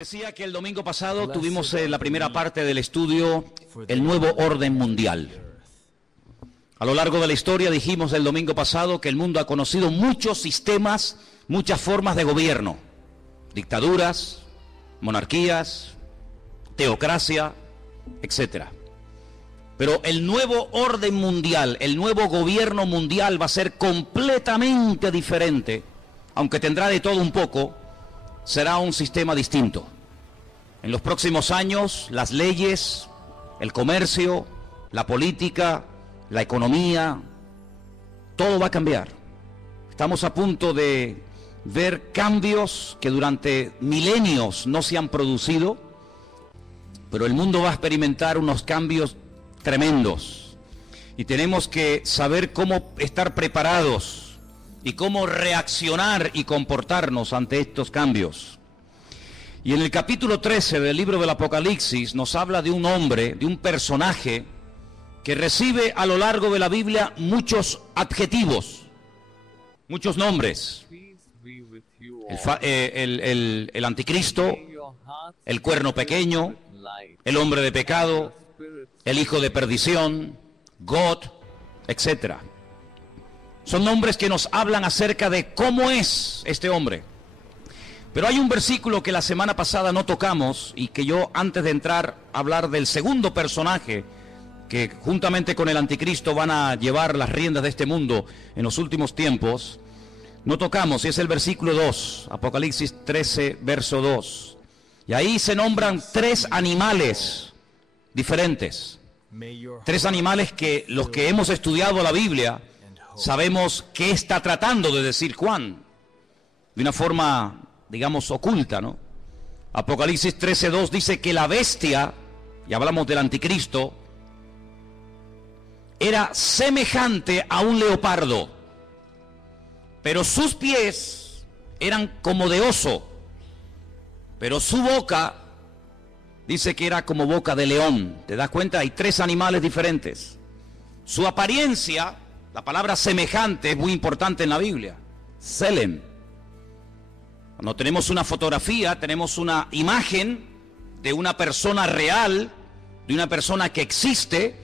Decía que el domingo pasado tuvimos la primera parte del estudio, el nuevo orden mundial. A lo largo de la historia dijimos el domingo pasado que el mundo ha conocido muchos sistemas, muchas formas de gobierno, dictaduras, monarquías, teocracia, etc. Pero el nuevo orden mundial, el nuevo gobierno mundial va a ser completamente diferente, aunque tendrá de todo un poco. Será un sistema distinto. En los próximos años, las leyes, el comercio, la política, la economía, todo va a cambiar. Estamos a punto de ver cambios que durante milenios no se han producido, pero el mundo va a experimentar unos cambios tremendos. Y tenemos que saber cómo estar preparados y cómo reaccionar y comportarnos ante estos cambios. Y en el capítulo 13 del libro del Apocalipsis nos habla de un hombre, de un personaje que recibe a lo largo de la Biblia muchos adjetivos, muchos nombres. El anticristo, el cuerno pequeño, el hombre de pecado, el hijo de perdición, God, etcétera. Son nombres que nos hablan acerca de cómo es este hombre. Pero hay un versículo que la semana pasada no tocamos y que yo, antes de entrar a hablar del segundo personaje que juntamente con el anticristo van a llevar las riendas de este mundo en los últimos tiempos, no tocamos, y es el versículo 2, Apocalipsis 13, verso 2. Y ahí se nombran tres animales diferentes. Tres animales que los que hemos estudiado la Biblia sabemos qué está tratando de decir Juan, de una forma, digamos, oculta, ¿no? Apocalipsis 13:2 dice que la bestia, y hablamos del anticristo, era semejante a un leopardo, pero sus pies eran como de oso, pero su boca, dice que era como boca de león. ¿Te das cuenta? Hay tres animales diferentes. Su apariencia, la palabra semejante es muy importante en la Biblia. Selem. Cuando tenemos una fotografía, tenemos una imagen de una persona real, de una persona que existe,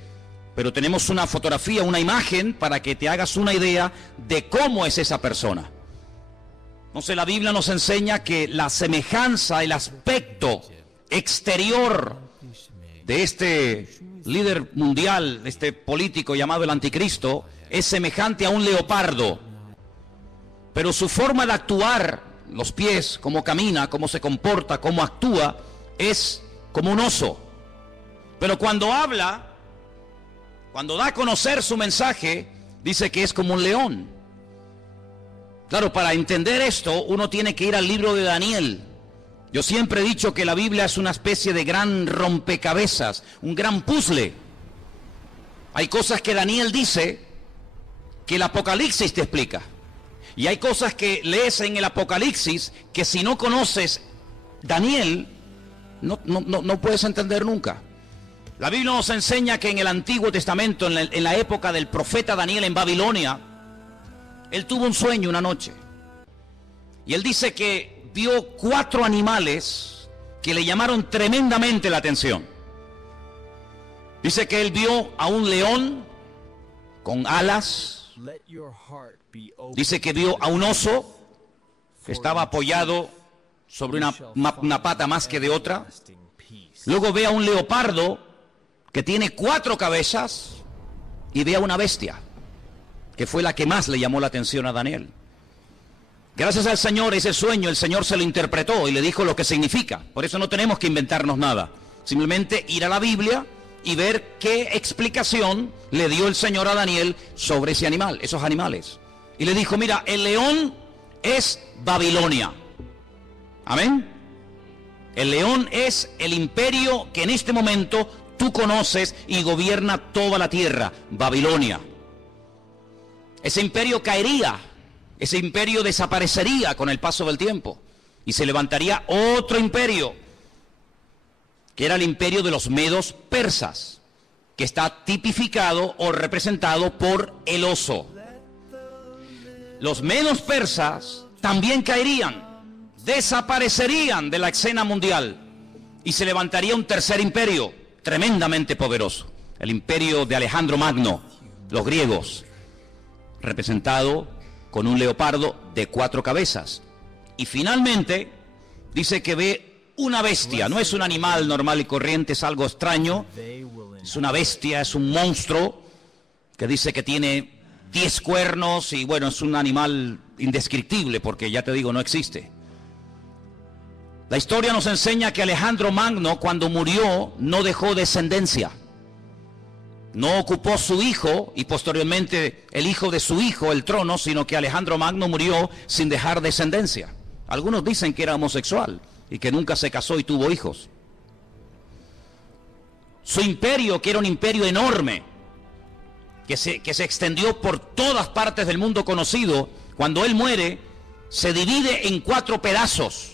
pero tenemos una fotografía, una imagen para que te hagas una idea de cómo es esa persona. Entonces la Biblia nos enseña que la semejanza, el aspecto exterior de este líder mundial, de este político llamado el anticristo, es semejante a un leopardo, pero su forma de actuar, los pies, cómo camina, cómo se comporta, cómo actúa, es como un oso. Pero cuando habla, cuando da a conocer su mensaje, dice que es como un león. Claro, para entender esto, uno tiene que ir al libro de Daniel. Yo siempre he dicho que la Biblia es una especie de gran rompecabezas, un gran puzzle. Hay cosas que Daniel dice que el Apocalipsis te explica. Y hay cosas que lees en el Apocalipsis que si no conoces Daniel, no puedes entender nunca. La Biblia nos enseña que en el Antiguo Testamento, en la época del profeta Daniel en Babilonia, él tuvo un sueño una noche. Y él dice que vio 4 animales que le llamaron tremendamente la atención. Dice que él vio a un león con alas. Dice que vio a un oso que estaba apoyado sobre una pata más que de otra. Luego ve a un leopardo que tiene 4 cabezas y ve a una bestia, que fue la que más le llamó la atención a Daniel. Gracias al Señor, ese sueño el Señor se lo interpretó y le dijo lo que significa. Por eso no tenemos que inventarnos nada, simplemente ir a la Biblia y ver qué explicación le dio el Señor a Daniel sobre ese animal, esos animales. Y le dijo, mira, el león es Babilonia. Amén. El león es el imperio que en este momento tú conoces y gobierna toda la tierra, Babilonia. Ese imperio caería, ese imperio desaparecería con el paso del tiempo y se levantaría otro imperio, que era el imperio de los medos persas, que está tipificado o representado por el oso. Los medos persas también caerían, desaparecerían de la escena mundial y se levantaría un tercer imperio tremendamente poderoso, el imperio de Alejandro Magno, los griegos, representado con un leopardo de 4 cabezas. Y finalmente dice que ve una bestia, no es un animal normal y corriente, es algo extraño, es una bestia, es un monstruo que dice que tiene 10 cuernos y bueno, es un animal indescriptible porque ya te digo, no existe. La historia nos enseña que Alejandro Magno, cuando murió, no dejó descendencia. No ocupó su hijo y posteriormente el hijo de su hijo el trono, sino que Alejandro Magno murió sin dejar descendencia. Algunos dicen que era homosexual y que nunca se casó y tuvo hijos. Su imperio, que era un imperio enorme, que se extendió por todas partes del mundo conocido, cuando él muere, se divide en 4 pedazos.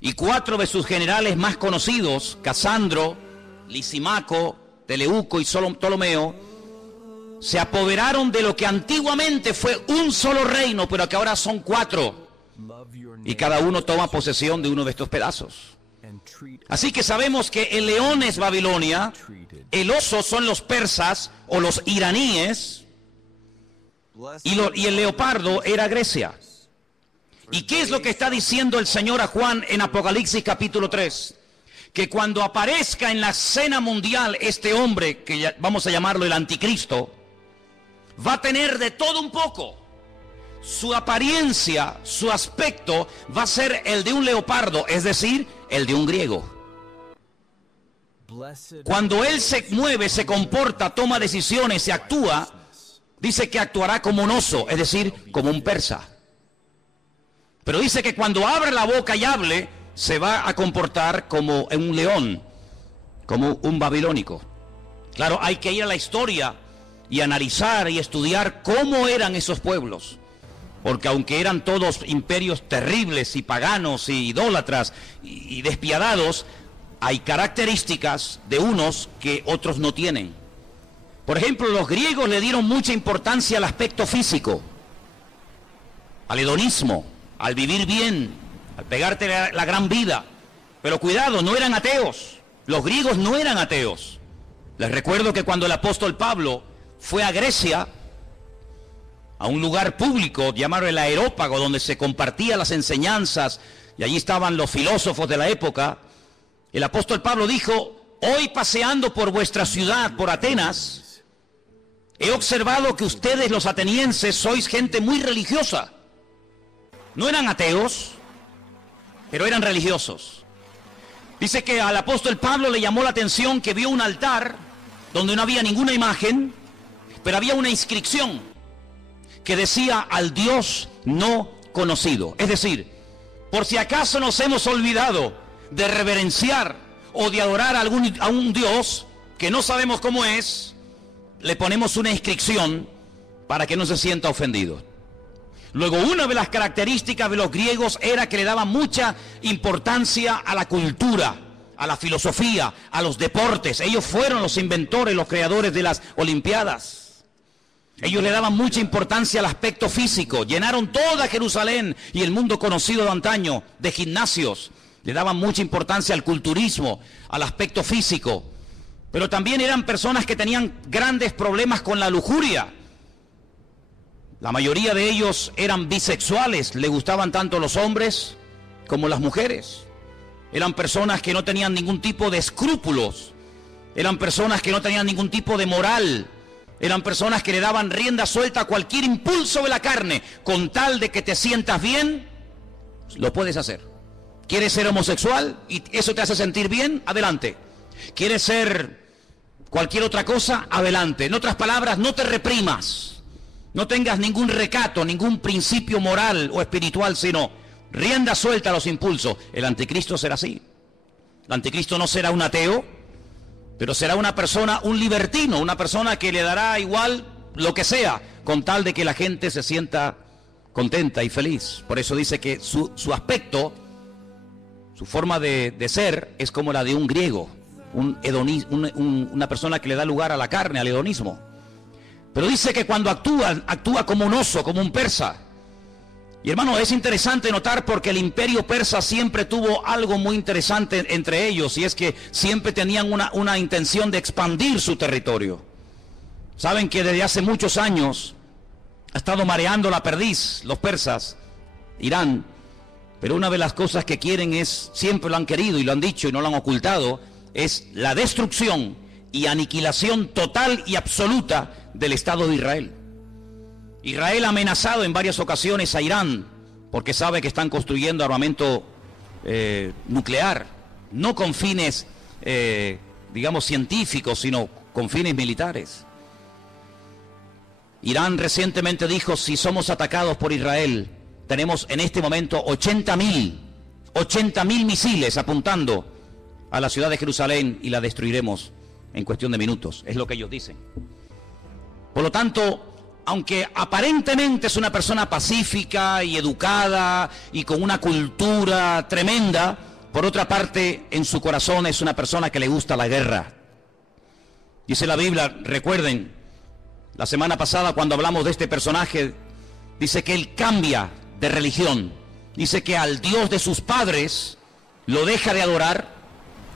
Y 4 de sus generales más conocidos, Casandro, Lisimaco, Teleuco y Ptolomeo, se apoderaron de lo que antiguamente fue un solo reino, pero que ahora son 4. Y cada uno toma posesión de uno de estos pedazos. Así que sabemos que el león es Babilonia, el oso son los persas o los iraníes, y el leopardo era Grecia. ¿Y qué es lo que está diciendo el Señor a Juan en Apocalipsis capítulo 3? Que cuando aparezca en la escena mundial este hombre, que vamos a llamarlo el anticristo, va a tener de todo un poco. Su apariencia, su aspecto va a ser el de un leopardo, es decir, el de un griego. Cuando él se mueve, se comporta, toma decisiones y actúa, dice que actuará como un oso, es decir, como un persa. Pero dice que cuando abra la boca y hable, se va a comportar como un león, como un babilónico. Claro, hay que ir a la historia y analizar y estudiar cómo eran esos pueblos. Porque aunque eran todos imperios terribles y paganos y idólatras y despiadados, hay características de unos que otros no tienen. Por ejemplo, los griegos le dieron mucha importancia al aspecto físico, al hedonismo, al vivir bien, al pegarte la gran vida. Pero cuidado, no eran ateos. Los griegos no eran ateos. Les recuerdo que cuando el apóstol Pablo fue a Grecia, a un lugar público llamado el Areópago, donde se compartían las enseñanzas, y allí estaban los filósofos de la época, el apóstol Pablo dijo: hoy paseando por vuestra ciudad, por Atenas, he observado que ustedes los atenienses sois gente muy religiosa. No eran ateos, pero eran religiosos. Dice que al apóstol Pablo le llamó la atención que vio un altar donde no había ninguna imagen, pero había una inscripción que decía: al Dios no conocido. Es decir, por si acaso nos hemos olvidado de reverenciar o de adorar a un Dios que no sabemos cómo es, le ponemos una inscripción para que no se sienta ofendido. Luego, una de las características de los griegos era que le daban mucha importancia a la cultura, a la filosofía, a los deportes. Ellos fueron los inventores, los creadores de las Olimpiadas. Ellos le daban mucha importancia al aspecto físico. Llenaron toda Jerusalén y el mundo conocido de antaño de gimnasios. Le daban mucha importancia al culturismo, al aspecto físico. Pero también eran personas que tenían grandes problemas con la lujuria. La mayoría de ellos eran bisexuales, le gustaban tanto los hombres como las mujeres. Eran personas que no tenían ningún tipo de escrúpulos. Eran personas que no tenían ningún tipo de moral. Eran personas que le daban rienda suelta a cualquier impulso de la carne. Con tal de que te sientas bien, lo puedes hacer. ¿Quieres ser homosexual y eso te hace sentir bien? Adelante. ¿Quieres ser cualquier otra cosa? Adelante. En otras palabras, no te reprimas. No tengas ningún recato, ningún principio moral o espiritual, sino rienda suelta a los impulsos. El anticristo será así. El anticristo no será un ateo, pero será una persona, un libertino, una persona que le dará igual lo que sea, con tal de que la gente se sienta contenta y feliz. Por eso dice que su aspecto, su forma de ser, es como la de un griego, una persona que le da lugar a la carne, al hedonismo. Pero dice que cuando actúa como un oso, como un persa. Y hermano, es interesante notar porque el imperio persa siempre tuvo algo muy interesante entre ellos, y es que siempre tenían una intención de expandir su territorio. Saben que desde hace muchos años ha estado mareando la perdiz los persas, Irán, pero una de las cosas que quieren es, siempre lo han querido y lo han dicho y no lo han ocultado, es la destrucción y aniquilación total y absoluta del Estado de Israel. Israel ha amenazado en varias ocasiones a Irán porque sabe que están construyendo armamento nuclear, no con fines, digamos, científicos, sino con fines militares. Irán recientemente dijo: si somos atacados por Israel, tenemos en este momento 80.000 misiles apuntando a la ciudad de Jerusalén y la destruiremos en cuestión de minutos. Es lo que ellos dicen. Por lo tanto, aunque aparentemente es una persona pacífica y educada y con una cultura tremenda, por otra parte, en su corazón es una persona que le gusta la guerra. Dice la Biblia, recuerden, la semana pasada cuando hablamos de este personaje, dice que él cambia de religión. Dice que al Dios de sus padres lo deja de adorar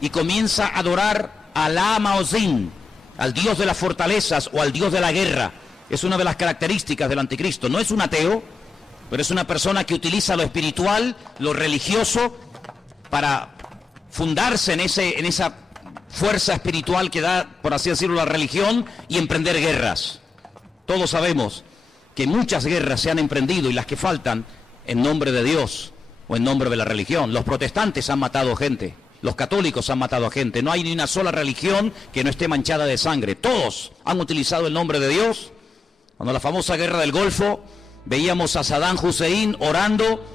y comienza a adorar a Alá Maozín, al Dios de las fortalezas o al Dios de la guerra. Es una de las características del anticristo. No es un ateo, pero es una persona que utiliza lo espiritual, lo religioso, para fundarse en esa fuerza espiritual que da, por así decirlo, la religión, y emprender guerras. Todos sabemos que muchas guerras se han emprendido, y las que faltan en nombre de Dios o en nombre de la religión. Los protestantes han matado gente, los católicos han matado a gente. No hay ni una sola religión que no esté manchada de sangre. Todos han utilizado el nombre de Dios. Cuando la famosa guerra del Golfo, veíamos a Saddam Hussein orando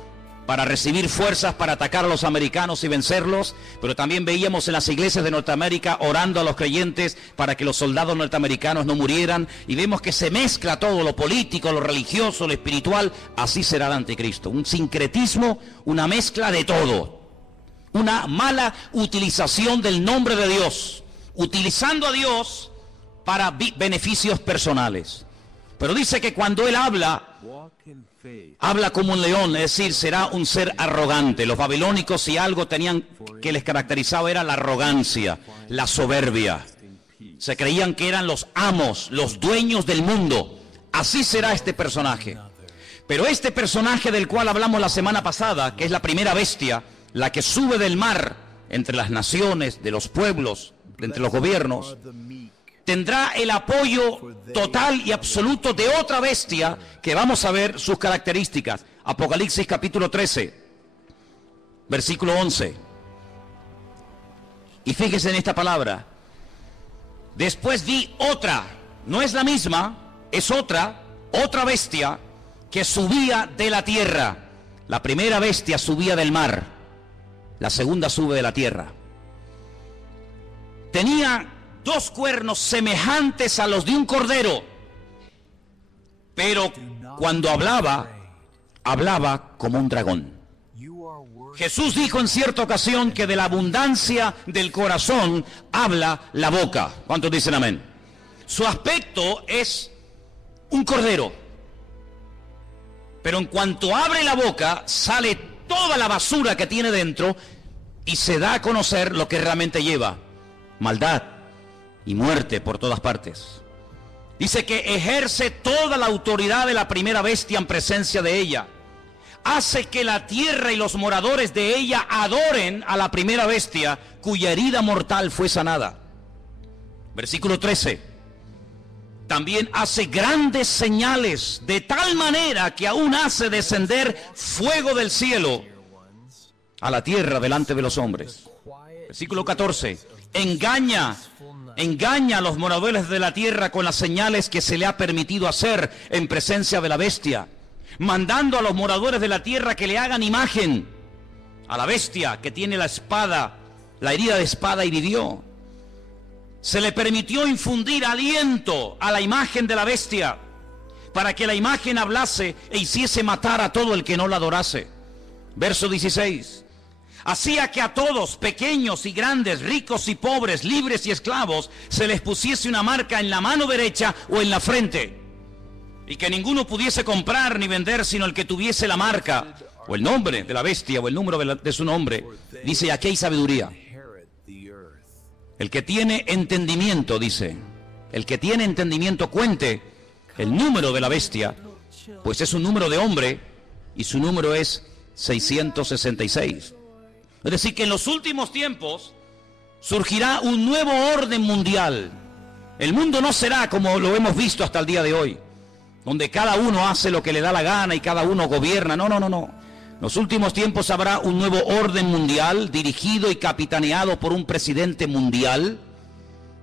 para recibir fuerzas para atacar a los americanos y vencerlos, pero también veíamos en las iglesias de Norteamérica orando a los creyentes para que los soldados norteamericanos no murieran, y vemos que se mezcla todo, lo político, lo religioso, lo espiritual. Así será el anticristo, un sincretismo, una mezcla de todo, una mala utilización del nombre de Dios, utilizando a Dios para beneficios personales. Pero dice que cuando él habla como un león, es decir, será un ser arrogante. Los babilónicos, si algo tenían que les caracterizaba, era la arrogancia, la soberbia. Se creían que eran los amos, los dueños del mundo. Así será este personaje. Pero este personaje del cual hablamos la semana pasada, que es la primera bestia, la que sube del mar entre las naciones, de los pueblos, entre los gobiernos, tendrá el apoyo total y absoluto de otra bestia que vamos a ver sus características. Apocalipsis capítulo 13, versículo 11. Y fíjese en esta palabra. Después vi otra, no es la misma, es otra bestia que subía de la tierra. La primera bestia subía del mar, la segunda sube de la tierra. Tenía 2 cuernos semejantes a los de un cordero, pero cuando hablaba como un dragón. Jesús dijo en cierta ocasión que de la abundancia del corazón habla la boca. ¿Cuántos dicen amén? Su aspecto es un cordero, pero en cuanto abre la boca sale toda la basura que tiene dentro y se da a conocer lo que realmente lleva: maldad y muerte por todas partes. Dice que ejerce toda la autoridad de la primera bestia en presencia de ella. Hace que la tierra y los moradores de ella adoren a la primera bestia, cuya herida mortal fue sanada. Versículo 13. También hace grandes señales, de tal manera que aún hace descender fuego del cielo a la tierra delante de los hombres. Versículo 14. Engaña a los moradores de la tierra con las señales que se le ha permitido hacer en presencia de la bestia, mandando a los moradores de la tierra que le hagan imagen a la bestia que tiene la espada, la herida de espada, hirió. Se le permitió infundir aliento a la imagen de la bestia, para que la imagen hablase e hiciese matar a todo el que no la adorase. Verso 16. Hacía que a todos, pequeños y grandes, ricos y pobres, libres y esclavos, se les pusiese una marca en la mano derecha o en la frente. y que ninguno pudiese comprar ni vender sino el que tuviese la marca o el nombre de la bestia o el número de su nombre. Dice, aquí hay sabiduría. El que tiene entendimiento, dice, el que tiene entendimiento cuente el número de la bestia, pues es un número de hombre y su número es 666. Es decir, que en los últimos tiempos surgirá un nuevo orden mundial. El mundo no será como lo hemos visto hasta el día de hoy, donde cada uno hace lo que le da la gana y cada uno gobierna. No. En los últimos tiempos habrá un nuevo orden mundial dirigido y capitaneado por un presidente mundial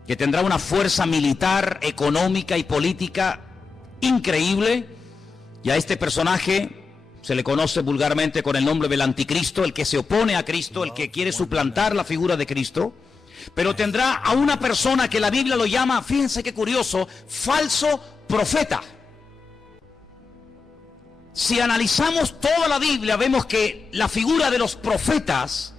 que tendrá una fuerza militar, económica y política increíble. Y a este personaje se le conoce vulgarmente con el nombre del anticristo, el que se opone a Cristo, el que quiere suplantar la figura de Cristo. Pero tendrá a una persona que la Biblia lo llama, fíjense qué curioso, falso profeta. Si analizamos toda la Biblia, vemos que la figura de los profetas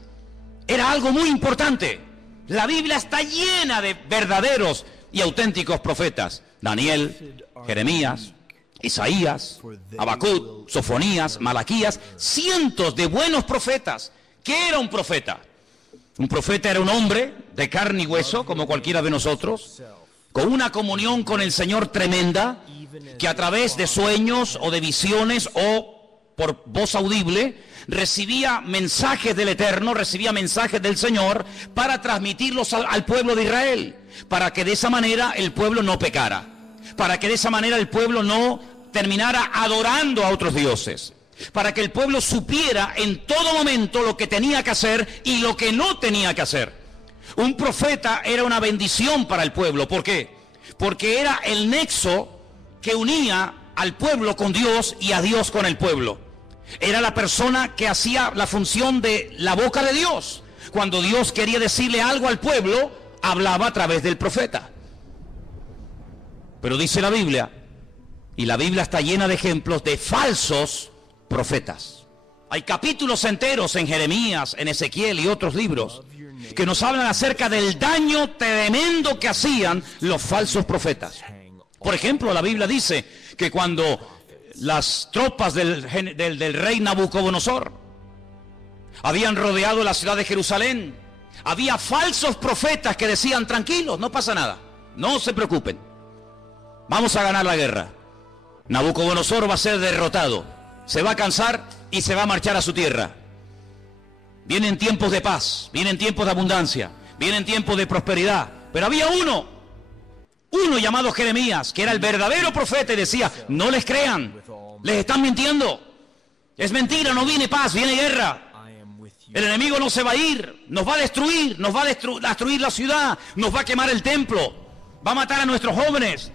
era algo muy importante. La Biblia está llena de verdaderos y auténticos profetas. Daniel, Jeremías, Isaías, Habacuc, Sofonías, Malaquías, cientos de buenos profetas. ¿Qué era un profeta? Un profeta era un hombre de carne y hueso, como cualquiera de nosotros, con una comunión con el Señor tremenda, que a través de sueños o de visiones o por voz audible recibía mensajes del Eterno, recibía mensajes del Señor para transmitirlos al pueblo de Israel, para que de esa manera el pueblo no pecara, para que de esa manera el pueblo no terminara adorando a otros dioses, para que el pueblo supiera en todo momento lo que tenía que hacer y lo que no tenía que hacer. Un profeta era una bendición para el pueblo. ¿Por qué? Porque era el nexo que unía al pueblo con Dios y a Dios con el pueblo. Era la persona que hacía la función de la boca de Dios. Cuando Dios quería decirle algo al pueblo, hablaba a través del profeta. Pero dice la Biblia, y la Biblia está llena de ejemplos de falsos profetas. Hay capítulos enteros en Jeremías, en Ezequiel y otros libros que nos hablan acerca del daño tremendo que hacían los falsos profetas. Por ejemplo, la Biblia dice que cuando las tropas del rey Nabucodonosor habían rodeado la ciudad de Jerusalén, había falsos profetas que decían, tranquilos, no pasa nada, no se preocupen, vamos a ganar la guerra. Nabucodonosor va a ser derrotado, se va a cansar y se va a marchar a su tierra. Vienen tiempos de paz, vienen tiempos de abundancia, vienen tiempos de prosperidad. Pero había uno llamado Jeremías, que era el verdadero profeta, y decía, no les crean, les están mintiendo, es mentira, no viene paz, viene guerra. El enemigo no se va a ir, nos va a destruir, nos va a destruir la ciudad, nos va a quemar el templo, va a matar a nuestros jóvenes.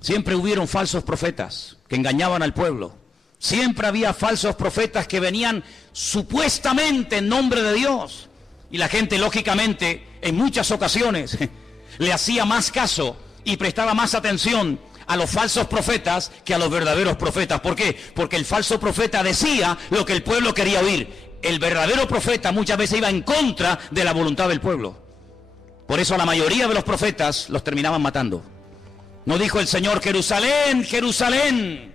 Siempre hubieron falsos profetas que engañaban al pueblo. Siempre había falsos profetas que venían supuestamente en nombre de Dios. Y la gente, lógicamente, en muchas ocasiones le hacía más caso y prestaba más atención a los falsos profetas que a los verdaderos profetas. ¿Por qué? Porque el falso profeta decía lo que el pueblo quería oír. El verdadero profeta muchas veces iba en contra de la voluntad del pueblo. Por eso a la mayoría de los profetas los terminaban matando. ¿No dijo el Señor, Jerusalén, Jerusalén,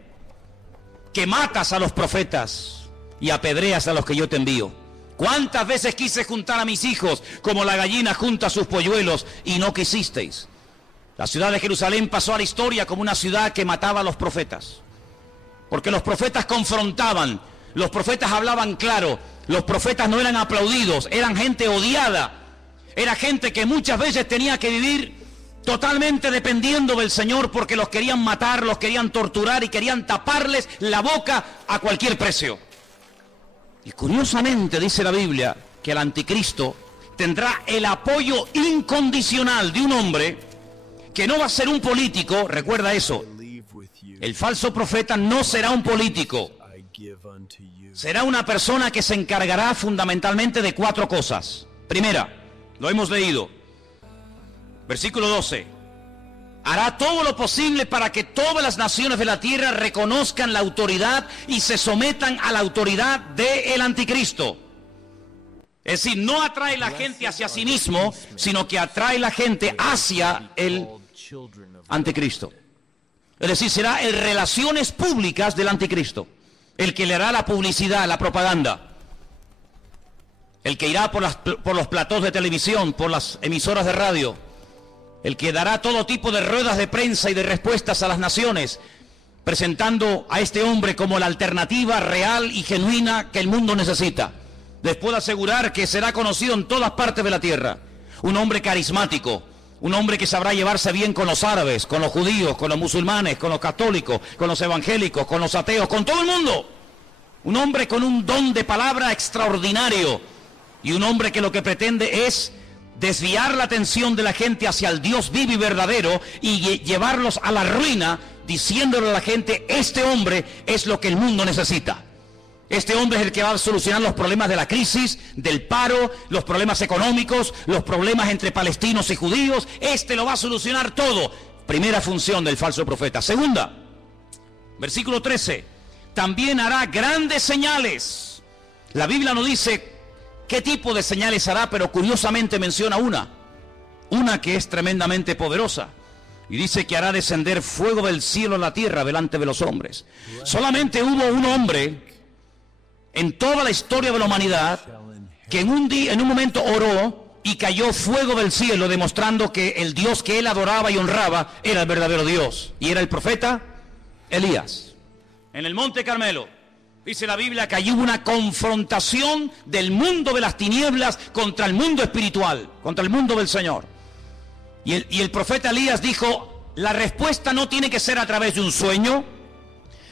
que matas a los profetas y apedreas a los que yo te envío? ¿Cuántas veces quise juntar a mis hijos como la gallina junta sus polluelos y no quisisteis? La ciudad de Jerusalén pasó a la historia como una ciudad que mataba a los profetas, porque los profetas confrontaban, los profetas hablaban claro, los profetas no eran aplaudidos, eran gente odiada, era gente que muchas veces tenía que vivir totalmente dependiendo del Señor, porque los querían matar, los querían torturar y querían taparles la boca a cualquier precio. Y curiosamente dice la Biblia que el anticristo tendrá el apoyo incondicional de un hombre que no va a ser un político. Recuerda eso, el falso profeta no será un político, será una persona que se encargará fundamentalmente de 4 cosas. Primera, lo hemos leído, versículo 12. Hará todo lo posible para que todas las naciones de la tierra reconozcan la autoridad y se sometan a la autoridad del anticristo. Es decir, no atrae la gente hacia sí mismo, sino que atrae la gente hacia el anticristo. Es decir, será el relaciones públicas del anticristo, el que le hará la publicidad, la propaganda, el que irá por los platós de televisión, por las emisoras de radio, el que dará todo tipo de ruedas de prensa y de respuestas a las naciones, presentando a este hombre como la alternativa real y genuina que el mundo necesita. Les puedo asegurar que será conocido en todas partes de la tierra. Un hombre carismático, un hombre que sabrá llevarse bien con los árabes, con los judíos, con los musulmanes, con los católicos, con los evangélicos, con los ateos, con todo el mundo. Un hombre con un don de palabra extraordinario y un hombre que lo que pretende es desviar la atención de la gente hacia el Dios vivo y verdadero y llevarlos a la ruina, diciéndole a la gente: este hombre es lo que el mundo necesita. Este hombre es el que va a solucionar los problemas de la crisis, del paro, los problemas económicos, los problemas entre palestinos y judíos. Este lo va a solucionar todo. Primera función del falso profeta. Segunda, versículo 13. También hará grandes señales. La Biblia no dice qué tipo de señales hará, pero curiosamente menciona una que es tremendamente poderosa. Y dice que hará descender fuego del cielo a la tierra delante de los hombres. Solamente hubo un hombre en toda la historia de la humanidad que en un momento oró y cayó fuego del cielo, demostrando que el Dios que él adoraba y honraba era el verdadero Dios, y era el profeta Elías. En el monte Carmelo dice la Biblia que allí hubo una confrontación del mundo de las tinieblas contra el mundo espiritual, contra el mundo del Señor. Y el profeta Elías dijo: la respuesta no tiene que ser a través de un sueño,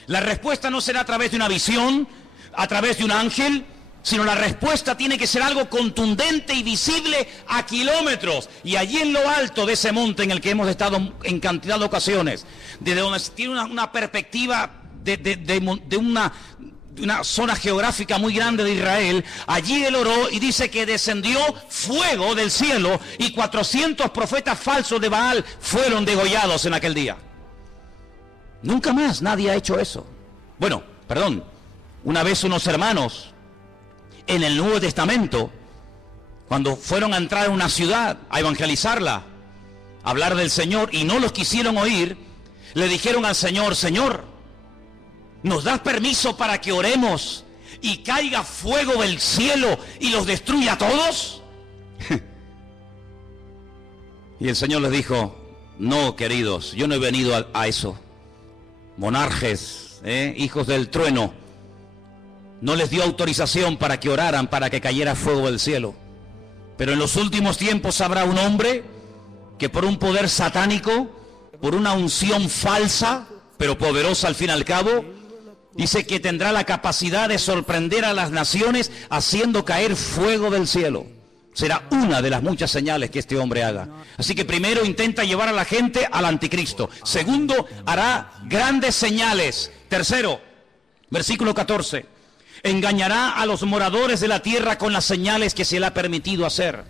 la respuesta no será a través de una visión, a través de un ángel, sino la respuesta tiene que ser algo contundente y visible a kilómetros. Y allí en lo alto de ese monte en el que hemos estado en cantidad de ocasiones, desde donde tiene una perspectiva de una zona geográfica muy grande de Israel, allí él oró y dice que descendió fuego del cielo y 400 profetas falsos de Baal fueron degollados en aquel día. Nunca más nadie ha hecho eso. Bueno, perdón, una vez unos hermanos en el Nuevo Testamento, cuando fueron a entrar a una ciudad a evangelizarla, a hablar del Señor, y no los quisieron oír, le dijeron al Señor: Señor, ¿nos das permiso para que oremos y caiga fuego del cielo y los destruya a todos? Y el Señor les dijo: no, queridos, yo no he venido a eso. Monarjes, hijos del trueno, no les dio autorización para que oraran, para que cayera fuego del cielo. Pero en los últimos tiempos habrá un hombre que por un poder satánico, por una unción falsa, pero poderosa al fin y al cabo, dice que tendrá la capacidad de sorprender a las naciones haciendo caer fuego del cielo. Será una de las muchas señales que este hombre haga. Así que primero intenta llevar a la gente al anticristo. Segundo, hará grandes señales. Tercero, versículo 14. Engañará a los moradores de la tierra con las señales que se le ha permitido hacer.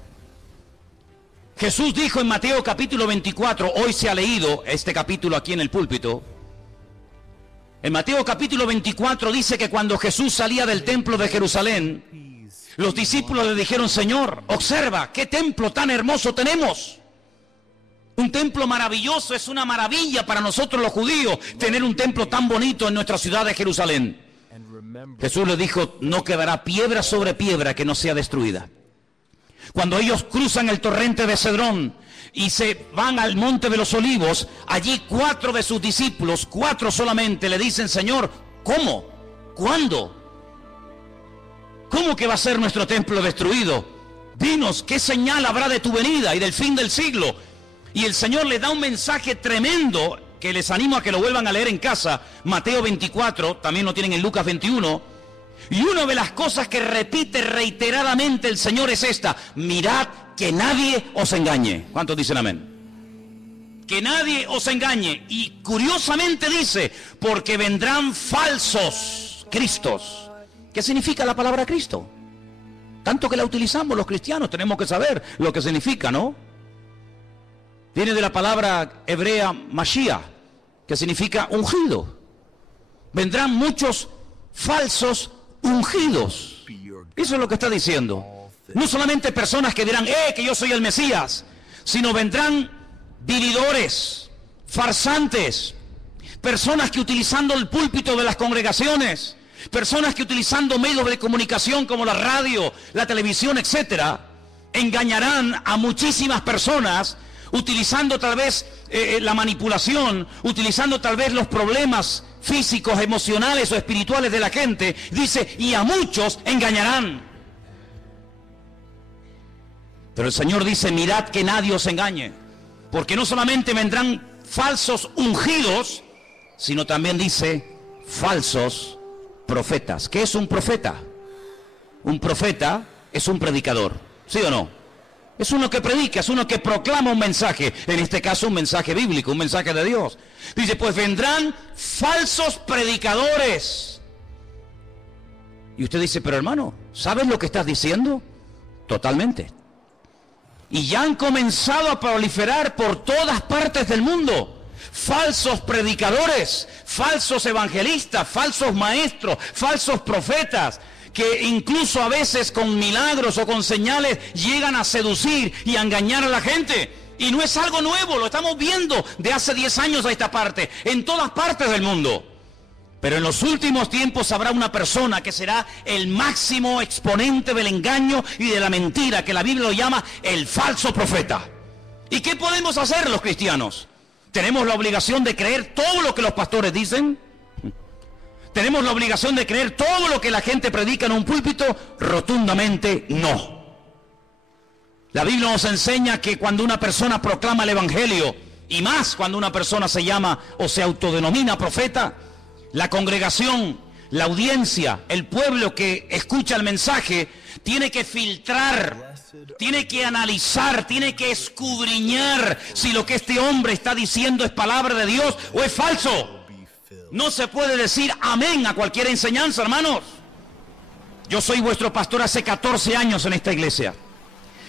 Jesús dijo en Mateo capítulo 24, hoy se ha leído este capítulo aquí en el púlpito. En Mateo capítulo 24 dice que cuando Jesús salía del templo de Jerusalén, los discípulos le dijeron: Señor, observa, qué templo tan hermoso tenemos. Un templo maravilloso, es una maravilla para nosotros los judíos tener un templo tan bonito en nuestra ciudad de Jerusalén. Jesús les dijo: no quedará piedra sobre piedra que no sea destruida. Cuando ellos cruzan el torrente de Cedrón y se van al monte de los olivos, allí 4 de sus discípulos, 4 solamente, le dicen: Señor, ¿cómo? ¿Cuándo? ¿Cómo que va a ser nuestro templo destruido? Dinos, ¿qué señal habrá de tu venida y del fin del siglo? Y el Señor les da un mensaje tremendo que les animo a que lo vuelvan a leer en casa. Mateo 24, también lo tienen en Lucas 21. Y una de las cosas que repite reiteradamente el Señor es esta: mirad que nadie os engañe. ¿Cuántos dicen amén? Que nadie os engañe. Y curiosamente dice: porque vendrán falsos cristos. ¿Qué significa la palabra Cristo? Tanto que la utilizamos los cristianos, tenemos que saber lo que significa, ¿no? Viene de la palabra hebrea Mashiach, que significa ungido. Vendrán muchos falsos ungidos. Eso es lo que está diciendo. No solamente personas que dirán: que yo soy el Mesías, sino vendrán vividores, farsantes, Personas que utilizando el púlpito de las congregaciones, personas que utilizando medios de comunicación como la radio, la televisión, etcétera, engañarán a muchísimas personas utilizando tal vez la manipulación, utilizando tal vez los problemas físicos, emocionales o espirituales de la gente. Dice, y a muchos engañarán. Pero el Señor dice, mirad que nadie os engañe, porque no solamente vendrán falsos ungidos, sino también dice falsos profetas. ¿Qué es un profeta? Un profeta es un predicador, ¿sí o no? Es uno que predica, es uno que proclama un mensaje, en este caso un mensaje bíblico, un mensaje de Dios. Dice, pues vendrán falsos predicadores. Y usted dice, pero hermano, ¿sabes lo que estás diciendo? Totalmente. Y ya han comenzado a proliferar por todas partes del mundo. Falsos predicadores, falsos evangelistas, falsos maestros, falsos profetas, que incluso a veces con milagros o con señales llegan a seducir y a engañar a la gente. Y no es algo nuevo, lo estamos viendo de hace 10 años a esta parte, en todas partes del mundo. Pero en los últimos tiempos habrá una persona que será el máximo exponente del engaño y de la mentira, que la Biblia lo llama el falso profeta. ¿Y qué podemos hacer los cristianos? ¿Tenemos la obligación de creer todo lo que los pastores dicen? ¿Tenemos la obligación de creer todo lo que la gente predica en un púlpito? Rotundamente no. La Biblia nos enseña que cuando una persona proclama el evangelio, y más cuando una persona se llama o se autodenomina profeta, la congregación, la audiencia, el pueblo que escucha el mensaje, tiene que filtrar, tiene que analizar, tiene que escudriñar si lo que este hombre está diciendo es palabra de Dios o es falso. No se puede decir amén a cualquier enseñanza, hermanos. Yo soy vuestro pastor hace 14 años en esta iglesia.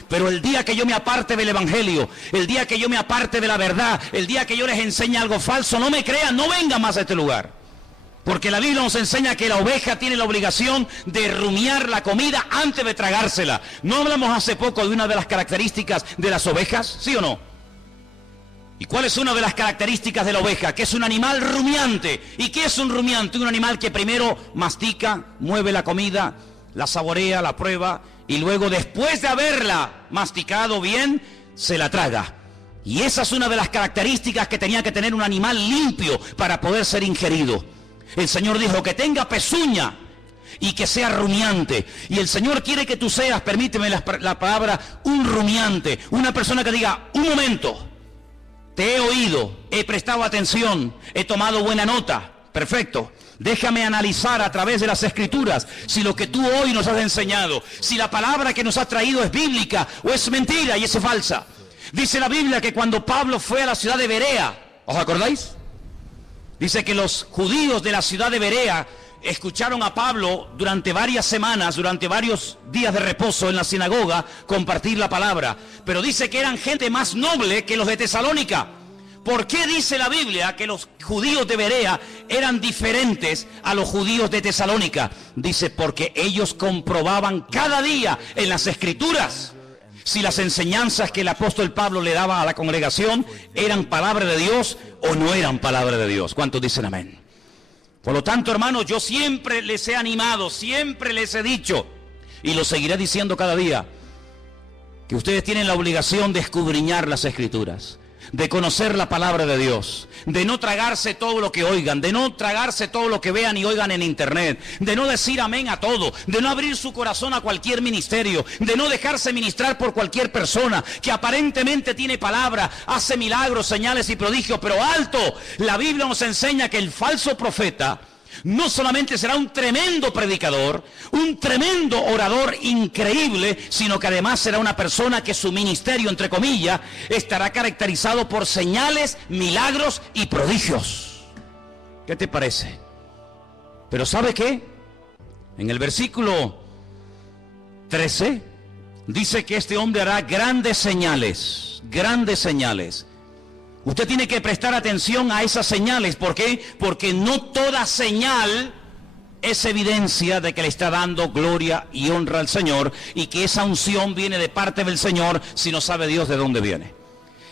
Pero el día que yo me aparte del evangelio, el día que yo me aparte de la verdad, el día que yo les enseñe algo falso, no me crean, no vengan más a este lugar. Porque la Biblia nos enseña que la oveja tiene la obligación de rumiar la comida antes de tragársela. ¿No hablamos hace poco de una de las características de las ovejas? ¿Sí o no? ¿Y cuál es una de las características de la oveja? Que es un animal rumiante. ¿Y qué es un rumiante? Un animal que primero mastica, mueve la comida, la saborea, la prueba, y luego después de haberla masticado bien, se la traga. Y esa es una de las características que tenía que tener un animal limpio para poder ser ingerido. El Señor dijo que tenga pezuña y que sea rumiante. Y el Señor quiere que tú seas, permíteme la palabra, un rumiante. Una persona que diga, un momento, te he oído, he prestado atención, he tomado buena nota. Perfecto. Déjame analizar a través de las Escrituras si lo que tú hoy nos has enseñado, si la palabra que nos has traído es bíblica o es mentira y es falsa. Dice la Biblia que cuando Pablo fue a la ciudad de Berea, ¿os acordáis? Dice que los judíos de la ciudad de Berea escucharon a Pablo durante varias semanas, durante varios días de reposo en la sinagoga, compartir la palabra. Pero dice que eran gente más noble que los de Tesalónica. ¿Por qué dice la Biblia que los judíos de Berea eran diferentes a los judíos de Tesalónica? Dice, porque ellos comprobaban cada día en las Escrituras si las enseñanzas que el apóstol Pablo le daba a la congregación eran palabra de Dios o no eran palabra de Dios. ¿Cuántos dicen amén? Por lo tanto, hermanos, yo siempre les he animado, siempre les he dicho, y lo seguiré diciendo cada día, que ustedes tienen la obligación de escudriñar las Escrituras, de conocer la palabra de Dios, de no tragarse todo lo que oigan, de no tragarse todo lo que vean y oigan en internet, de no decir amén a todo, de no abrir su corazón a cualquier ministerio, de no dejarse ministrar por cualquier persona que aparentemente tiene palabra, hace milagros, señales y prodigios, pero alto, la Biblia nos enseña que el falso profeta no solamente será un tremendo predicador, un tremendo orador increíble, sino que además será una persona que su ministerio, entre comillas, estará caracterizado por señales, milagros y prodigios. ¿Qué te parece? Pero ¿sabe qué? En el versículo 13 dice que este hombre hará grandes señales, grandes señales. Usted tiene que prestar atención a esas señales. ¿Por qué? Porque no toda señal es evidencia de que le está dando gloria y honra al Señor y que esa unción viene de parte del Señor si no sabe Dios de dónde viene.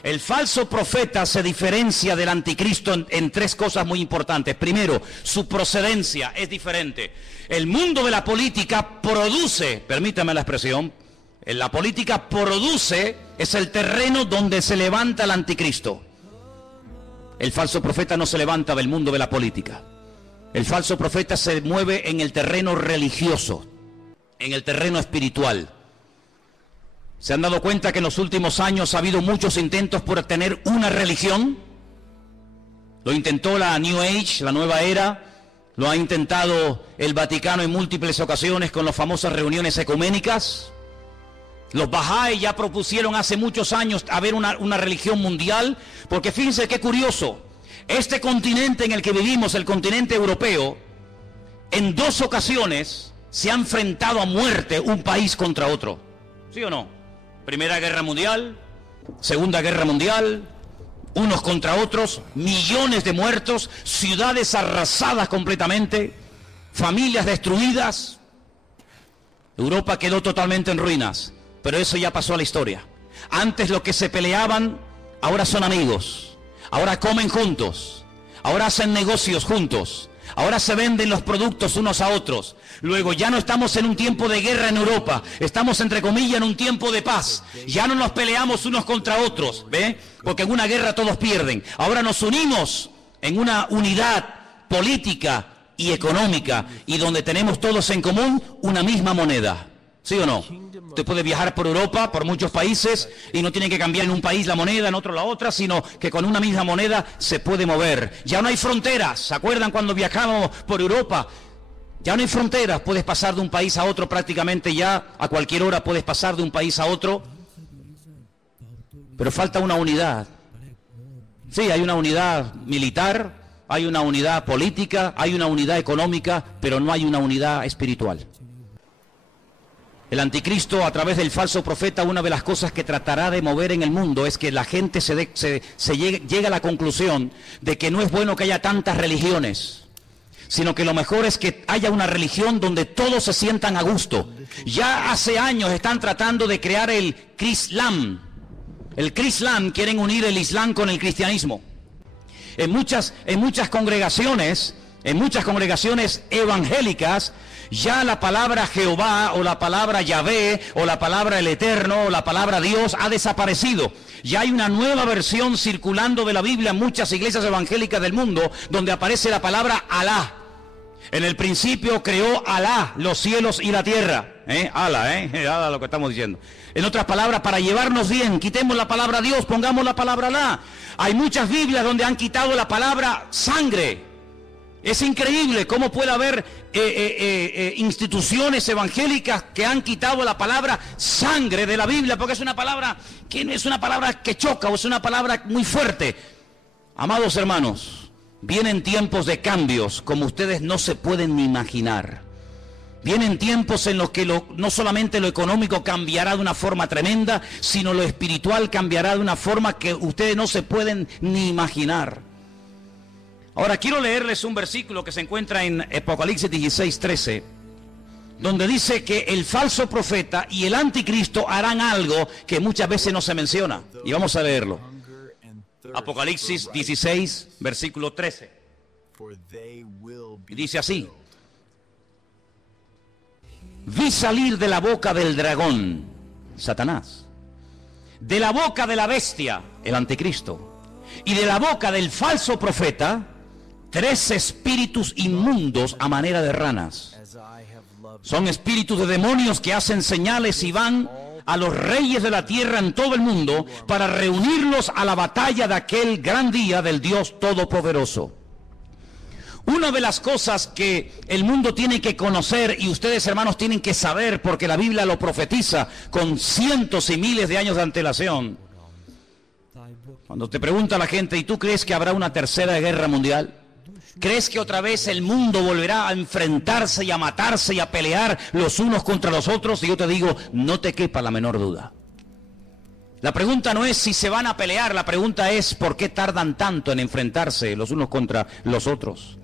El falso profeta se diferencia del anticristo en tres cosas muy importantes. Primero, su procedencia es diferente. El mundo de la política produce, permítame la expresión, la política produce, es el terreno donde se levanta el anticristo. El falso profeta no se levanta del mundo de la política. El falso profeta se mueve en el terreno religioso, en el terreno espiritual. ¿Se han dado cuenta que en los últimos años ha habido muchos intentos por tener una religión? Lo intentó la New Age, la nueva era, lo ha intentado el Vaticano en múltiples ocasiones con las famosas reuniones ecuménicas. Los Bahá'í ya propusieron hace muchos años haber una religión mundial, porque fíjense qué curioso, este continente en el que vivimos, el continente europeo, en 2 ocasiones se ha enfrentado a muerte un país contra otro. ¿Sí o no? Primera Guerra Mundial, Segunda Guerra Mundial, unos contra otros, millones de muertos, ciudades arrasadas completamente, familias destruidas. Europa quedó totalmente en ruinas, pero eso ya pasó a la historia. Antes los que se peleaban, ahora son amigos, ahora comen juntos, ahora hacen negocios juntos, ahora se venden los productos unos a otros. Luego ya no estamos en un tiempo de guerra en Europa, estamos entre comillas en un tiempo de paz. Ya no nos peleamos unos contra otros, ¿ve? Porque en una guerra todos pierden. Ahora nos unimos en una unidad política y económica, y donde tenemos todos en común una misma moneda. ¿Sí o no? Usted puede viajar por Europa, por muchos países, y no tiene que cambiar en un país la moneda, en otro la otra, sino que con una misma moneda se puede mover. Ya no hay fronteras. ¿Se acuerdan cuando viajamos por Europa? Ya no hay fronteras. Puedes pasar de un país a otro prácticamente ya. A cualquier hora puedes pasar de un país a otro. Pero falta una unidad. Sí, hay una unidad militar, hay una unidad política, hay una unidad económica, pero no hay una unidad espiritual. El anticristo, a través del falso profeta, una de las cosas que tratará de mover en el mundo es que la gente llegue a la conclusión de que no es bueno que haya tantas religiones, sino que lo mejor es que haya una religión donde todos se sientan a gusto. Ya hace años están tratando de crear el Crislam. El Crislam, quieren unir el Islam con el cristianismo. En muchas congregaciones evangélicas, ya la palabra Jehová o la palabra Yahvé o la palabra el Eterno o la palabra Dios ha desaparecido. Ya hay una nueva versión circulando de la Biblia en muchas iglesias evangélicas del mundo donde aparece la palabra Alá. En el principio creó Alá los cielos y la tierra. Alá lo que estamos diciendo. En otras palabras, para llevarnos bien, quitemos la palabra Dios, pongamos la palabra Alá. Hay muchas Biblias donde han quitado la palabra sangre. Es increíble cómo puede haber instituciones evangélicas que han quitado la palabra sangre de la Biblia, porque es una palabra que no es una palabra que choca, o es una palabra muy fuerte. Amados hermanos, vienen tiempos de cambios como ustedes no se pueden ni imaginar. Vienen tiempos en los que no solamente lo económico cambiará de una forma tremenda, sino lo espiritual cambiará de una forma que ustedes no se pueden ni imaginar. Ahora quiero leerles un versículo que se encuentra en Apocalipsis 16:13, donde dice que el falso profeta y el anticristo harán algo que muchas veces no se menciona. Y vamos a leerlo. Apocalipsis 16, versículo 13. Y dice así: vi salir de la boca del dragón, Satanás, de la boca de la bestia, el anticristo, y de la boca del falso profeta, 3 espíritus inmundos a manera de ranas. Son espíritus de demonios que hacen señales y van a los reyes de la tierra en todo el mundo para reunirlos a la batalla de aquel gran día del Dios Todopoderoso. Una de las cosas que el mundo tiene que conocer, y ustedes hermanos tienen que saber, porque la Biblia lo profetiza con cientos y miles de años de antelación. Cuando te pregunta la gente, ¿y tú crees que habrá una tercera guerra mundial? ¿Crees que otra vez el mundo volverá a enfrentarse y a matarse y a pelear los unos contra los otros? Y yo te digo, no te quepa la menor duda. La pregunta no es si se van a pelear, la pregunta es ¿por qué tardan tanto en enfrentarse los unos contra los otros?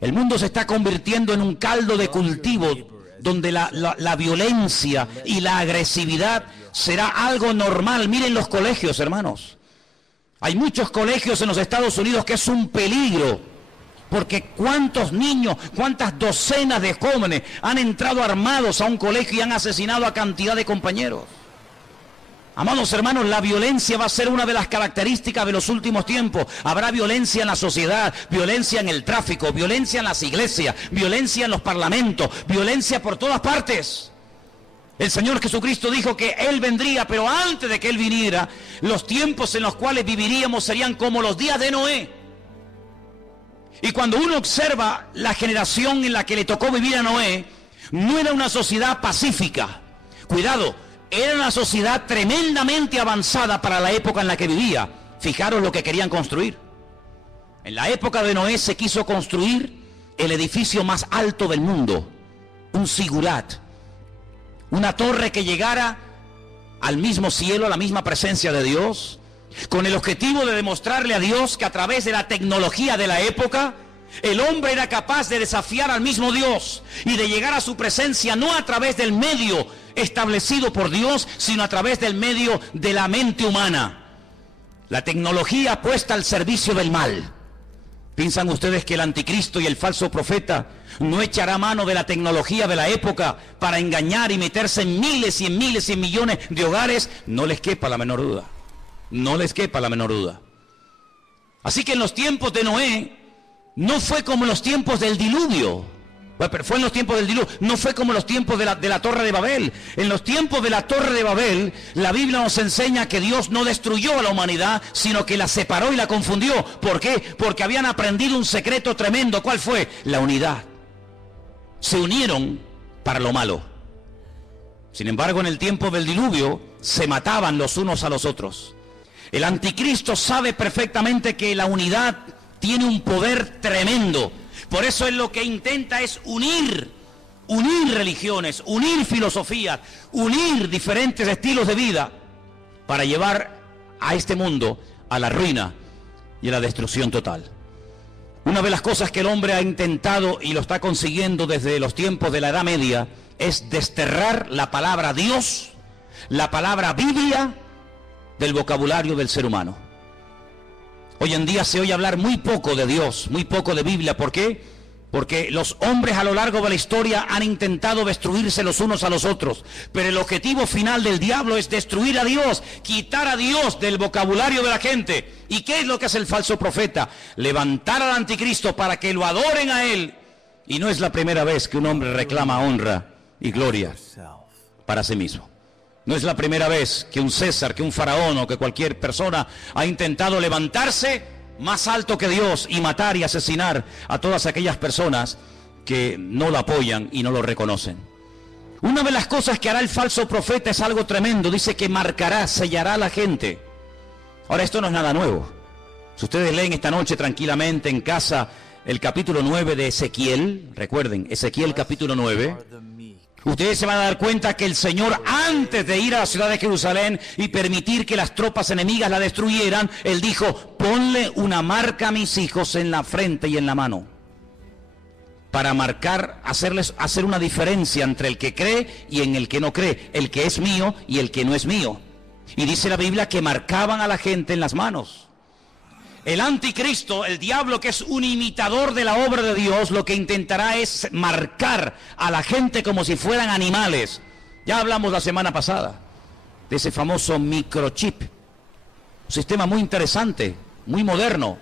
El mundo se está convirtiendo en un caldo de cultivo donde la violencia y la agresividad será algo normal. Miren los colegios, hermanos. Hay muchos colegios en los Estados Unidos que es un peligro, porque cuántos niños, cuántas docenas de jóvenes han entrado armados a un colegio y han asesinado a cantidad de compañeros. Amados hermanos, la violencia va a ser una de las características de los últimos tiempos. Habrá violencia en la sociedad, violencia en el tráfico, violencia en las iglesias, violencia en los parlamentos, violencia por todas partes. El Señor Jesucristo dijo que Él vendría, pero antes de que Él viniera, los tiempos en los cuales viviríamos serían como los días de Noé. Y cuando uno observa la generación en la que le tocó vivir a Noé, no era una sociedad pacífica. Cuidado, era una sociedad tremendamente avanzada para la época en la que vivía. Fijaros lo que querían construir. En la época de Noé se quiso construir el edificio más alto del mundo, un zigurat, una torre que llegara al mismo cielo, a la misma presencia de Dios, con el objetivo de demostrarle a Dios que a través de la tecnología de la época, el hombre era capaz de desafiar al mismo Dios y de llegar a su presencia no a través del medio establecido por Dios, sino a través del medio de la mente humana. La tecnología puesta al servicio del mal. ¿Piensan ustedes que el anticristo y el falso profeta no echará mano de la tecnología de la época para engañar y meterse en miles y en miles y en millones de hogares? No les quepa la menor duda. No les quepa la menor duda. Así que en los tiempos de Noé no fue como en los tiempos del diluvio. Bueno, pero fue en los tiempos del diluvio. No fue como en los tiempos de la Torre de Babel. En los tiempos de la Torre de Babel, la Biblia nos enseña que Dios no destruyó a la humanidad, sino que la separó y la confundió. ¿Por qué? Porque habían aprendido un secreto tremendo. ¿Cuál fue? La unidad. Se unieron para lo malo. Sin embargo, en el tiempo del diluvio, se mataban los unos a los otros. El anticristo sabe perfectamente que la unidad tiene un poder tremendo. Por eso él lo que intenta es unir religiones, unir filosofías, unir diferentes estilos de vida para llevar a este mundo a la ruina y a la destrucción total. Una de las cosas que el hombre ha intentado y lo está consiguiendo desde los tiempos de la Edad Media es desterrar la palabra Dios, la palabra Biblia, del vocabulario del ser humano. Hoy en día se oye hablar muy poco de Dios, muy poco de Biblia. ¿Por qué? Porque los hombres a lo largo de la historia han intentado destruirse los unos a los otros. Pero el objetivo final del diablo es destruir a Dios, quitar a Dios del vocabulario de la gente. ¿Y qué es lo que hace el falso profeta? Levantar al anticristo para que lo adoren a él. Y no es la primera vez que un hombre reclama honra y gloria para sí mismo. No es la primera vez que un César, que un faraón o que cualquier persona ha intentado levantarse más alto que Dios y matar y asesinar a todas aquellas personas que no lo apoyan y no lo reconocen. Una de las cosas que hará el falso profeta es algo tremendo. Dice que marcará, sellará a la gente. Ahora, esto no es nada nuevo. Si ustedes leen esta noche tranquilamente en casa el capítulo 9 de Ezequiel, recuerden, Ezequiel capítulo 9, ustedes se van a dar cuenta que el Señor, antes de ir a la ciudad de Jerusalén y permitir que las tropas enemigas la destruyeran, Él dijo: ponle una marca a mis hijos en la frente y en la mano, para marcar, hacer una diferencia entre el que cree y en el que no cree, el que es mío y el que no es mío. Y dice la Biblia que marcaban a la gente en las manos. El anticristo, el diablo, que es un imitador de la obra de Dios, lo que intentará es marcar a la gente como si fueran animales. Ya hablamos la semana pasada de ese famoso microchip, un sistema muy interesante, muy moderno,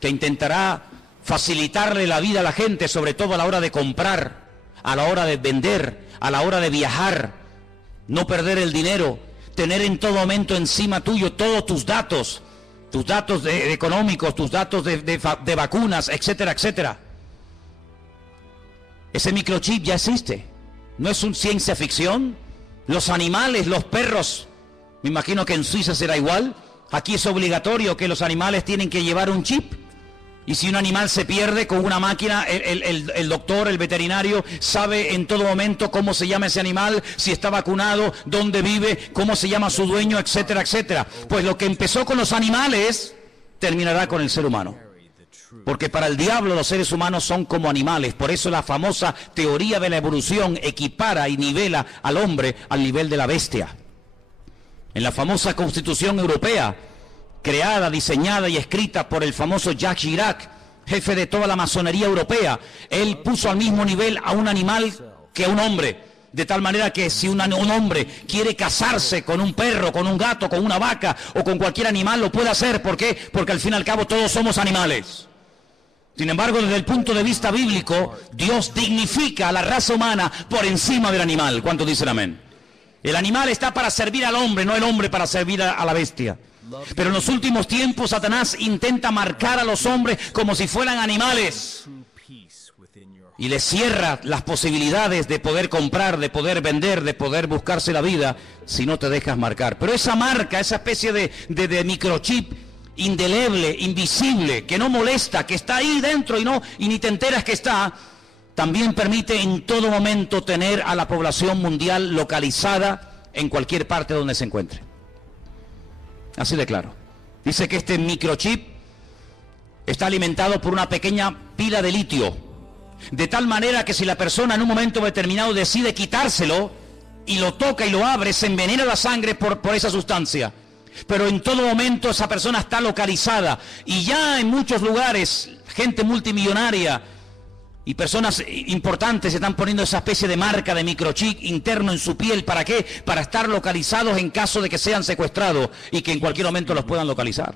que intentará facilitarle la vida a la gente, sobre todo a la hora de comprar, a la hora de vender, a la hora de viajar, no perder el dinero, tener en todo momento encima tuyo todos tus datos económicos, tus datos de vacunas, etcétera, etcétera. Ese microchip ya existe. No es una ciencia ficción. Los animales, los perros, me imagino que en Suiza será igual. Aquí es obligatorio que los animales tienen que llevar un chip. Y si un animal se pierde, con una máquina, el doctor, el veterinario, sabe en todo momento cómo se llama ese animal, si está vacunado, dónde vive, cómo se llama su dueño, etcétera, etcétera. Pues lo que empezó con los animales, terminará con el ser humano. Porque para el diablo los seres humanos son como animales. Por eso la famosa teoría de la evolución equipara y nivela al hombre al nivel de la bestia. En la famosa Constitución Europea, creada, diseñada y escrita por el famoso Jacques Chirac, jefe de toda la masonería europea, él puso al mismo nivel a un animal que a un hombre, de tal manera que si un hombre quiere casarse con un perro, con un gato, con una vaca o con cualquier animal, lo puede hacer. ¿Por qué? Porque al fin y al cabo todos somos animales. Sin embargo, desde el punto de vista bíblico, Dios dignifica a la raza humana por encima del animal. ¿Cuántos dicen amén? El animal está para servir al hombre, no el hombre para servir a la bestia. Pero en los últimos tiempos Satanás intenta marcar a los hombres como si fueran animales y les cierra las posibilidades de poder comprar, de poder vender, de poder buscarse la vida si no te dejas marcar. Pero esa marca, esa especie de microchip indeleble, invisible, que no molesta, que está ahí dentro y ni te enteras que está, también permite en todo momento tener a la población mundial localizada en cualquier parte donde se encuentre. Así de claro. Dice que este microchip está alimentado por una pequeña pila de litio, de tal manera que si la persona en un momento determinado decide quitárselo y lo toca y lo abre, se envenena la sangre por esa sustancia. Pero en todo momento esa persona está localizada y ya en muchos lugares, gente multimillonaria y personas importantes se están poniendo esa especie de marca de microchip interno en su piel. ¿Para qué? Para estar localizados en caso de que sean secuestrados y que en cualquier momento los puedan localizar.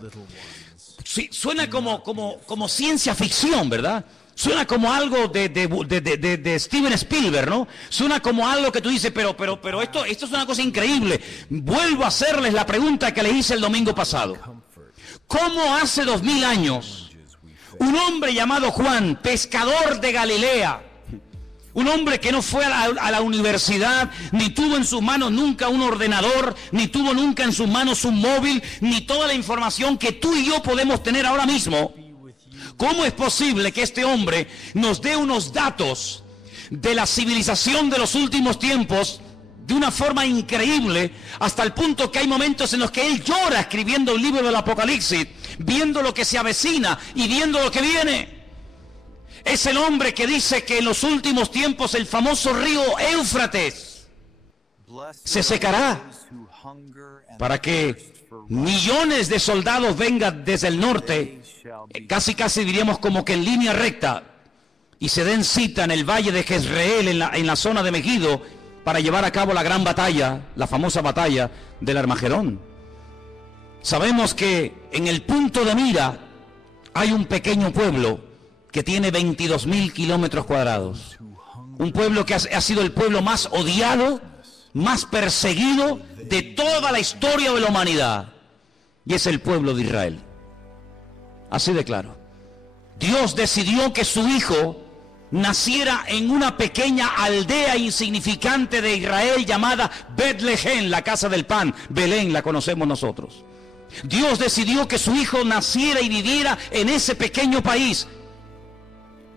Sí, suena como ciencia ficción, ¿verdad? Suena como algo de Steven Spielberg, ¿no? Suena como algo que tú dices, pero esto es una cosa increíble. Vuelvo a hacerles la pregunta que les hice el domingo pasado. ¿Cómo hace 2000 años un hombre llamado Juan, pescador de Galilea, un hombre que no fue a la universidad, ni tuvo en sus manos nunca un ordenador, ni tuvo nunca en sus manos un móvil, ni toda la información que tú y yo podemos tener ahora mismo? ¿Cómo es posible que este hombre nos dé unos datos de la civilización de los últimos tiempos de una forma increíble, hasta el punto que hay momentos en los que él llora escribiendo el libro del Apocalipsis, viendo lo que se avecina y viendo lo que viene? Es el hombre que dice que en los últimos tiempos el famoso río Éufrates se secará para que millones de soldados vengan desde el norte, casi diríamos como que en línea recta, y se den cita en el valle de Jezreel, en la zona de Megiddo, para llevar a cabo la gran batalla, la famosa batalla del Armagedón. Sabemos que en el punto de mira hay un pequeño pueblo que tiene 22.000 kilómetros cuadrados. Un pueblo que ha sido el pueblo más odiado, más perseguido de toda la historia de la humanidad. Y es el pueblo de Israel. Así de claro. Dios decidió que su hijo naciera en una pequeña aldea insignificante de Israel llamada Betlehem, la casa del pan. Belén la conocemos nosotros. Dios decidió que su hijo naciera y viviera en ese pequeño país,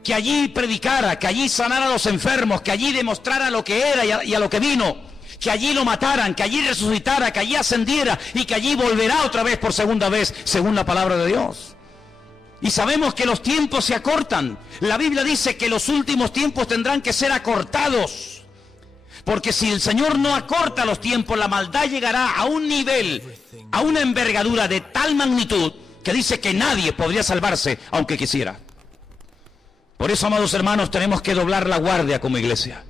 que allí predicara, que allí sanara a los enfermos, que allí demostrara lo que era y a lo que vino, que allí lo mataran, que allí resucitara, que allí ascendiera y que allí volverá otra vez por segunda vez, según la palabra de Dios. Y sabemos que los tiempos se acortan. La Biblia dice que los últimos tiempos tendrán que ser acortados, porque si el Señor no acorta los tiempos, la maldad llegará a un nivel, a una envergadura de tal magnitud, que dice que nadie podría salvarse aunque quisiera. Por eso, amados hermanos, tenemos que doblar la guardia como iglesia.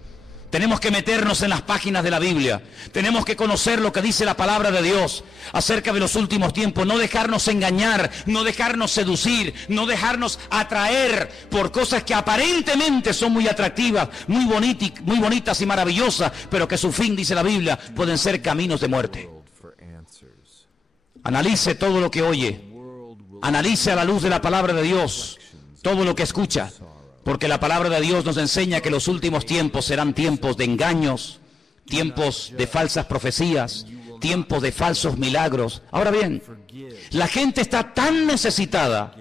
Tenemos que meternos en las páginas de la Biblia. Tenemos que conocer lo que dice la palabra de Dios acerca de los últimos tiempos. No dejarnos engañar, no dejarnos seducir, no dejarnos atraer por cosas que aparentemente son muy atractivas, muy bonitas y maravillosas, pero que su fin, dice la Biblia, pueden ser caminos de muerte. Analice todo lo que oye. Analice a la luz de la palabra de Dios todo lo que escucha. Porque la palabra de Dios nos enseña que los últimos tiempos serán tiempos de engaños, tiempos de falsas profecías, tiempos de falsos milagros. Ahora bien, la gente está tan necesitada,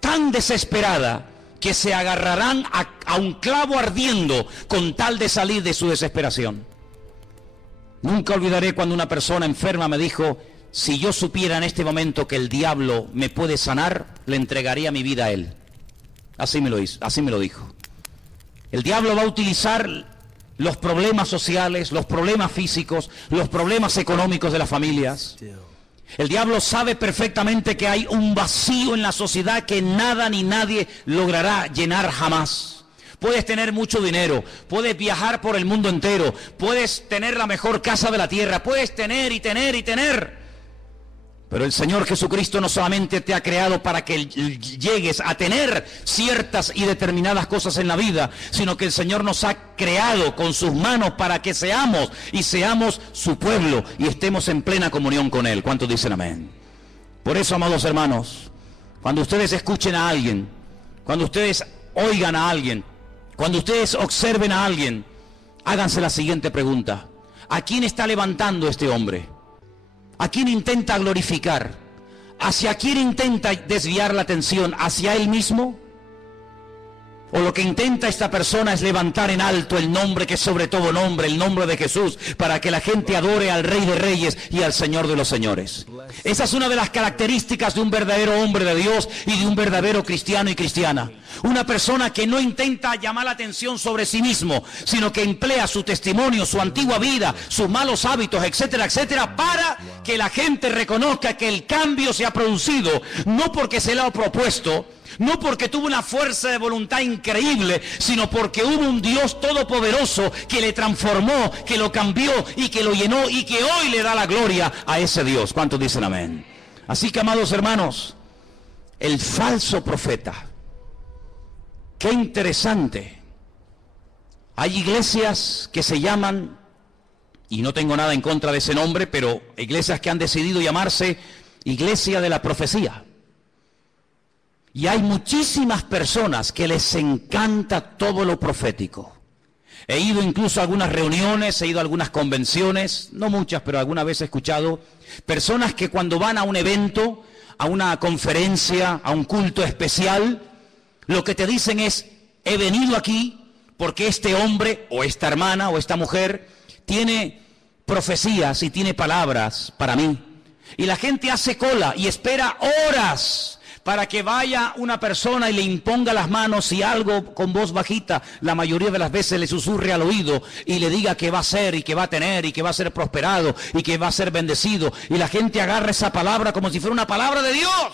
tan desesperada, que se agarrarán a un clavo ardiendo con tal de salir de su desesperación. Nunca olvidaré cuando una persona enferma me dijo: si yo supiera en este momento que el diablo me puede sanar, le entregaría mi vida a él. Así me lo dijo. El diablo va a utilizar los problemas sociales, los problemas físicos, los problemas económicos de las familias. El diablo sabe perfectamente que hay un vacío en la sociedad que nada ni nadie logrará llenar jamás. Puedes tener mucho dinero, puedes viajar por el mundo entero, puedes tener la mejor casa de la tierra, puedes tener y tener y tener. Pero el Señor Jesucristo no solamente te ha creado para que llegues a tener ciertas y determinadas cosas en la vida, sino que el Señor nos ha creado con sus manos para que seamos su pueblo y estemos en plena comunión con Él. ¿Cuántos dicen amén? Por eso, amados hermanos, cuando ustedes escuchen a alguien, cuando ustedes oigan a alguien, cuando ustedes observen a alguien, háganse la siguiente pregunta: ¿a quién está levantando este hombre? ¿A quién intenta glorificar? ¿Hacia quién intenta desviar la atención? ¿Hacia él mismo? ¿O lo que intenta esta persona es levantar en alto el nombre que es sobre todo nombre, el nombre de Jesús, para que la gente adore al Rey de Reyes y al Señor de los Señores? Esa es una de las características de un verdadero hombre de Dios y de un verdadero cristiano y cristiana. Una persona que no intenta llamar la atención sobre sí mismo, sino que emplea su testimonio, su antigua vida, sus malos hábitos, etcétera, etcétera, para que la gente reconozca que el cambio se ha producido, no porque se le ha propuesto, no porque tuvo una fuerza de voluntad increíble, sino porque hubo un Dios todopoderoso que le transformó, que lo cambió y que lo llenó y que hoy le da la gloria a ese Dios. ¿Cuántos dicen amén? Así que, amados hermanos, el falso profeta, qué interesante. Hay iglesias que se llaman, y no tengo nada en contra de ese nombre, pero iglesias que han decidido llamarse Iglesia de la Profecía. Y hay muchísimas personas que les encanta todo lo profético. He ido incluso a algunas reuniones, he ido a algunas convenciones, no muchas, pero alguna vez he escuchado personas que cuando van a un evento, a una conferencia, a un culto especial, lo que te dicen es: he venido aquí porque este hombre o esta hermana o esta mujer tiene profecías y tiene palabras para mí. Y la gente hace cola y espera horas para que vaya una persona y le imponga las manos y algo con voz bajita, la mayoría de las veces le susurre al oído y le diga que va a ser y que va a tener y que va a ser prosperado y que va a ser bendecido. Y la gente agarra esa palabra como si fuera una palabra de Dios,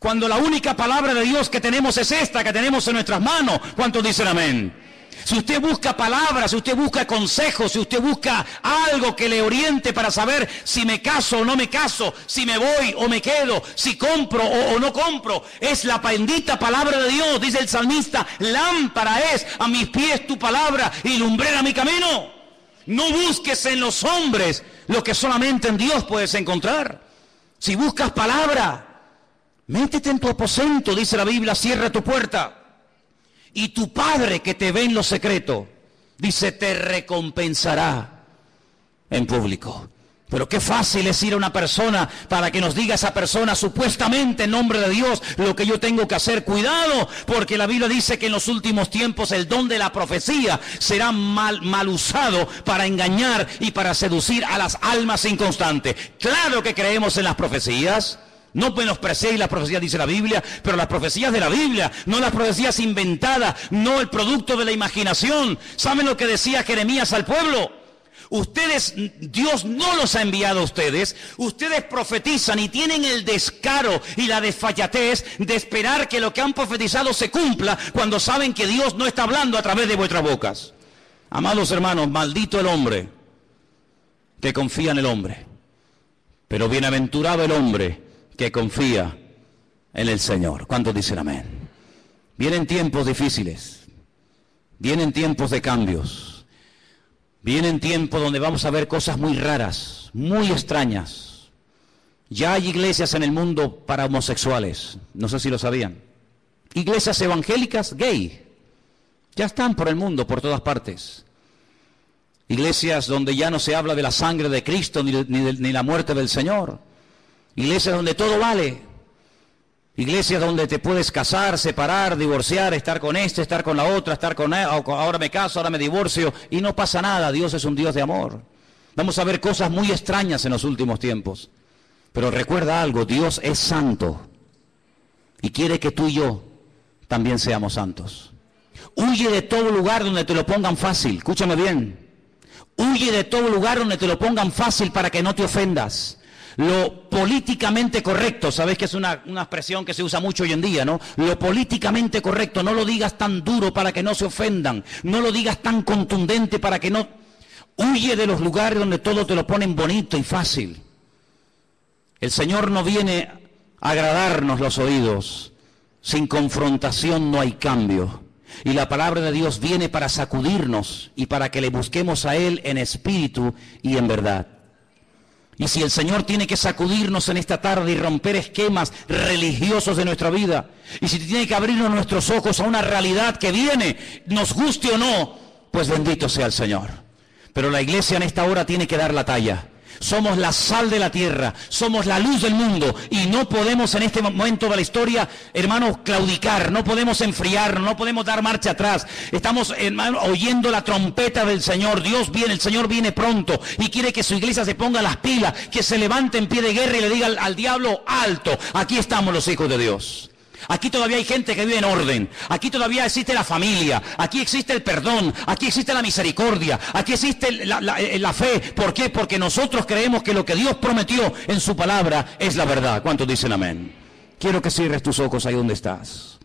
cuando la única palabra de Dios que tenemos es esta, que tenemos en nuestras manos. ¿Cuántos dicen amén? Si usted busca palabras, si usted busca consejos, si usted busca algo que le oriente para saber si me caso o no me caso, si me voy o me quedo, si compro o no compro, es la bendita palabra de Dios. Dice el salmista: lámpara es a mis pies tu palabra y lumbrera mi camino. No busques en los hombres lo que solamente en Dios puedes encontrar. Si buscas palabra, métete en tu aposento, dice la Biblia, cierra tu puerta. Y tu Padre que te ve en lo secreto, dice, te recompensará en público. Pero qué fácil es ir a una persona para que nos diga esa persona supuestamente en nombre de Dios lo que yo tengo que hacer. Cuidado, porque la Biblia dice que en los últimos tiempos el don de la profecía será mal usado para engañar y para seducir a las almas inconstantes. Claro que creemos en las profecías. No menospreciéis las profecías, dice la Biblia, pero las profecías de la Biblia, no las profecías inventadas, no el producto de la imaginación. ¿Saben lo que decía Jeremías al pueblo? Ustedes, Dios no los ha enviado a ustedes, ustedes profetizan y tienen el descaro y la desfachatez de esperar que lo que han profetizado se cumpla cuando saben que Dios no está hablando a través de vuestras bocas. Amados hermanos, maldito el hombre que confía en el hombre, pero bienaventurado el hombre que confía en el Señor. ¿Cuántos dicen amén? Vienen tiempos difíciles, vienen tiempos de cambios, vienen tiempos donde vamos a ver cosas muy raras, muy extrañas. Ya hay iglesias en el mundo para homosexuales, no sé si lo sabían. Iglesias evangélicas gay, ya están por el mundo, por todas partes. Iglesias donde ya no se habla de la sangre de Cristo ni la muerte del Señor. Iglesias donde todo vale. Iglesias donde te puedes casar, separar, divorciar, estar con este, estar con la otra, estar con él, ahora me caso, ahora me divorcio y no pasa nada. Dios es un Dios de amor. Vamos a ver cosas muy extrañas en los últimos tiempos. Pero recuerda algo, Dios es santo y quiere que tú y yo también seamos santos. Huye de todo lugar donde te lo pongan fácil. Escúchame bien. Huye de todo lugar donde te lo pongan fácil para que no te ofendas. Lo políticamente correcto, sabes que es una expresión que se usa mucho hoy en día, ¿no? Lo políticamente correcto, no lo digas tan duro para que no se ofendan, no lo digas tan contundente para que no... Huye de los lugares donde todo te lo ponen bonito y fácil. El Señor no viene a agradarnos los oídos, sin confrontación no hay cambio. Y la palabra de Dios viene para sacudirnos y para que le busquemos a Él en espíritu y en verdad. Y si el Señor tiene que sacudirnos en esta tarde y romper esquemas religiosos de nuestra vida, y si tiene que abrirnos nuestros ojos a una realidad que viene, nos guste o no, pues bendito sea el Señor. Pero la iglesia en esta hora tiene que dar la talla. Somos la sal de la tierra, somos la luz del mundo y no podemos en este momento de la historia, hermanos, claudicar, no podemos enfriarnos, no podemos dar marcha atrás. Estamos, hermanos, oyendo la trompeta del Señor. Dios viene, el Señor viene pronto y quiere que su iglesia se ponga las pilas, que se levante en pie de guerra y le diga al diablo: alto, aquí estamos los hijos de Dios. Aquí todavía hay gente que vive en orden, aquí todavía existe la familia, aquí existe el perdón, aquí existe la misericordia, aquí existe la fe. ¿Por qué? Porque nosotros creemos que lo que Dios prometió en su palabra es la verdad. ¿Cuántos dicen amén? Quiero que cierres tus ojos ahí donde estás.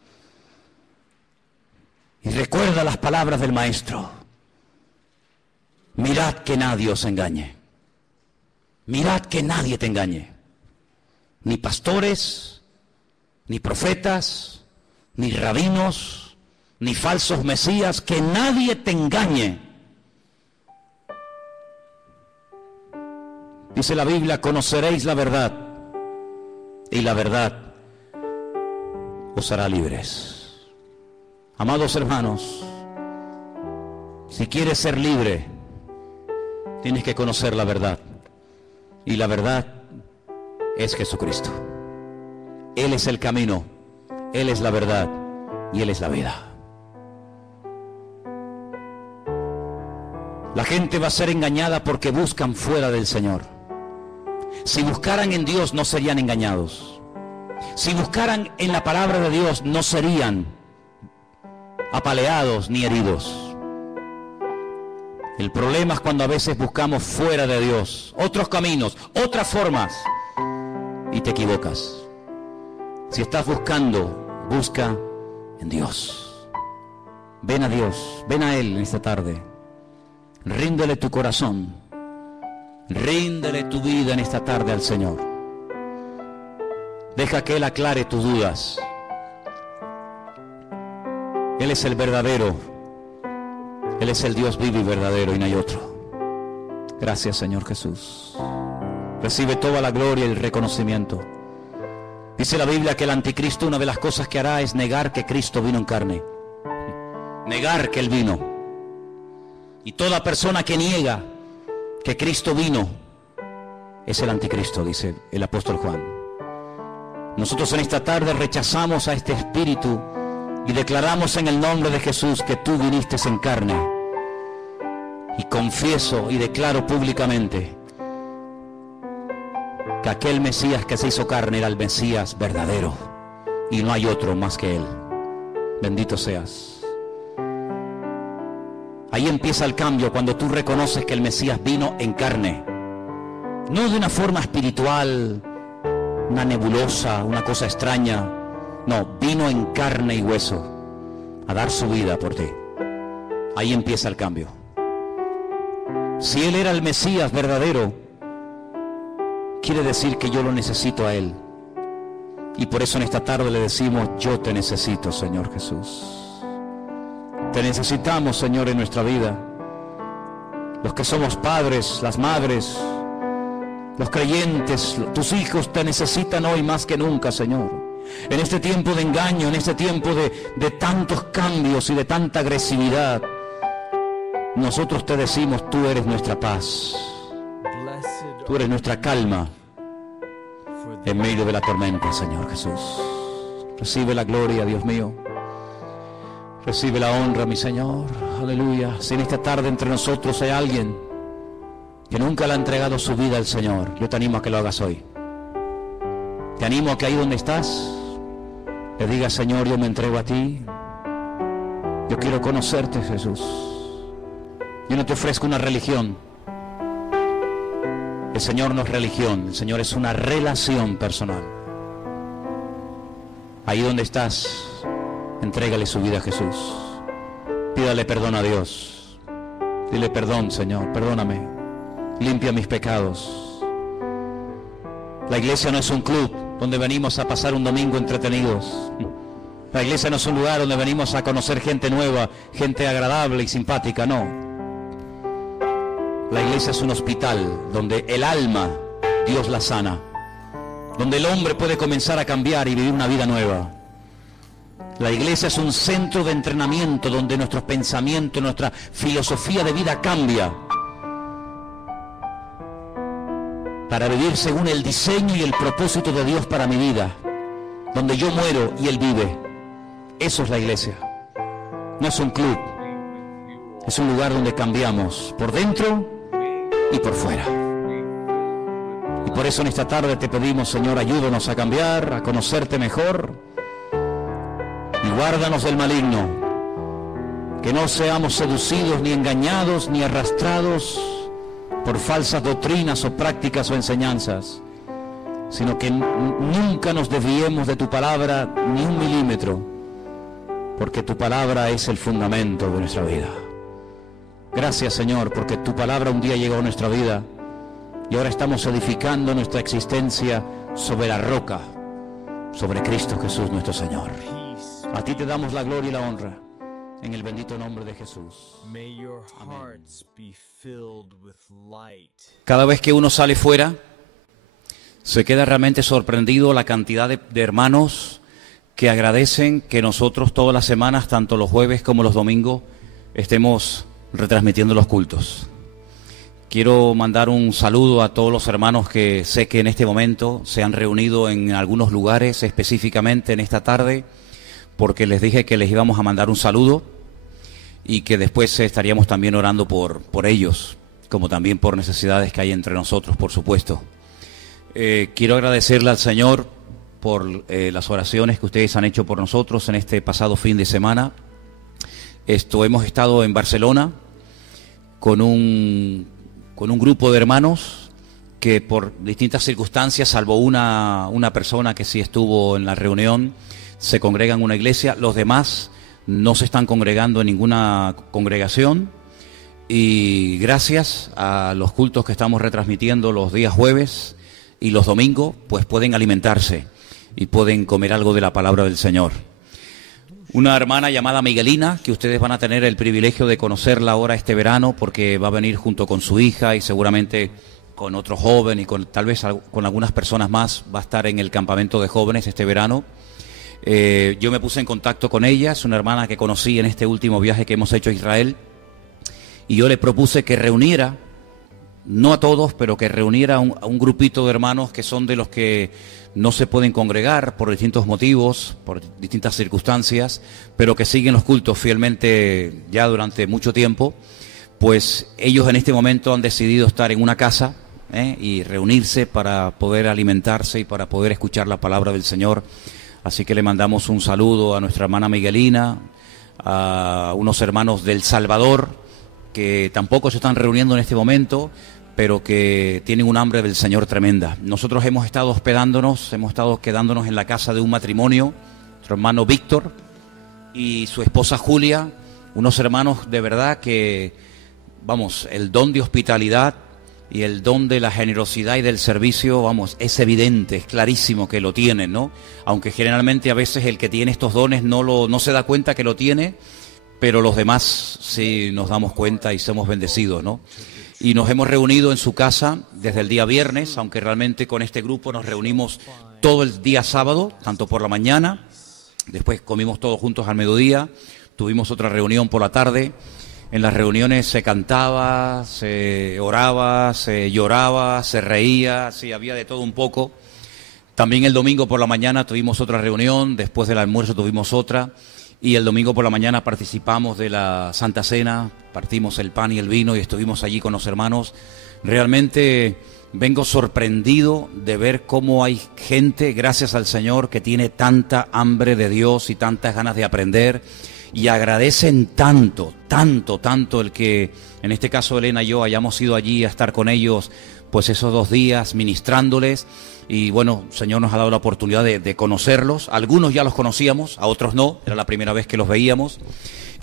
Y recuerda las palabras del Maestro. Mirad que nadie os engañe. Mirad que nadie te engañe. Ni pastores, ni profetas, ni rabinos, ni falsos mesías, que nadie te engañe. Dice la Biblia: conoceréis la verdad, y la verdad os hará libres. Amados hermanos, si quieres ser libre, tienes que conocer la verdad, y la verdad es Jesucristo. Él es el camino, Él es la verdad y Él es la vida. La gente va a ser engañada porque buscan fuera del Señor. Si buscaran en Dios no serían engañados. Si buscaran en la palabra de Dios no serían apaleados ni heridos. El problema es cuando a veces buscamos fuera de Dios otros caminos, otras formas, y te equivocas. Si estás buscando, busca en Dios. Ven a Dios, ven a Él en esta tarde. Ríndele tu corazón. Ríndele tu vida en esta tarde al Señor. Deja que Él aclare tus dudas. Él es el verdadero. Él es el Dios vivo y verdadero y no hay otro. Gracias, Señor Jesús. Recibe toda la gloria y el reconocimiento. Dice la Biblia que el anticristo, una de las cosas que hará es negar que Cristo vino en carne. Negar que Él vino. Y toda persona que niega que Cristo vino es el anticristo, dice el apóstol Juan. Nosotros en esta tarde rechazamos a este espíritu y declaramos en el nombre de Jesús que tú viniste en carne. Y confieso y declaro públicamente que aquel Mesías que se hizo carne era el Mesías verdadero y no hay otro más que Él. Bendito seas. Ahí empieza el cambio, cuando tú reconoces que el Mesías vino en carne, no de una forma espiritual, una nebulosa, una cosa extraña. No, vino en carne y hueso a dar su vida por ti. Ahí empieza el cambio. Si Él era el Mesías verdadero, quiere decir que yo lo necesito a Él. Y por eso en esta tarde le decimos: yo te necesito, Señor Jesús. Te necesitamos, Señor, en nuestra vida. Los que somos padres, las madres, los creyentes, tus hijos te necesitan hoy más que nunca, Señor. En este tiempo de engaño, en este tiempo de tantos cambios y de tanta agresividad, nosotros te decimos: tú eres nuestra paz. Tú eres nuestra calma en medio de la tormenta, Señor Jesús. Recibe la gloria, Dios mío. Recibe la honra, mi Señor. Aleluya. Si en esta tarde entre nosotros hay alguien que nunca le ha entregado su vida al Señor, yo te animo a que lo hagas hoy. Te animo a que ahí donde estás le digas: Señor, yo me entrego a ti. Yo quiero conocerte, Jesús. Yo no te ofrezco una religión. El Señor no es religión, el Señor es una relación personal. Ahí donde estás, entrégale su vida a Jesús. Pídale perdón a Dios. Dile: perdón, Señor, perdóname. Limpia mis pecados. La iglesia no es un club donde venimos a pasar un domingo entretenidos. La iglesia no es un lugar donde venimos a conocer gente nueva, gente agradable y simpática, no. La iglesia es un hospital donde el alma, Dios la sana, donde el hombre puede comenzar a cambiar y vivir una vida nueva. La iglesia es un centro de entrenamiento donde nuestros pensamientos, nuestra filosofía de vida cambia para vivir según el diseño y el propósito de Dios para mi vida, donde yo muero y Él vive. Eso es la iglesia. No es un club, es un lugar donde cambiamos por dentro y por fuera. Y por eso en esta tarde te pedimos, Señor, ayúdanos a cambiar, a conocerte mejor, y guárdanos del maligno, que no seamos seducidos, ni engañados, ni arrastrados por falsas doctrinas o prácticas o enseñanzas, sino que nunca nos desviemos de tu palabra ni un milímetro, porque tu palabra es el fundamento de nuestra vida. Gracias, Señor, porque tu palabra un día llegó a nuestra vida y ahora estamos edificando nuestra existencia sobre la roca, sobre Cristo Jesús nuestro Señor. A ti te damos la gloria y la honra, en el bendito nombre de Jesús. Amén. Cada vez que uno sale fuera, se queda realmente sorprendido la cantidad de hermanos que agradecen que nosotros todas las semanas, tanto los jueves como los domingos, estemos retransmitiendo los cultos. Quiero mandar un saludo a todos los hermanos que sé que en este momento se han reunido en algunos lugares, específicamente en esta tarde, porque les dije que les íbamos a mandar un saludo y que después estaríamos también orando por ellos, como también por necesidades que hay entre nosotros, por supuesto. Quiero agradecerle al Señor por las oraciones que ustedes han hecho por nosotros en este pasado fin de semana. Hemos estado en Barcelona con un grupo de hermanos que por distintas circunstancias, salvo una persona que sí estuvo en la reunión, se congrega en una iglesia. Los demás no se están congregando en ninguna congregación, y gracias a los cultos que estamos retransmitiendo los días jueves y los domingos, pues pueden alimentarse y pueden comer algo de la palabra del Señor. Una hermana llamada Miguelina, que ustedes van a tener el privilegio de conocerla ahora este verano, porque va a venir junto con su hija y seguramente con otro joven y tal vez con algunas personas más, va a estar en el campamento de jóvenes este verano. Yo me puse en contacto con ella, es una hermana que conocí en este último viaje que hemos hecho a Israel, y yo le propuse que reuniera, no a todos, pero que reuniera a un grupito de hermanos que son de los que no se pueden congregar por distintos motivos, por distintas circunstancias, pero que siguen los cultos fielmente ya durante mucho tiempo. Pues ellos en este momento han decidido estar en una casa y reunirse para poder alimentarse y para poder escuchar la palabra del Señor. Así que le mandamos un saludo a nuestra hermana Miguelina, a unos hermanos del Salvador que tampoco se están reuniendo en este momento, pero que tienen un hambre del Señor tremenda. Nosotros hemos estado hospedándonos, hemos estado quedándonos en la casa de un matrimonio, nuestro hermano Víctor y su esposa Julia, unos hermanos de verdad que, vamos, el don de hospitalidad y el don de la generosidad y del servicio, vamos, es evidente, es clarísimo que lo tienen, ¿no? Aunque generalmente a veces el que tiene estos dones no se da cuenta que lo tiene, pero los demás sí nos damos cuenta y somos bendecidos, ¿no? Y nos hemos reunido en su casa desde el día viernes, aunque realmente con este grupo nos reunimos todo el día sábado, tanto por la mañana, después comimos todos juntos al mediodía, tuvimos otra reunión por la tarde. En las reuniones se cantaba, se oraba, se lloraba, se reía, sí, había de todo un poco. También el domingo por la mañana tuvimos otra reunión, después del almuerzo tuvimos otra, y el domingo por la mañana participamos de la Santa Cena, partimos el pan y el vino y estuvimos allí con los hermanos. Realmente vengo sorprendido de ver cómo hay gente, gracias al Señor, que tiene tanta hambre de Dios y tantas ganas de aprender, y agradecen tanto, tanto, tanto el que, en este caso Elena y yo, hayamos ido allí a estar con ellos, pues esos 2 días ministrándoles. Y bueno, el Señor nos ha dado la oportunidad de conocerlos. Algunos ya los conocíamos, a otros no, era la primera vez que los veíamos.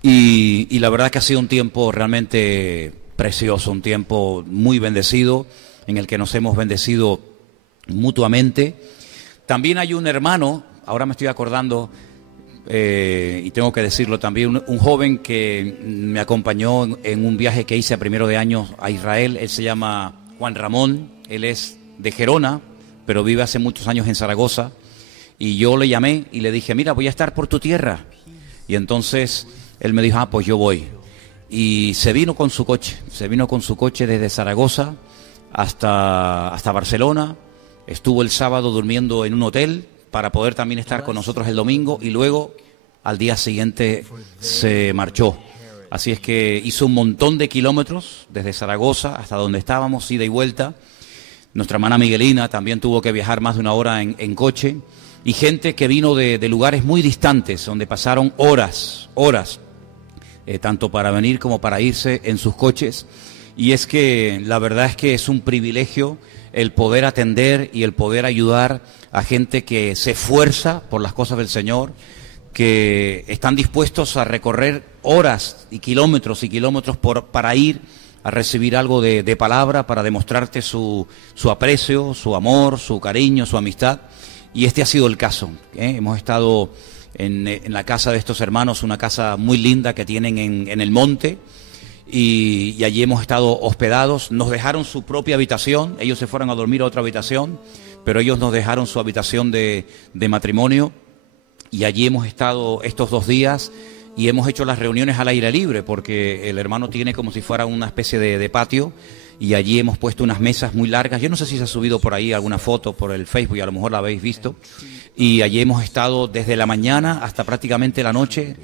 Y la verdad que ha sido un tiempo realmente precioso, un tiempo muy bendecido, en el que nos hemos bendecido mutuamente. También hay un hermano, ahora me estoy acordando, y tengo que decirlo también, un joven que me acompañó en un viaje que hice a primero de año a Israel. Él se llama Juan Ramón, él es de Gerona, pero vive hace muchos años en Zaragoza, y yo le llamé y le dije, mira, voy a estar por tu tierra. Y entonces él me dijo, pues yo voy. Y se vino con su coche desde Zaragoza hasta Barcelona. Estuvo el sábado durmiendo en un hotel para poder también estar con nosotros el domingo, y luego al día siguiente se marchó. Así es que hizo un montón de kilómetros desde Zaragoza hasta donde estábamos, ida y vuelta. Nuestra hermana Miguelina también tuvo que viajar más de 1 hora en coche, y gente que vino de lugares muy distantes, donde pasaron horas, tanto para venir como para irse en sus coches. Y es que la verdad es que es un privilegio el poder atender y el poder ayudar a gente que se esfuerza por las cosas del Señor, que están dispuestos a recorrer horas y kilómetros para ir a recibir algo de palabra, para demostrarte su aprecio, su amor, su cariño, su amistad. Y este ha sido el caso, ¿eh? Hemos estado en la casa de estos hermanos, una casa muy linda que tienen en el monte, y allí hemos estado hospedados. Nos dejaron su propia habitación, ellos se fueron a dormir a otra habitación, pero ellos nos dejaron su habitación de matrimonio, y allí hemos estado estos 2 días. Y hemos hecho las reuniones al aire libre, porque el hermano tiene como si fuera una especie de patio, y allí hemos puesto unas mesas muy largas. Yo no sé si se ha subido por ahí alguna foto por el Facebook, y a lo mejor la habéis visto. Y allí hemos estado desde la mañana hasta prácticamente la noche,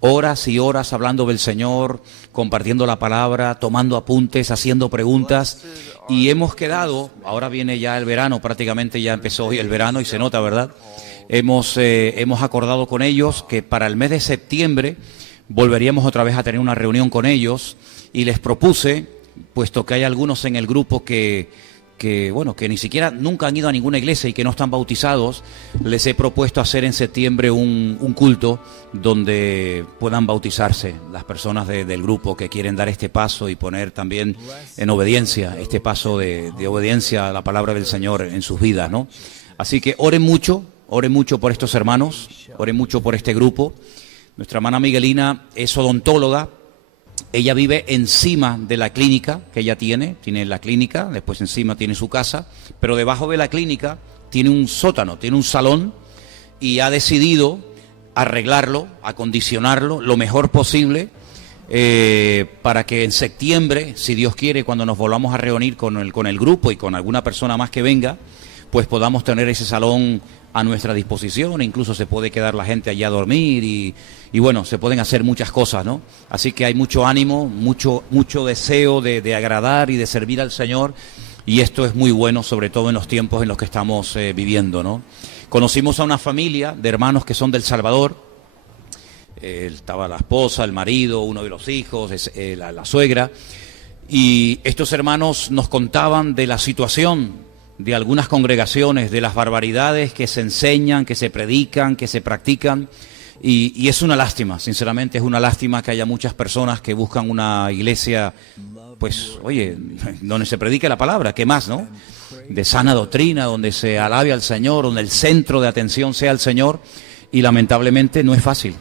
horas y horas hablando del Señor, compartiendo la palabra, tomando apuntes, haciendo preguntas. Y hemos quedado, ahora viene ya el verano, prácticamente ya empezó hoy el verano y se nota, ¿verdad? Hemos acordado con ellos que para el mes de septiembre volveríamos otra vez a tener una reunión con ellos, y les propuse, puesto que hay algunos en el grupo que ni siquiera nunca han ido a ninguna iglesia y que no están bautizados, les he propuesto hacer en septiembre un culto donde puedan bautizarse las personas del grupo que quieren dar este paso y poner también en obediencia, este paso de obediencia a la palabra del Señor en sus vidas, ¿no? Así que oren mucho por estos hermanos, oren mucho por este grupo. Nuestra hermana Miguelina es odontóloga. Ella vive encima de la clínica que ella tiene la clínica, después encima tiene su casa, pero debajo de la clínica tiene un sótano, tiene un salón, y ha decidido arreglarlo, acondicionarlo lo mejor posible, para que en septiembre, si Dios quiere, cuando nos volvamos a reunir con el grupo y con alguna persona más que venga, pues podamos tener ese salón a nuestra disposición. Incluso se puede quedar la gente allá a dormir, y bueno, se pueden hacer muchas cosas, ¿no? Así que hay mucho ánimo, mucho deseo de agradar y de servir al Señor, y esto es muy bueno, sobre todo en los tiempos en los que estamos viviendo, ¿no? Conocimos a una familia de hermanos que son del Salvador. Estaba la esposa, el marido, uno de los hijos, la suegra, y estos hermanos nos contaban de la situación de algunas congregaciones, de las barbaridades que se enseñan, que se predican, que se practican, y es una lástima, sinceramente es una lástima que haya muchas personas que buscan una iglesia, pues, oye, donde se predique la palabra, ¿qué más, no? De sana doctrina, donde se alabe al Señor, donde el centro de atención sea el Señor, y lamentablemente no es fácil.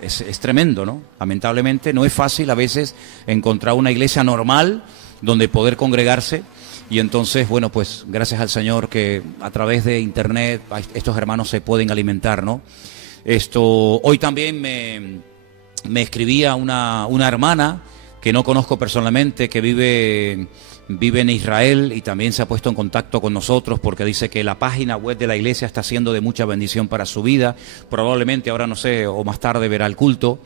Es tremendo, ¿no? Lamentablemente no es fácil a veces encontrar una iglesia normal donde poder congregarse. Y entonces, bueno, pues gracias al Señor que a través de internet estos hermanos se pueden alimentar, ¿no? Hoy también me escribía una hermana que no conozco personalmente, que vive vive en Israel y también se ha puesto en contacto con nosotros porque dice que la página web de la iglesia está siendo de mucha bendición para su vida. Probablemente ahora, no sé, o más tarde verá el culto.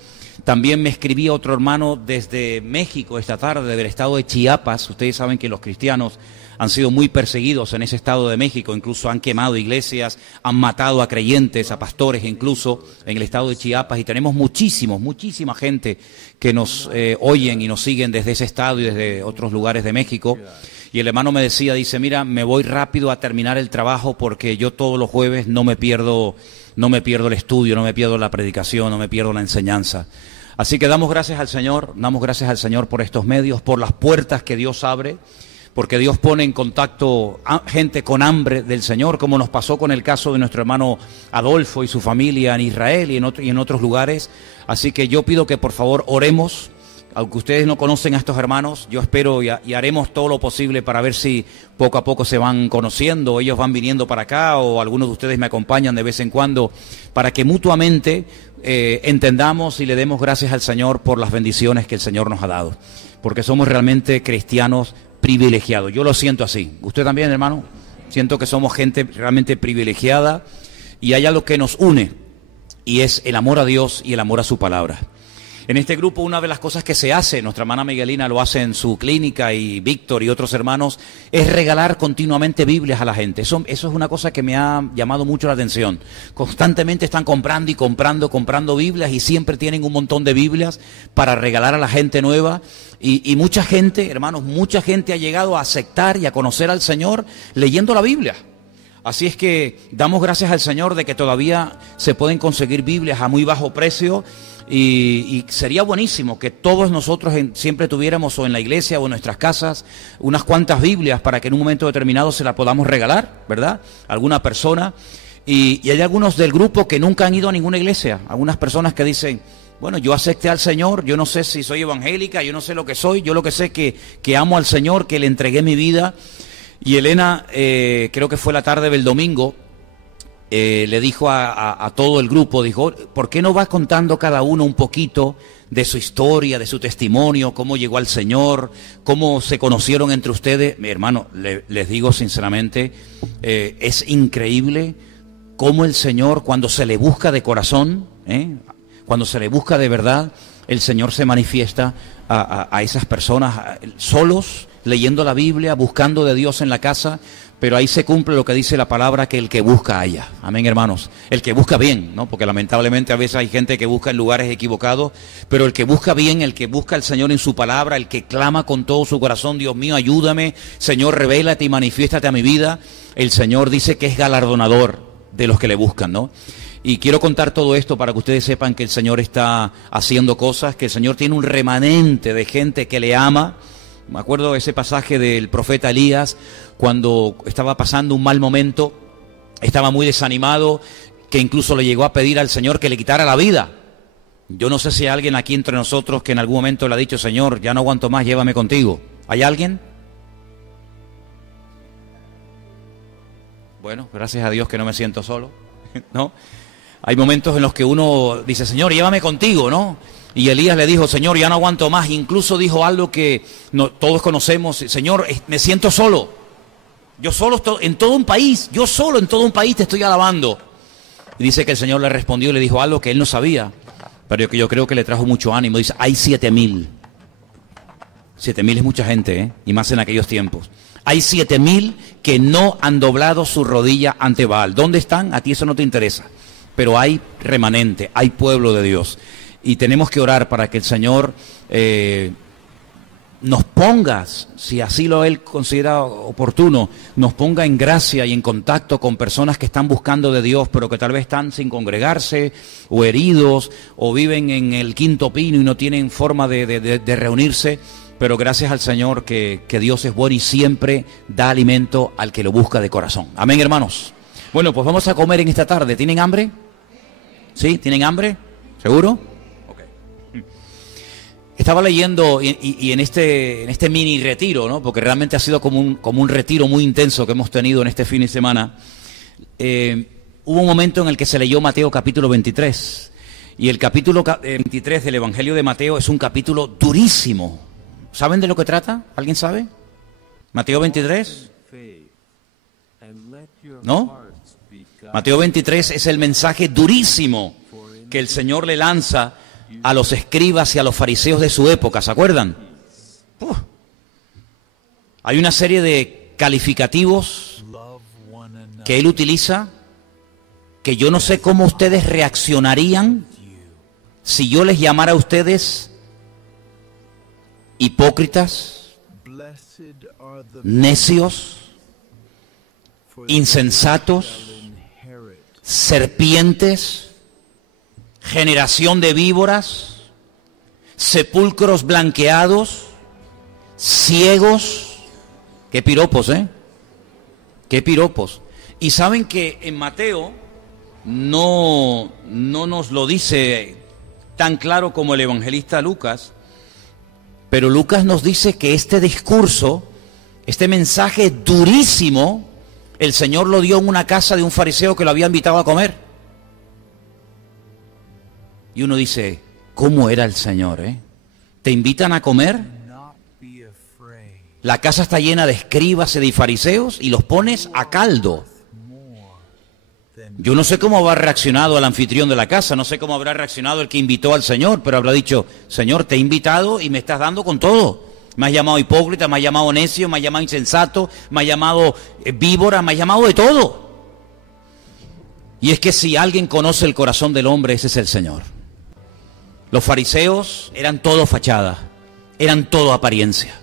También me escribía otro hermano desde México esta tarde, del estado de Chiapas. Ustedes saben que los cristianos han sido muy perseguidos en ese estado de México, incluso han quemado iglesias, han matado a creyentes, a pastores incluso en el estado de Chiapas, y tenemos muchísima gente que nos oyen y nos siguen desde ese estado y desde otros lugares de México. Y el hermano me decía, dice, mira, me voy rápido a terminar el trabajo porque yo todos los jueves no me pierdo el estudio, no me pierdo la predicación, no me pierdo la enseñanza. Así que damos gracias al Señor por estos medios, por las puertas que Dios abre, porque Dios pone en contacto a gente con hambre del Señor, como nos pasó con el caso de nuestro hermano Adolfo y su familia en Israel y en otros lugares. Así que yo pido que por favor oremos, aunque ustedes no conocen a estos hermanos, yo espero y haremos todo lo posible para ver si poco a poco se van conociendo, ellos van viniendo para acá o algunos de ustedes me acompañan de vez en cuando, para que mutuamente entendamos y le demos gracias al Señor por las bendiciones que el Señor nos ha dado, porque somos realmente cristianos privilegiados. Yo lo siento así. ¿Usted también, hermano? Siento que somos gente realmente privilegiada y hay algo que nos une y es el amor a Dios y el amor a su palabra. En este grupo una de las cosas que se hace, nuestra hermana Miguelina lo hace en su clínica y Víctor y otros hermanos, es regalar continuamente Biblias a la gente. Eso es una cosa que me ha llamado mucho la atención. Constantemente están comprando y comprando Biblias y siempre tienen un montón de Biblias para regalar a la gente nueva. Y mucha gente, hermanos, mucha gente ha llegado a aceptar y a conocer al Señor leyendo la Biblia. Así es que damos gracias al Señor de que todavía se pueden conseguir Biblias a muy bajo precio. Y sería buenísimo que todos nosotros siempre tuviéramos o en la iglesia o en nuestras casas unas cuantas Biblias para que en un momento determinado se las podamos regalar, ¿verdad? A alguna persona. Y hay algunos del grupo que nunca han ido a ninguna iglesia. Algunas personas que dicen, bueno, yo acepté al Señor, yo no sé si soy evangélica, yo no sé lo que soy, yo lo que sé es que amo al Señor, que le entregué mi vida. Y Elena, creo que fue la tarde del domingo, le dijo a todo el grupo, dijo, ¿por qué no va contando cada uno un poquito de su historia, de su testimonio, cómo llegó al Señor, cómo se conocieron entre ustedes? Mi hermano, les digo sinceramente, es increíble cómo el Señor, cuando se le busca de corazón, cuando se le busca de verdad, el Señor se manifiesta a esas personas solos, leyendo la Biblia, buscando de Dios en la casa. Pero ahí se cumple lo que dice la palabra, que el que busca halla. Amén, hermanos. El que busca bien, ¿no? Porque lamentablemente a veces hay gente que busca en lugares equivocados, pero el que busca bien, el que busca al Señor en su palabra, el que clama con todo su corazón, Dios mío, ayúdame, Señor, revélate y manifiéstate a mi vida. El Señor dice que es galardonador de los que le buscan, ¿no? Y quiero contar todo esto para que ustedes sepan que el Señor está haciendo cosas, que el Señor tiene un remanente de gente que le ama. Me acuerdo de ese pasaje del profeta Elías, cuando estaba pasando un mal momento, estaba muy desanimado, que incluso le llegó a pedir al Señor que le quitara la vida. Yo no sé si hay alguien aquí entre nosotros que en algún momento le ha dicho, Señor, ya no aguanto más, llévame contigo. ¿Hay alguien? Bueno, gracias a Dios que no me siento solo, ¿no? Hay momentos en los que uno dice, Señor, llévame contigo, ¿no? Y Elías le dijo, Señor, ya no aguanto más. Incluso dijo algo que todos conocemos, Señor, me siento solo. Yo solo en todo un país, yo solo en todo un país te estoy alabando. Y dice que el Señor le respondió y le dijo algo que él no sabía, pero que yo creo que le trajo mucho ánimo. Dice, hay 7,000. 7,000 es mucha gente, ¿eh? Y más en aquellos tiempos. Hay 7,000 que no han doblado su rodilla ante Baal. ¿Dónde están? A ti eso no te interesa. Pero hay remanente, hay pueblo de Dios. Y tenemos que orar para que el Señor nos ponga, si así lo Él considera oportuno, nos ponga en gracia y en contacto con personas que están buscando de Dios, pero que tal vez están sin congregarse, o heridos, o viven en el quinto pino y no tienen forma de reunirse. Pero gracias al Señor que Dios es bueno y siempre da alimento al que lo busca de corazón. Amén, hermanos. Bueno, pues vamos a comer en esta tarde. ¿Tienen hambre? ¿Sí? ¿Tienen hambre? ¿Seguro? Estaba leyendo y en este mini retiro, ¿no? Porque realmente ha sido como un retiro muy intenso que hemos tenido en este fin de semana. Hubo un momento en el que se leyó Mateo capítulo 23. Y el capítulo 23 del Evangelio de Mateo es un capítulo durísimo. ¿Saben de lo que trata? ¿Alguien sabe? ¿Mateo 23? ¿No? Mateo 23 es el mensaje durísimo que el Señor le lanza a los escribas y a los fariseos de su época, ¿se acuerdan? Hay una serie de calificativos que él utiliza que yo no sé cómo ustedes reaccionarían si yo les llamara a ustedes hipócritas, necios, insensatos, serpientes, generación de víboras, sepulcros blanqueados, ciegos. Qué piropos, ¿eh? Qué piropos. Y saben que en Mateo no nos lo dice tan claro como el evangelista Lucas, pero Lucas nos dice que este discurso, este mensaje durísimo, el Señor lo dio en una casa de un fariseo que lo había invitado a comer. Y uno dice, ¿cómo era el Señor, eh? ¿Te invitan a comer? La casa está llena de escribas y de fariseos y los pones a caldo. Yo no sé cómo habrá reaccionado el anfitrión de la casa, no sé cómo habrá reaccionado el que invitó al Señor, pero habrá dicho, Señor, te he invitado y me estás dando con todo. Me has llamado hipócrita, me has llamado necio, me has llamado insensato, me has llamado víbora, me has llamado de todo. Y es que si alguien conoce el corazón del hombre, ese es el Señor. Los fariseos eran todo fachada, eran todo apariencia.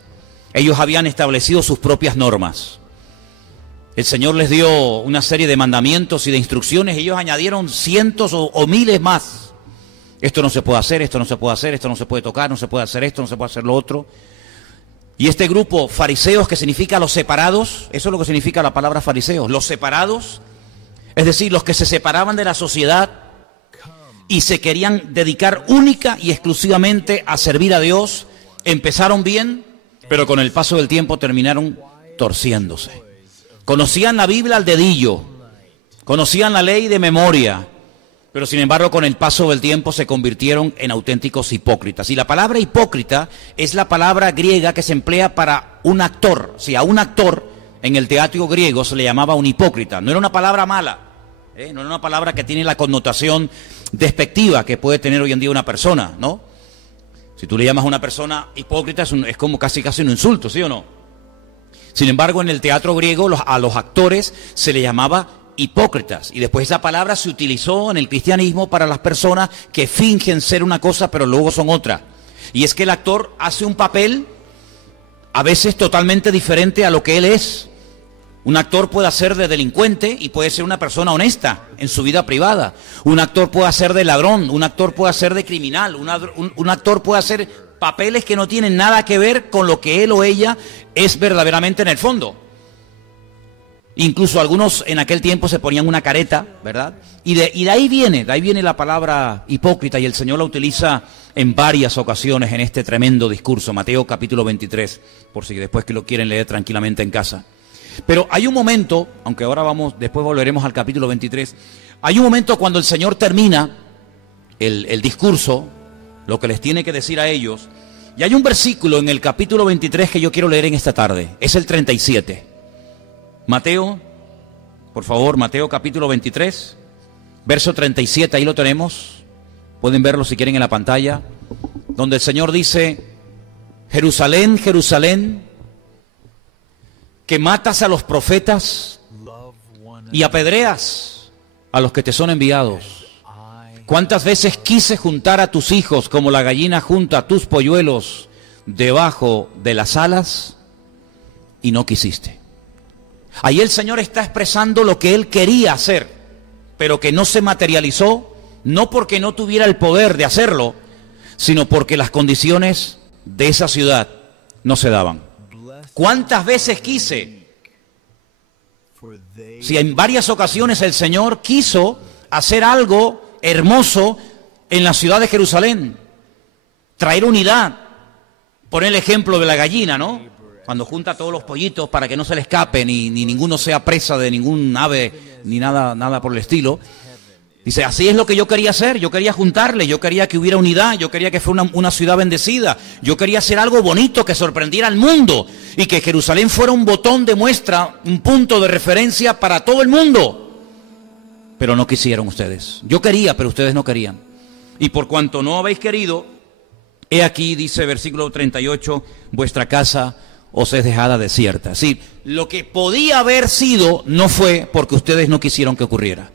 Ellos habían establecido sus propias normas. El Señor les dio una serie de mandamientos y de instrucciones, y ellos añadieron cientos o miles más. Esto no se puede hacer, esto no se puede hacer, esto no se puede tocar, no se puede hacer esto, no se puede hacer lo otro. Y este grupo, fariseos, que significa los separados, eso es lo que significa la palabra fariseos, los separados, es decir, los que se separaban de la sociedad y se querían dedicar única y exclusivamente a servir a Dios, empezaron bien, pero con el paso del tiempo terminaron torciéndose. Conocían la Biblia al dedillo, conocían la ley de memoria, pero sin embargo con el paso del tiempo se convirtieron en auténticos hipócritas. Y la palabra hipócrita es la palabra griega que se emplea para un actor. Si a un actor en el teatro griego se le llamaba un hipócrita, no era una palabra mala, no era una palabra que tiene la connotación despectiva que puede tener hoy en día una persona, ¿no? Si tú le llamas a una persona hipócrita es como casi un insulto, ¿sí o no? Sin embargo, en el teatro griego a los actores se le llamaba hipócritas. Y después esa palabra se utilizó en el cristianismo para las personas que fingen ser una cosa pero luego son otra. Y es que el actor hace un papel a veces totalmente diferente a lo que él es. Un actor puede hacer de delincuente y puede ser una persona honesta en su vida privada. Un actor puede hacer de ladrón, un actor puede hacer de criminal, un actor puede hacer papeles que no tienen nada que ver con lo que él o ella es verdaderamente en el fondo. Incluso algunos en aquel tiempo se ponían una careta, ¿verdad? Y de ahí viene la palabra hipócrita, y el Señor la utiliza en varias ocasiones en este tremendo discurso, Mateo capítulo 23, por si después que lo quieren leer tranquilamente en casa. Pero hay un momento, aunque ahora después volveremos al capítulo 23, hay un momento cuando el Señor termina el discurso, lo que les tiene que decir a ellos, y hay un versículo en el capítulo 23 que yo quiero leer en esta tarde, es el 37. Mateo, por favor, Mateo capítulo 23, verso 37, ahí lo tenemos, pueden verlo si quieren en la pantalla, donde el Señor dice, Jerusalén, Jerusalén, que matas a los profetas y apedreas a los que te son enviados. ¿Cuántas veces quise juntar a tus hijos como la gallina junta a tus polluelos debajo de las alas y no quisiste? Ahí el Señor está expresando lo que Él quería hacer, pero que no se materializó, no porque no tuviera el poder de hacerlo, sino porque las condiciones de esa ciudad no se daban. ¿Cuántas veces quise? Si en varias ocasiones el Señor quiso hacer algo hermoso en la ciudad de Jerusalén, traer unidad, poner el ejemplo de la gallina, ¿no? Cuando junta a todos los pollitos para que no se le escape, ni ninguno sea presa de ningún ave, ni nada por el estilo. Dice, así es lo que yo quería hacer, yo quería juntarle, yo quería que hubiera unidad, yo quería que fuera una ciudad bendecida, yo quería hacer algo bonito que sorprendiera al mundo y que Jerusalén fuera un botón de muestra, un punto de referencia para todo el mundo. Pero no quisieron ustedes. Yo quería, pero ustedes no querían. Y por cuanto no habéis querido, he aquí, dice versículo 38, vuestra casa os es dejada desierta. Es decir, lo que podía haber sido no fue porque ustedes no quisieron que ocurriera.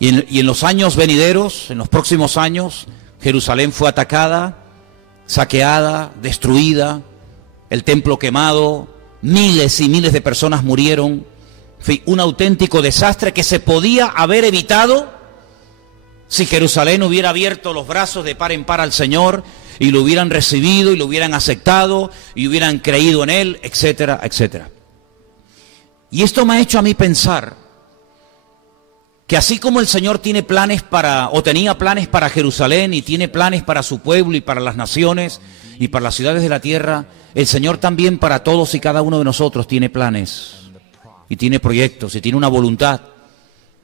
Y en los años venideros, en los próximos años, Jerusalén fue atacada, saqueada, destruida, el templo quemado, miles y miles de personas murieron. En fin, un auténtico desastre que se podía haber evitado si Jerusalén hubiera abierto los brazos de par en par al Señor y lo hubieran recibido y lo hubieran aceptado y hubieran creído en Él, etcétera, etcétera. Y esto me ha hecho a mí pensar que así como el Señor tiene planes tenía planes para Jerusalén y tiene planes para su pueblo y para las naciones y para las ciudades de la tierra, el Señor también para todos y cada uno de nosotros tiene planes y tiene proyectos y tiene una voluntad.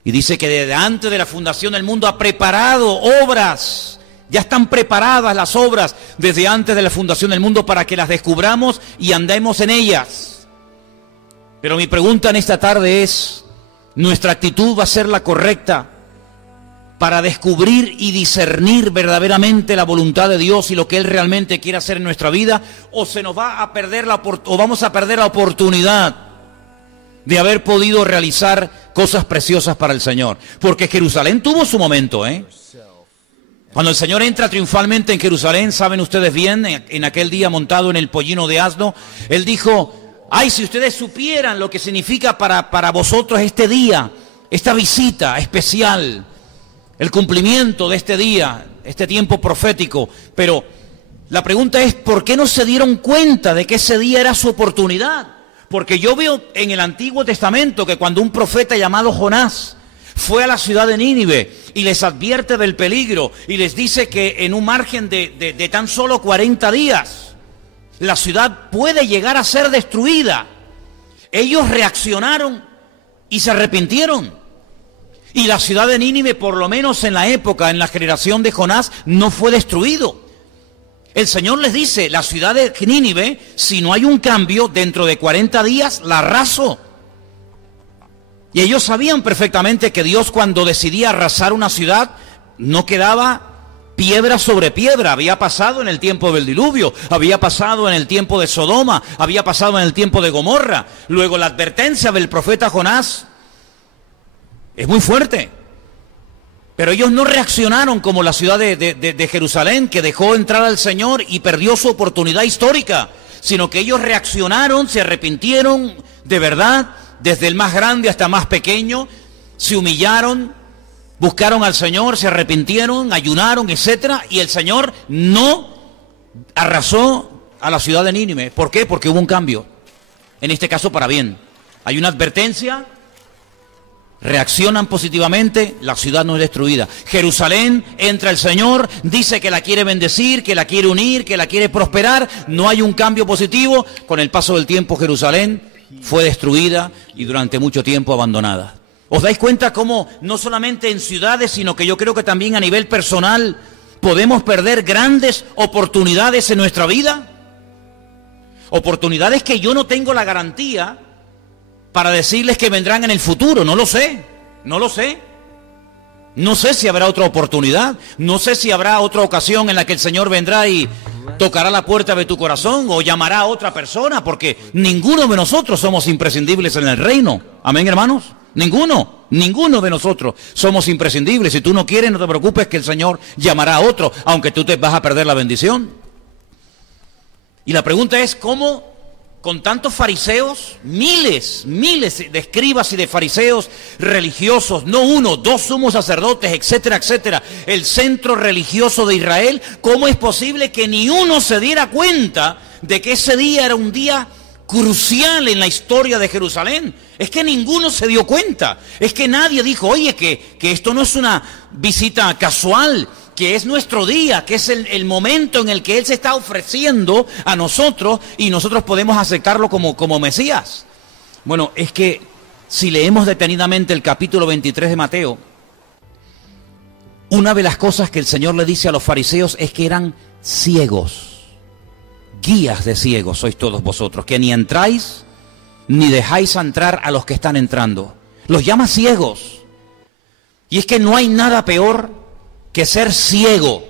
Y dice que desde antes de la fundación del mundo ha preparado obras, ya están preparadas las obras desde antes de la fundación del mundo para que las descubramos y andemos en ellas. Pero mi pregunta en esta tarde es, ¿nuestra actitud va a ser la correcta para descubrir y discernir verdaderamente la voluntad de Dios y lo que Él realmente quiere hacer en nuestra vida? ¿O se nos va a perder vamos a perder la oportunidad de haber podido realizar cosas preciosas para el Señor? Porque Jerusalén tuvo su momento, Cuando el Señor entra triunfalmente en Jerusalén, saben ustedes bien, en aquel día montado en el pollino de asno, Él dijo: ay, si ustedes supieran lo que significa para vosotros este día, esta visita especial, el cumplimiento de este día, este tiempo profético. Pero la pregunta es, ¿por qué no se dieron cuenta de que ese día era su oportunidad? Porque yo veo en el Antiguo Testamento que cuando un profeta llamado Jonás fue a la ciudad de Nínive y les advierte del peligro y les dice que en un margen de tan solo 40 días, la ciudad puede llegar a ser destruida. Ellos reaccionaron y se arrepintieron. Y la ciudad de Nínive, por lo menos en la época, en la generación de Jonás, no fue destruido. El Señor les dice, la ciudad de Nínive, si no hay un cambio, dentro de 40 días la arraso. Y ellos sabían perfectamente que Dios, cuando decidía arrasar una ciudad, no quedaba piedra sobre piedra. Había pasado en el tiempo del diluvio, había pasado en el tiempo de Sodoma, había pasado en el tiempo de Gomorra. Luego la advertencia del profeta Jonás es muy fuerte. Pero ellos no reaccionaron como la ciudad de Jerusalén, que dejó entrar al Señor y perdió su oportunidad histórica, sino que ellos reaccionaron, se arrepintieron de verdad, desde el más grande hasta el más pequeño, se humillaron, buscaron al Señor, se arrepintieron, ayunaron, etcétera, y el Señor no arrasó a la ciudad de Nínive. ¿Por qué? Porque hubo un cambio, en este caso para bien. Hay una advertencia, reaccionan positivamente, la ciudad no es destruida. Jerusalén, entra el Señor, dice que la quiere bendecir, que la quiere unir, que la quiere prosperar, no hay un cambio positivo. Con el paso del tiempo Jerusalén fue destruida y durante mucho tiempo abandonada. ¿Os dais cuenta cómo no solamente en ciudades, sino que yo creo que también a nivel personal podemos perder grandes oportunidades en nuestra vida? Oportunidades que yo no tengo la garantía para decirles que vendrán en el futuro. No lo sé, no lo sé. No sé si habrá otra oportunidad, no sé si habrá otra ocasión en la que el Señor vendrá y tocará la puerta de tu corazón o llamará a otra persona, porque ninguno de nosotros somos imprescindibles en el reino. Amén, hermanos. Ninguno de nosotros somos imprescindibles. Si tú no quieres, no te preocupes, que el Señor llamará a otro, aunque tú te vas a perder la bendición. Y la pregunta es, ¿cómo con tantos fariseos, miles de escribas y de fariseos religiosos, no uno, dos sumos sacerdotes, etcétera, etcétera, el centro religioso de Israel, cómo es posible que ni uno se diera cuenta de que ese día era un día crucial en la historia de Jerusalén? Es que ninguno se dio cuenta, es que nadie dijo, oye, que esto no es una visita casual, que es nuestro día, que es el momento en el que Él se está ofreciendo a nosotros y nosotros podemos aceptarlo como Mesías. Bueno, es que si leemos detenidamente el capítulo 23 de Mateo, Una de las cosas que el Señor le dice a los fariseos es que eran ciegos, guías de ciegos sois todos vosotros, que ni entráis ni dejáis entrar a los que están entrando. Los llama ciegos. Y es que no hay nada peor que ser ciego,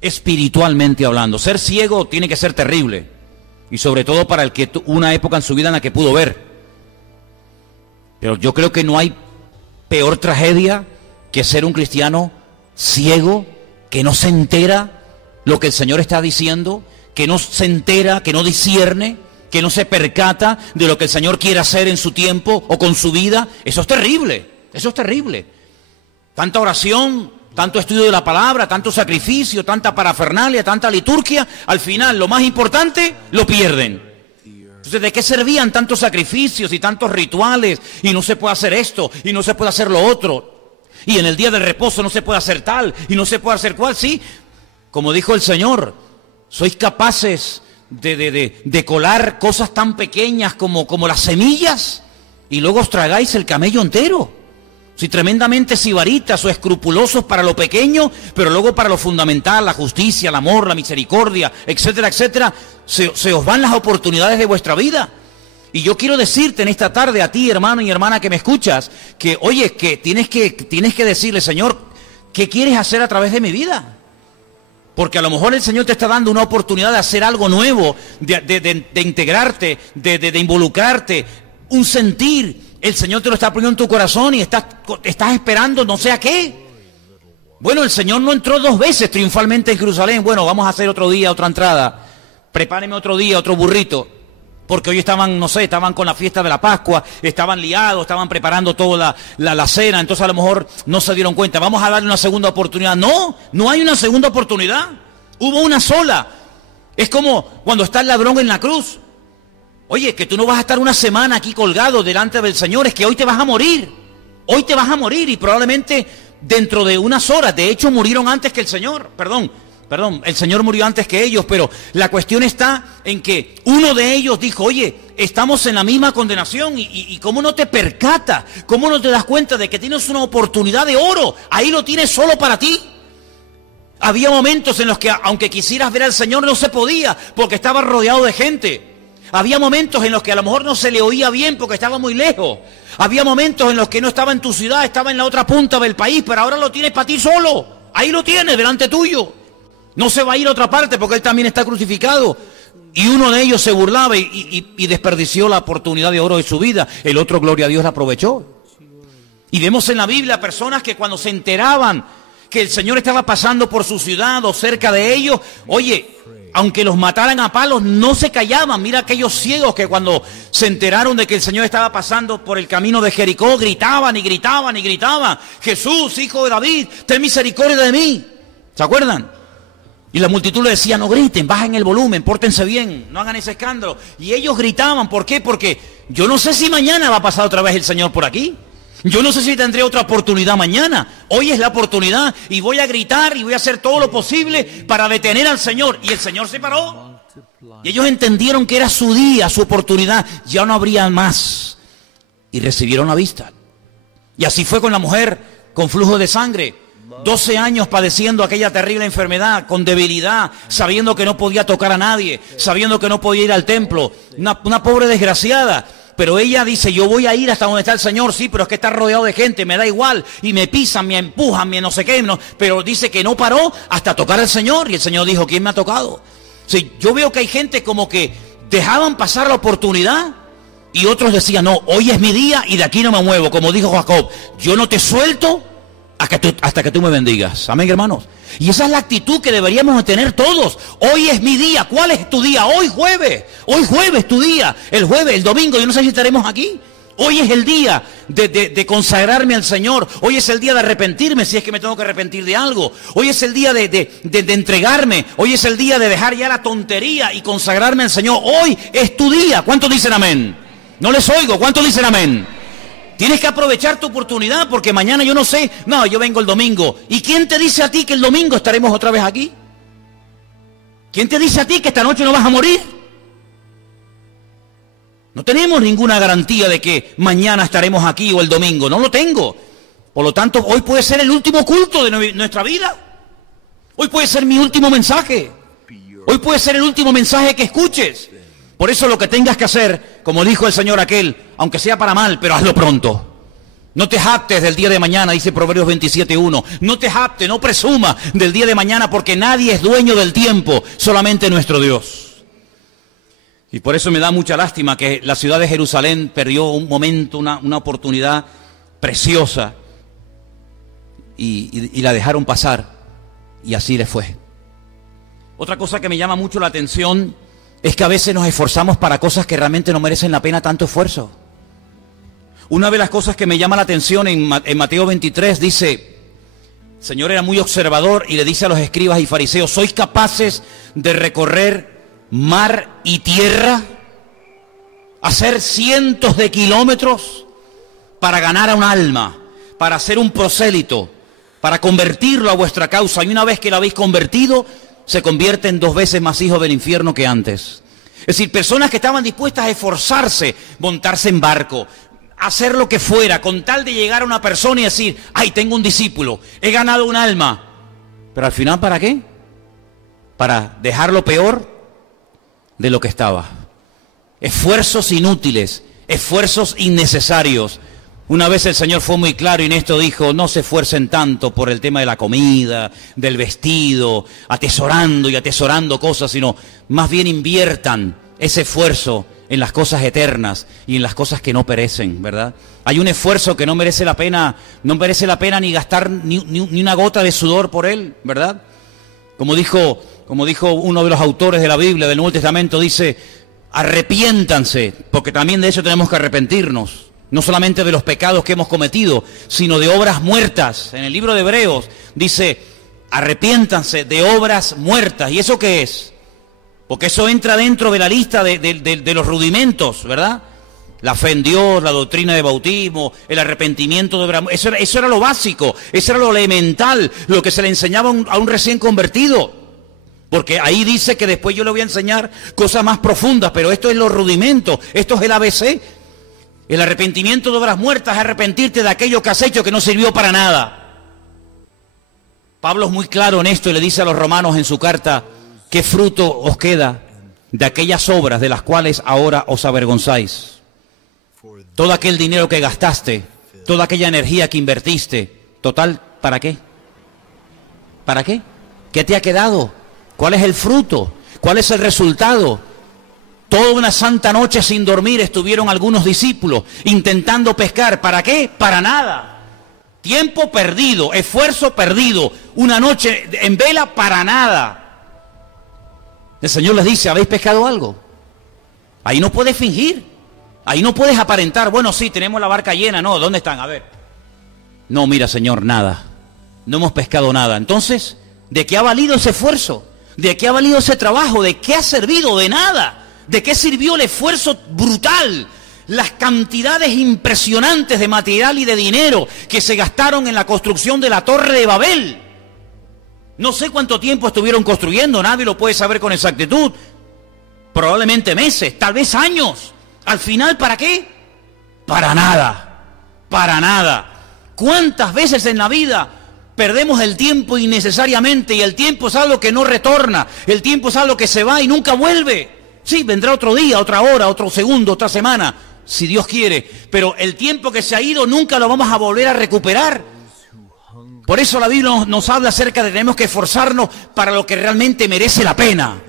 espiritualmente hablando. Ser ciego tiene que ser terrible. Y sobre todo para el que una época en su vida en la que pudo ver. Pero yo creo que no hay peor tragedia que ser un cristiano ciego, que no se entera lo que el Señor está diciendo, que no se entera, que no discierne, que no se percata de lo que el Señor quiere hacer en su tiempo o con su vida. Eso es terrible, eso es terrible. Tanta oración, tanto estudio de la palabra, tanto sacrificio, tanta parafernalia, tanta liturgia, al final lo más importante lo pierden. Entonces, ¿de qué servían tantos sacrificios y tantos rituales? Y no se puede hacer esto, y no se puede hacer lo otro. Y en el día del reposo no se puede hacer tal, y no se puede hacer cual. Sí, como dijo el Señor, sois capaces de colar cosas tan pequeñas como las semillas, y luego os tragáis el camello entero. Si tremendamente sibaritas o escrupulosos para lo pequeño, pero luego para lo fundamental, la justicia, el amor, la misericordia, etcétera, etcétera, se os van las oportunidades de vuestra vida. Y yo quiero decirte en esta tarde a ti, hermano y hermana que me escuchas, que oye, que tienes que decirle, Señor, ¿qué quieres hacer a través de mi vida? Porque a lo mejor el Señor te está dando una oportunidad de hacer algo nuevo, de integrarte, de involucrarte, un sentir. El Señor te lo está poniendo en tu corazón y estás esperando no sé a qué. Bueno, el Señor no entró 2 veces triunfalmente en Jerusalén. Bueno, vamos a hacer otro día, otra entrada. Prepárenme otro día, otro burrito. Porque hoy estaban, no sé, estaban con la fiesta de la Pascua, estaban liados, estaban preparando toda la cena. Entonces a lo mejor no se dieron cuenta. Vamos a darle una segunda oportunidad. No, no hay una segunda oportunidad. Hubo una sola. Es como cuando está el ladrón en la cruz. Oye, que tú no vas a estar una semana aquí colgado delante del Señor, es que hoy te vas a morir. Hoy te vas a morir y probablemente dentro de unas horas. De hecho, murieron antes que el Señor. Perdón, el Señor murió antes que ellos, pero la cuestión está en que uno de ellos dijo, oye, estamos en la misma condenación y ¿cómo no te percatas? ¿Cómo no te das cuenta de que tienes una oportunidad de oro? Ahí lo tienes solo para ti. Había momentos en los que aunque quisieras ver al Señor no se podía porque estaba rodeado de gente. Había momentos en los que a lo mejor no se le oía bien porque estaba muy lejos. Había momentos en los que no estaba en tu ciudad, estaba en la otra punta del país, pero ahora lo tienes para ti solo. Ahí lo tienes, delante tuyo. No se va a ir a otra parte porque él también está crucificado. Y uno de ellos se burlaba y desperdició la oportunidad de oro de su vida. El otro, gloria a Dios, la aprovechó. Y vemos en la Biblia personas que cuando se enteraban que el Señor estaba pasando por su ciudad o cerca de ellos, oye, aunque los mataran a palos, no se callaban. Mira aquellos ciegos que cuando se enteraron de que el Señor estaba pasando por el camino de Jericó, gritaban y gritaban y gritaban, Jesús, hijo de David, ten misericordia de mí. ¿Se acuerdan? Y la multitud le decía, no griten, bajen el volumen, pórtense bien, no hagan ese escándalo. Y ellos gritaban, ¿por qué? Porque yo no sé si mañana va a pasar otra vez el Señor por aquí. Yo no sé si tendré otra oportunidad mañana. Hoy es la oportunidad y voy a gritar y voy a hacer todo lo posible para detener al Señor. Y el Señor se paró. Y ellos entendieron que era su día, su oportunidad. Ya no habría más. Y recibieron la vista. Y así fue con la mujer con flujo de sangre. 12 años padeciendo aquella terrible enfermedad, con debilidad, sabiendo que no podía tocar a nadie, sabiendo que no podía ir al templo. Una pobre desgraciada. Pero ella dice, yo voy a ir hasta donde está el Señor, sí, pero es que está rodeado de gente, me da igual, y me pisan, me empujan, me no sé qué, no, pero dice que no paró hasta tocar al Señor, y el Señor dijo, ¿quién me ha tocado? Sí, yo veo que hay gente como que dejaban pasar la oportunidad, y otros decían, no, hoy es mi día, y de aquí no me muevo, como dijo Jacob, yo no te suelto hasta que tú me bendigas. Amén, hermanos. Y esa es la actitud que deberíamos tener todos. Hoy es mi día. ¿Cuál es tu día? Hoy jueves tu día. El jueves, el domingo, yo no sé si estaremos aquí. Hoy es el día de consagrarme al Señor. Hoy es el día de arrepentirme si es que me tengo que arrepentir de algo. Hoy es el día de entregarme. Hoy es el día de dejar ya la tontería y consagrarme al Señor. Hoy es tu día. ¿Cuántos dicen amén? No les oigo. ¿Cuántos dicen amén? Tienes que aprovechar tu oportunidad porque mañana yo no sé. No, yo vengo el domingo. ¿Y quién te dice a ti que el domingo estaremos otra vez aquí? ¿Quién te dice a ti que esta noche no vas a morir? No tenemos ninguna garantía de que mañana estaremos aquí o el domingo. No lo tengo. Por lo tanto, hoy puede ser el último culto de nuestra vida. Hoy puede ser mi último mensaje. Hoy puede ser el último mensaje que escuches. Por eso lo que tengas que hacer, como dijo el Señor aquel, aunque sea para mal, pero hazlo pronto. No te jactes del día de mañana, dice Proverbios 27:1. No te jactes, no presumas del día de mañana, porque nadie es dueño del tiempo, solamente nuestro Dios. Y por eso me da mucha lástima que la ciudad de Jerusalén perdió un momento, una oportunidad preciosa, y la dejaron pasar, y así le fue. Otra cosa que me llama mucho la atención es que a veces nos esforzamos para cosas que realmente no merecen la pena tanto esfuerzo. Una de las cosas que me llama la atención en Mateo 23 dice, el Señor era muy observador y le dice a los escribas y fariseos, ¿sois capaces de recorrer mar y tierra? ¿Hacer cientos de kilómetros para ganar a un alma, para hacer un prosélito, para convertirlo a vuestra causa? Y una vez que lo habéis convertido, se convierten 2 veces más hijos del infierno que antes. Es decir, personas que estaban dispuestas a esforzarse, montarse en barco, hacer lo que fuera, con tal de llegar a una persona y decir, ay, tengo un discípulo, he ganado un alma. Pero al final, ¿para qué? Para dejarlo peor de lo que estaba. Esfuerzos inútiles, esfuerzos innecesarios. Una vez el Señor fue muy claro y en esto dijo, no se esfuercen tanto por el tema de la comida, del vestido, atesorando y atesorando cosas, sino más bien inviertan ese esfuerzo en las cosas eternas y en las cosas que no perecen, ¿verdad? Hay un esfuerzo que no merece la pena ni gastar ni una gota de sudor por él, ¿verdad? Como dijo uno de los autores de la Biblia, del Nuevo Testamento, dice, arrepiéntanse, porque también de eso tenemos que arrepentirnos. No solamente de los pecados que hemos cometido, sino de obras muertas. En el libro de Hebreos dice, arrepiéntanse de obras muertas. ¿Y eso qué es? Porque eso entra dentro de la lista de los rudimentos, ¿verdad? La fe en Dios, la doctrina de bautismo, el arrepentimiento de obras muertas. Eso era lo básico, eso era lo elemental, lo que se le enseñaba a un recién convertido. Porque ahí dice que después yo le voy a enseñar cosas más profundas, pero esto es los rudimentos, esto es el ABC. El arrepentimiento de obras muertas es arrepentirte de aquello que has hecho que no sirvió para nada. Pablo es muy claro en esto y le dice a los romanos en su carta, ¿qué fruto os queda de aquellas obras de las cuales ahora os avergonzáis? Todo aquel dinero que gastaste, toda aquella energía que invertiste, total, ¿para qué? ¿Para qué? ¿Qué te ha quedado? ¿Cuál es el fruto? ¿Cuál es el resultado? Toda una santa noche sin dormir estuvieron algunos discípulos intentando pescar. ¿Para qué? Para nada. Tiempo perdido, esfuerzo perdido, una noche en vela para nada. El Señor les dice, ¿habéis pescado algo? Ahí no puedes fingir, ahí no puedes aparentar, bueno, sí, tenemos la barca llena, no, ¿dónde están? A ver. No, mira, Señor, nada, no hemos pescado nada. Entonces, ¿de qué ha valido ese esfuerzo? ¿De qué ha valido ese trabajo? ¿De qué ha servido? De nada. ¿De qué sirvió el esfuerzo brutal? Las cantidades impresionantes de material y de dinero que se gastaron en la construcción de la Torre de Babel. No sé cuánto tiempo estuvieron construyendo, nadie lo puede saber con exactitud. Probablemente meses, tal vez años. Al final, ¿para qué? Para nada, para nada. ¿Cuántas veces en la vida perdemos el tiempo innecesariamente? Y el tiempo es algo que no retorna, el tiempo es algo que se va y nunca vuelve. Sí, vendrá otro día, otra hora, otro segundo, otra semana, si Dios quiere. Pero el tiempo que se ha ido nunca lo vamos a volver a recuperar. Por eso la Biblia nos habla acerca de que tenemos que esforzarnos para lo que realmente merece la pena.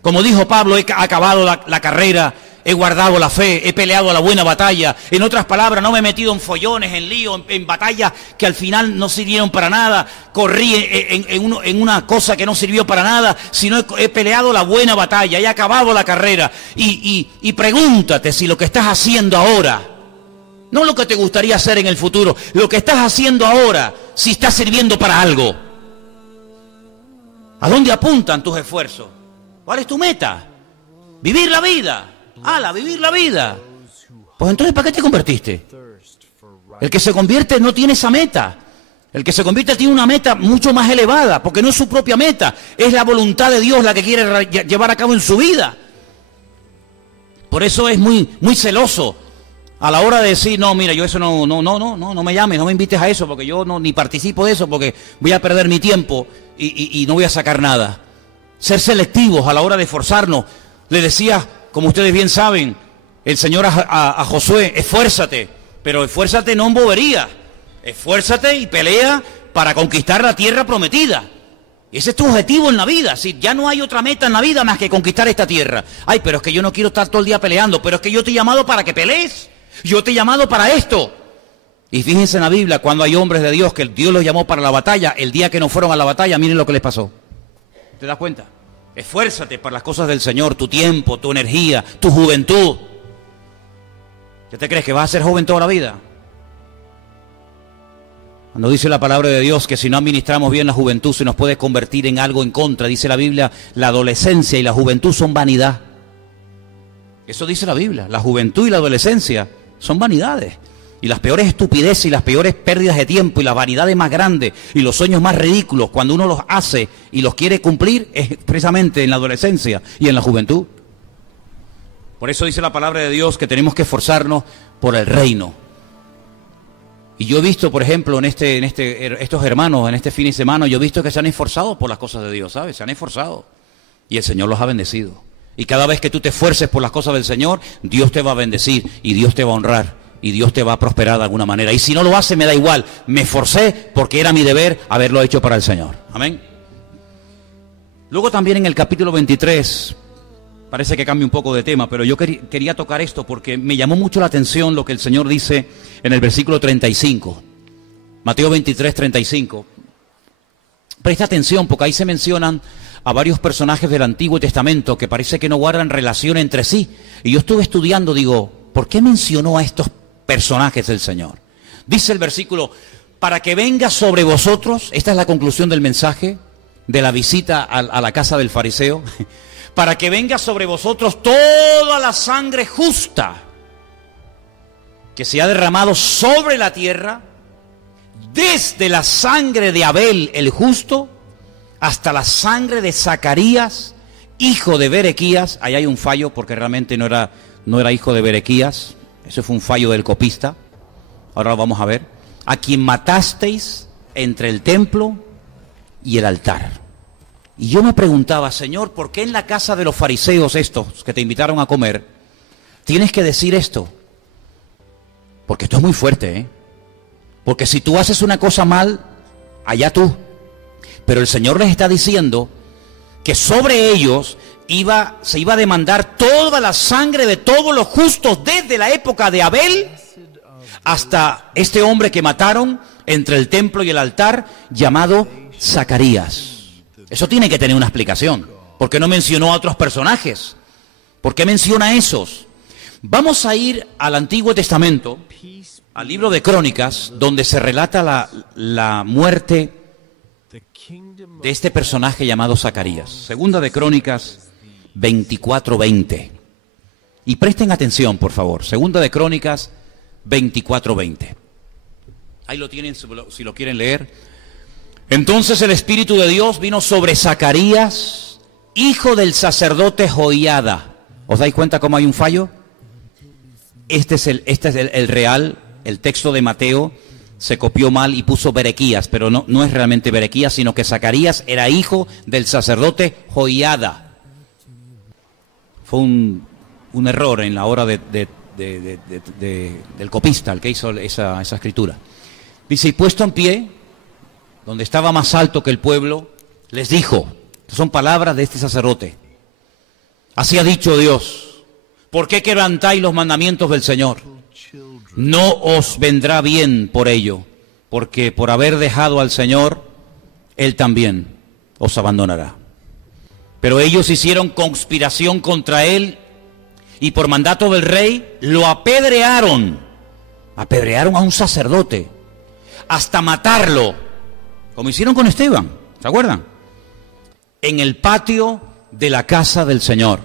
Como dijo Pablo, he acabado la carrera, he guardado la fe, he peleado la buena batalla. En otras palabras, no me he metido en follones, en líos, en batallas que al final no sirvieron para nada. Corrí en una cosa que no sirvió para nada, sino he peleado la buena batalla, he acabado la carrera. Y pregúntate si lo que estás haciendo ahora, no lo que te gustaría hacer en el futuro, lo que estás haciendo ahora, si está sirviendo para algo. ¿A dónde apuntan tus esfuerzos? ¿Cuál es tu meta? Vivir la vida. Vivir la vida. Pues entonces, ¿para qué te convertiste? El que se convierte no tiene esa meta. El que se convierte tiene una meta mucho más elevada, porque no es su propia meta, es la voluntad de Dios la que quiere llevar a cabo en su vida. Por eso es muy celoso A la hora de decir, no, mira, yo eso no me llames, no me invites a eso, porque yo no ni participo de eso, porque voy a perder mi tiempo y no voy a sacar nada. Ser selectivos a la hora de esforzarnos. Le decía, como ustedes bien saben, el Señor a Josué, esfuérzate, pero esfuérzate no en bobería, esfuérzate y pelea para conquistar la tierra prometida. Ese es tu objetivo en la vida. Si ya no hay otra meta en la vida más que conquistar esta tierra. Ay, pero es que yo no quiero estar todo el día peleando, pero es que yo te he llamado para que pelees. Yo te he llamado para esto. Y fíjense en la Biblia, cuando hay hombres de Dios que Dios los llamó para la batalla, el día que no fueron a la batalla, miren lo que les pasó. ¿Te das cuenta? Esfuérzate para las cosas del Señor, tu tiempo, tu energía, tu juventud. ¿Qué te crees, que vas a ser joven toda la vida? Cuando dice la palabra de Dios que si no administramos bien la juventud se nos puede convertir en algo en contra. Dice la Biblia, la adolescencia y la juventud son vanidad. Eso dice la Biblia, la juventud y la adolescencia son vanidades. Y las peores estupideces y las peores pérdidas de tiempo y las vanidades más grandes y los sueños más ridículos, cuando uno los hace y los quiere cumplir, es precisamente en la adolescencia y en la juventud. Por eso dice la palabra de Dios que tenemos que esforzarnos por el reino. Y yo he visto, por ejemplo, estos hermanos, en este fin de semana, yo he visto que se han esforzado por las cosas de Dios, ¿sabes? Se han esforzado. Y el Señor los ha bendecido. Y cada vez que tú te esfuerces por las cosas del Señor, Dios te va a bendecir y Dios te va a honrar y Dios te va a prosperar de alguna manera. Y si no lo hace, me da igual. Me esforcé porque era mi deber haberlo hecho para el Señor. Amén. Luego también en el capítulo 23... Parece que cambia un poco de tema, pero yo quería tocar esto porque me llamó mucho la atención lo que el Señor dice en el versículo 35. Mateo 23, 35. Presta atención porque ahí se mencionan a varios personajes del Antiguo Testamento que parece que no guardan relación entre sí. Y yo estuve estudiando, digo, ¿por qué mencionó a estos personajes el Señor? Dice el versículo, para que venga sobre vosotros, esta es la conclusión del mensaje de la visita a la casa del fariseo, para que venga sobre vosotros toda la sangre justa que se ha derramado sobre la tierra, desde la sangre de Abel el justo hasta la sangre de Zacarías, hijo de Berequías. Ahí hay un fallo porque realmente no era hijo de Berequías, eso fue un fallo del copista, ahora lo vamos a ver, a quien matasteis entre el templo y el altar. Y yo me preguntaba, Señor, ¿por qué en la casa de los fariseos estos que te invitaron a comer, tienes que decir esto? Porque esto es muy fuerte, ¿eh? Porque si tú haces una cosa mal, allá tú. Pero el Señor les está diciendo que sobre ellos se iba a demandar toda la sangre de todos los justos, desde la época de Abel hasta este hombre que mataron entre el templo y el altar, llamado Zacarías. Eso tiene que tener una explicación. ¿Por qué no mencionó a otros personajes? ¿Por qué menciona a esos? Vamos a ir al Antiguo Testamento, al libro de Crónicas, donde se relata la muerte de este personaje llamado Zacarías. Segunda de Crónicas 24:20. Y presten atención, por favor. Segunda de Crónicas 24:20. Ahí lo tienen, si lo quieren leer. Entonces el Espíritu de Dios vino sobre Zacarías, hijo del sacerdote Joiada. ¿Os dais cuenta cómo hay un fallo? Este es el real, el texto de Mateo se copió mal y puso Berequías, pero no es realmente Berequías, sino que Zacarías era hijo del sacerdote Joiada. Fue un error en la hora del copista, el que hizo esa escritura. Dice, y puesto en pie, donde estaba más alto que el pueblo, les dijo, son palabras de este sacerdote, así ha dicho Dios, ¿por qué quebrantáis los mandamientos del Señor? No os vendrá bien por ello, porque por haber dejado al Señor, Él también os abandonará. Pero ellos hicieron conspiración contra Él, y por mandato del rey, lo apedrearon a un sacerdote, hasta matarlo, como hicieron con Esteban, ¿se acuerdan? En el patio de la casa del Señor.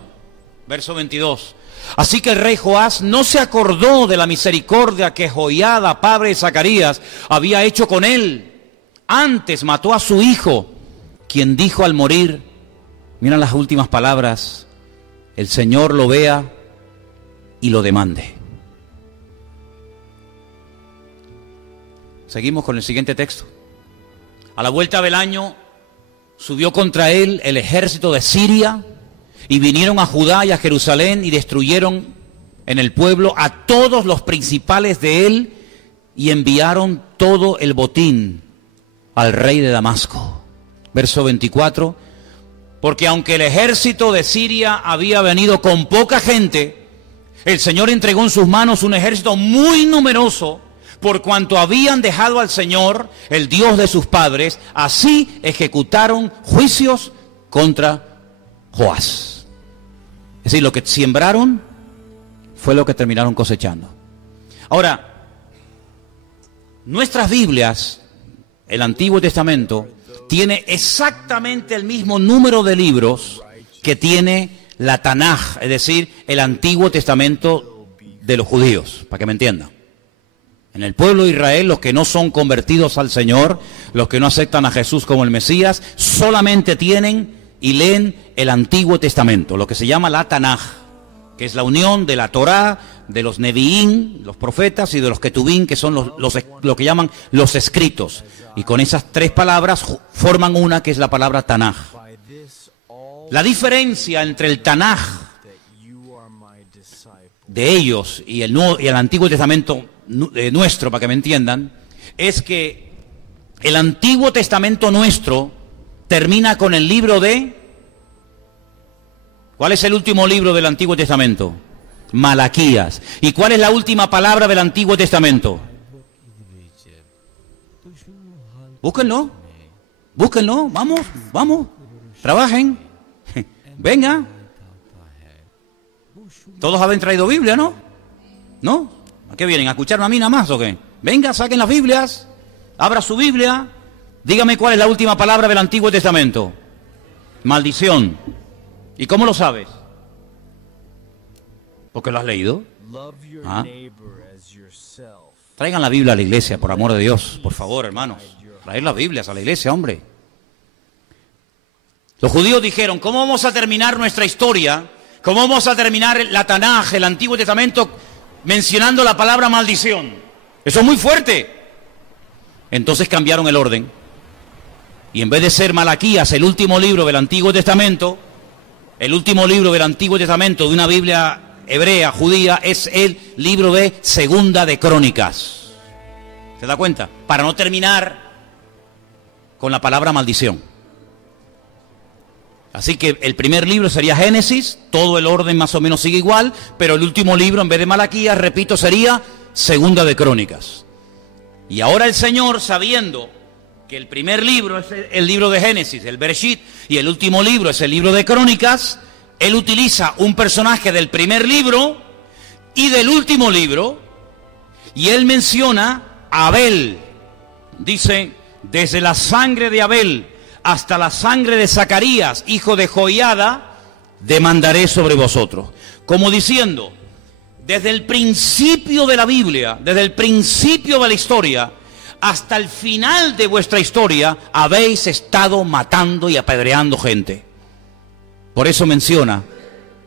Verso 22. Así que el rey Joás no se acordó de la misericordia que Joiada, padre de Zacarías, había hecho con él. Antes mató a su hijo, quien dijo al morir, mira las últimas palabras, el Señor lo vea y lo demande. Seguimos con el siguiente texto. A la vuelta del año subió contra él el ejército de Siria y vinieron a Judá y a Jerusalén y destruyeron en el pueblo a todos los principales de él y enviaron todo el botín al rey de Damasco. Verso 24. Porque aunque el ejército de Siria había venido con poca gente, el Señor entregó en sus manos un ejército muy numeroso, por cuanto habían dejado al Señor, el Dios de sus padres. Así ejecutaron juicios contra Joás. Es decir, lo que sembraron fue lo que terminaron cosechando. Ahora, nuestras Biblias, el Antiguo Testamento, tiene exactamente el mismo número de libros que tiene la Tanaj, es decir, el Antiguo Testamento de los judíos, para que me entiendan. En el pueblo de Israel, los que no son convertidos al Señor, los que no aceptan a Jesús como el Mesías, solamente tienen y leen el Antiguo Testamento, lo que se llama la Tanaj, que es la unión de la Torá, de los Neviín, los profetas, y de los Ketubín, que son lo que llaman los escritos. Y con esas tres palabras forman una que es la palabra Tanaj. La diferencia entre el Tanaj de ellos y el Antiguo Testamento nuestro, para que me entiendan, es que el Antiguo Testamento nuestro termina con el libro de... ¿Cuál es el último libro del Antiguo Testamento? Malaquías. ¿Y cuál es la última palabra del Antiguo Testamento? Búsquenlo. Búsquenlo. Vamos. Trabajen. Venga. Todos habéis traído Biblia, ¿no? ¿No? ¿A qué vienen? ¿A escucharme a mí nada más o qué? Venga, saquen las Biblias. Abra su Biblia. Dígame cuál es la última palabra del Antiguo Testamento. Maldición. ¿Y cómo lo sabes? ¿Porque lo has leído? ¿Ah? Traigan la Biblia a la iglesia, por amor de Dios, por favor, hermanos. Traer las Biblias a la iglesia, hombre. Los judíos dijeron, ¿cómo vamos a terminar nuestra historia? ¿Cómo vamos a terminar la Tanaj, el Antiguo Testamento, mencionando la palabra maldición? Eso es muy fuerte. Entonces cambiaron el orden. Y en vez de ser Malaquías, el último libro del Antiguo Testamento, el último libro del Antiguo Testamento de una Biblia hebrea, judía, es el libro de Segunda de Crónicas. ¿Se da cuenta? Para no terminar con la palabra maldición. Así que el primer libro sería Génesis, todo el orden más o menos sigue igual, pero el último libro, en vez de Malaquías, repito, sería Segunda de Crónicas. Y ahora el Señor, sabiendo que el primer libro es el libro de Génesis, el Bereshit, y el último libro es el libro de Crónicas, Él utiliza un personaje del primer libro y del último libro, y Él menciona a Abel. Dice, desde la sangre de Abel hasta la sangre de Zacarías, hijo de Joiada, demandaré sobre vosotros. Como diciendo, desde el principio de la Biblia, desde el principio de la historia, hasta el final de vuestra historia, habéis estado matando y apedreando gente. Por eso menciona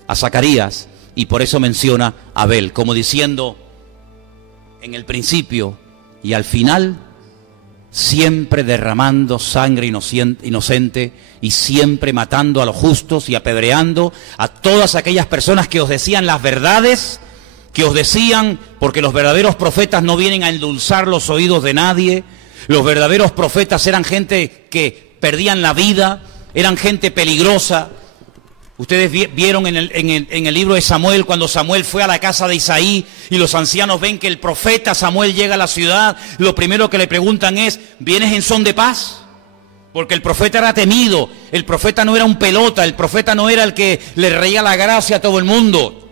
a Zacarías y por eso menciona a Abel, como diciendo, en el principio y al final, siempre derramando sangre inocente y siempre matando a los justos y apedreando a todas aquellas personas que os decían las verdades, que os decían, porque los verdaderos profetas no vienen a endulzar los oídos de nadie. Los verdaderos profetas eran gente que perdían la vida, eran gente peligrosa. Ustedes vieron en el libro de Samuel, cuando Samuel fue a la casa de Isaí y los ancianos ven que el profeta Samuel llega a la ciudad, lo primero que le preguntan es, ¿vienes en son de paz? Porque el profeta era temido, el profeta no era un pelota, el profeta no era el que le reía la gracia a todo el mundo.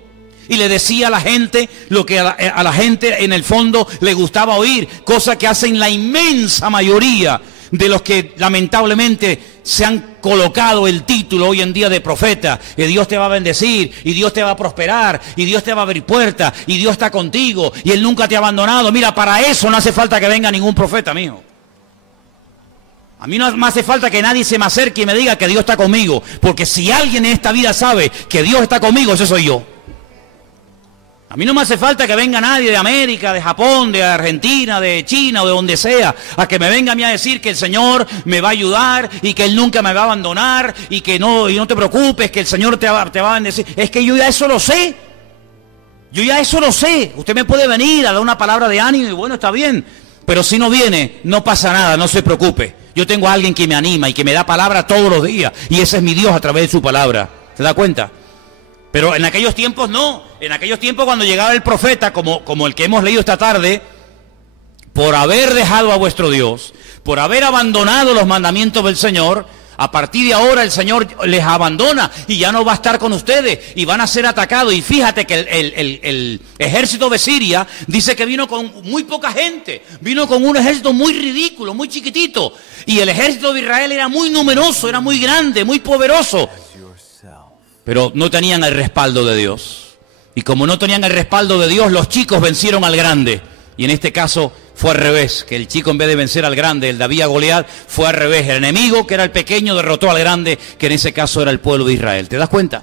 Y le decía a la gente lo que a la gente en el fondo le gustaba oír, cosa que hacen la inmensa mayoría de los que lamentablemente se han colocado el título hoy en día de profeta, que Dios te va a bendecir, y Dios te va a prosperar, y Dios te va a abrir puertas, y Dios está contigo, y Él nunca te ha abandonado. Mira, para eso no hace falta que venga ningún profeta, mijo. A mí no me hace falta que nadie se me acerque y me diga que Dios está conmigo, porque si alguien en esta vida sabe que Dios está conmigo, ese soy yo. A mí no me hace falta que venga nadie de América, de Japón, de Argentina, de China o de donde sea, a que me venga a mí a decir que el Señor me va a ayudar y que Él nunca me va a abandonar y que no te preocupes, que el Señor te va a bendecir. Es que yo ya eso lo sé. Yo ya eso lo sé. Usted me puede venir a dar una palabra de ánimo y bueno, está bien. Pero si no viene, no pasa nada, no se preocupe. Yo tengo a alguien que me anima y que me da palabra todos los días. Y ese es mi Dios a través de su palabra. ¿Se da cuenta? Pero en aquellos tiempos no. En aquellos tiempos cuando llegaba el profeta, como el que hemos leído esta tarde, por haber dejado a vuestro Dios, por haber abandonado los mandamientos del Señor, a partir de ahora el Señor les abandona y ya no va a estar con ustedes y van a ser atacados. Y fíjate que el ejército de Siria dice que vino con muy poca gente, vino con un ejército muy ridículo, muy chiquitito. Y el ejército de Israel era muy numeroso, era muy grande, muy poderoso. Pero no tenían el respaldo de Dios. Y como no tenían el respaldo de Dios, los chicos vencieron al grande. Y en este caso fue al revés, que el chico en vez de vencer al grande, el David a Goliat, fue al revés. El enemigo, que era el pequeño, derrotó al grande, que en ese caso era el pueblo de Israel. ¿Te das cuenta?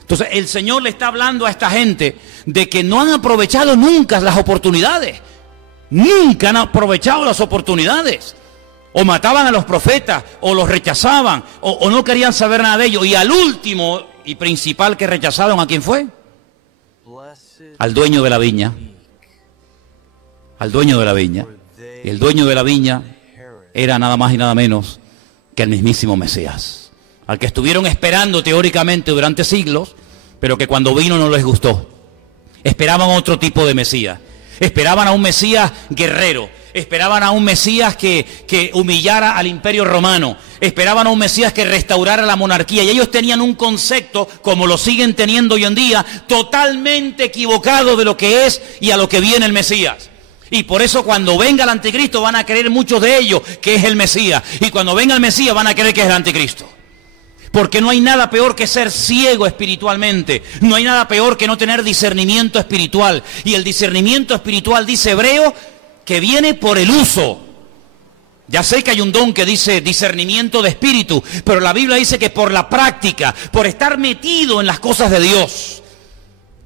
Entonces el Señor le está hablando a esta gente de que no han aprovechado nunca las oportunidades. Nunca han aprovechado las oportunidades. O mataban a los profetas, o los rechazaban, o no querían saber nada de ellos. Y al último y principal que rechazaron, ¿a quién fue? Al dueño de la viña. Al dueño de la viña. Y el dueño de la viña era nada más y nada menos que el mismísimo Mesías. Al que estuvieron esperando teóricamente durante siglos, pero que cuando vino no les gustó. Esperaban otro tipo de Mesías. Esperaban a un Mesías guerrero. Esperaban a un Mesías que humillara al imperio romano. Esperaban a un Mesías que restaurara la monarquía. Y ellos tenían un concepto, como lo siguen teniendo hoy en día, totalmente equivocado de lo que es y a lo que viene el Mesías. Y por eso cuando venga el anticristo van a creer muchos de ellos que es el Mesías. Y cuando venga el Mesías van a creer que es el anticristo. Porque no hay nada peor que ser ciego espiritualmente. No hay nada peor que no tener discernimiento espiritual. Y el discernimiento espiritual, dice Hebreo, que viene por el uso. Ya sé que hay un don que dice discernimiento de espíritu, pero la Biblia dice que por la práctica, por estar metido en las cosas de Dios,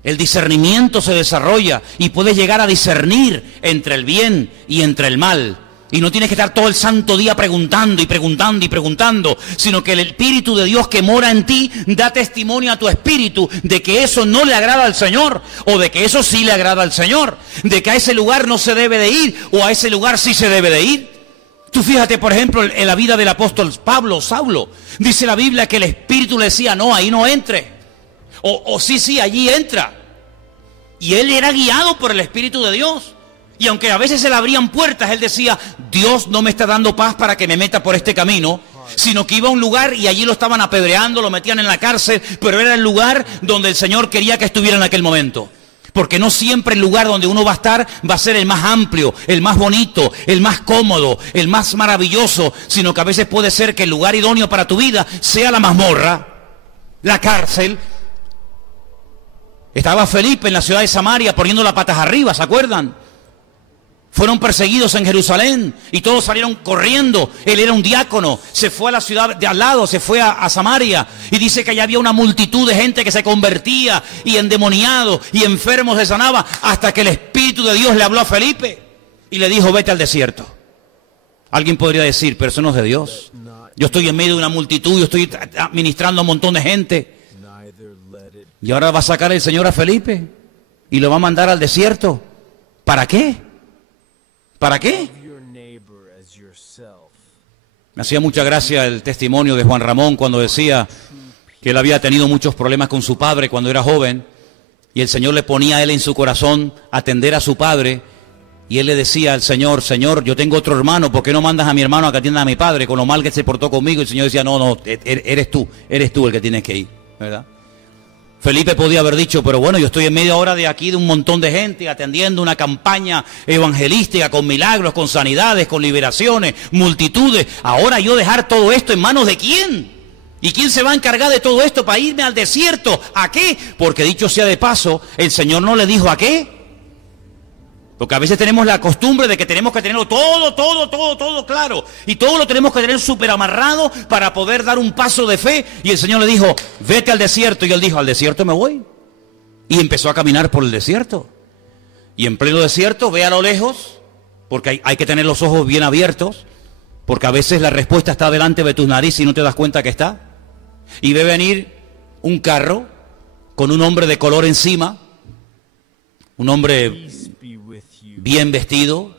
el discernimiento se desarrolla y puedes llegar a discernir entre el bien y entre el mal. Y no tienes que estar todo el santo día preguntando y preguntando y preguntando, sino que el Espíritu de Dios que mora en ti da testimonio a tu espíritu de que eso no le agrada al Señor, o de que eso sí le agrada al Señor, de que a ese lugar no se debe de ir, o a ese lugar sí se debe de ir. Tú fíjate, por ejemplo, en la vida del apóstol Pablo, Saulo. Dice la Biblia que el Espíritu le decía, no, ahí no entre. O sí, allí entra. Y él era guiado por el Espíritu de Dios. Y aunque a veces se le abrían puertas, él decía, Dios no me está dando paz para que me meta por este camino, sino que iba a un lugar y allí lo estaban apedreando, lo metían en la cárcel, pero era el lugar donde el Señor quería que estuviera en aquel momento. Porque no siempre el lugar donde uno va a estar va a ser el más amplio, el más bonito, el más cómodo, el más maravilloso, sino que a veces puede ser que el lugar idóneo para tu vida sea la mazmorra, la cárcel. Estaba Felipe en la ciudad de Samaria poniendo las patas arriba, ¿se acuerdan? Fueron perseguidos en Jerusalén y todos salieron corriendo. Él era un diácono, se fue a la ciudad de al lado, se fue a Samaria. Y dice que allá había una multitud de gente que se convertía y endemoniados y enfermos se sanaba, hasta que el Espíritu de Dios le habló a Felipe y le dijo, vete al desierto. Alguien podría decir, pero eso no es de Dios. Yo estoy en medio de una multitud, yo estoy administrando a un montón de gente. Y ahora va a sacar el Señor a Felipe y lo va a mandar al desierto. ¿Para qué? ¿Para qué? Me hacía mucha gracia el testimonio de Juan Ramón cuando decía que él había tenido muchos problemas con su padre cuando era joven y el Señor le ponía a él en su corazón atender a su padre y él le decía al Señor, Señor, yo tengo otro hermano, ¿por qué no mandas a mi hermano a que atienda a mi padre con lo mal que se portó conmigo? Y el Señor decía, no, eres tú el que tienes que ir, ¿verdad? Felipe podía haber dicho, pero bueno, yo estoy en media hora de aquí de un montón de gente atendiendo una campaña evangelística con milagros, con sanidades, con liberaciones, multitudes. Ahora yo dejar todo esto en manos de ¿quién? ¿Y quién se va a encargar de todo esto para irme al desierto? ¿A qué? Porque dicho sea de paso, el Señor no le dijo a qué. Porque a veces tenemos la costumbre de que tenemos que tenerlo todo claro. Y todo lo tenemos que tener súper amarrado para poder dar un paso de fe. Y el Señor le dijo, vete al desierto. Y él dijo, ¿al desierto me voy? Y empezó a caminar por el desierto. Y en pleno desierto ve a lo lejos, porque hay que tener los ojos bien abiertos, porque a veces la respuesta está delante de tus narices y no te das cuenta que está. Y ve venir un carro con un hombre de color encima, un hombre bien vestido.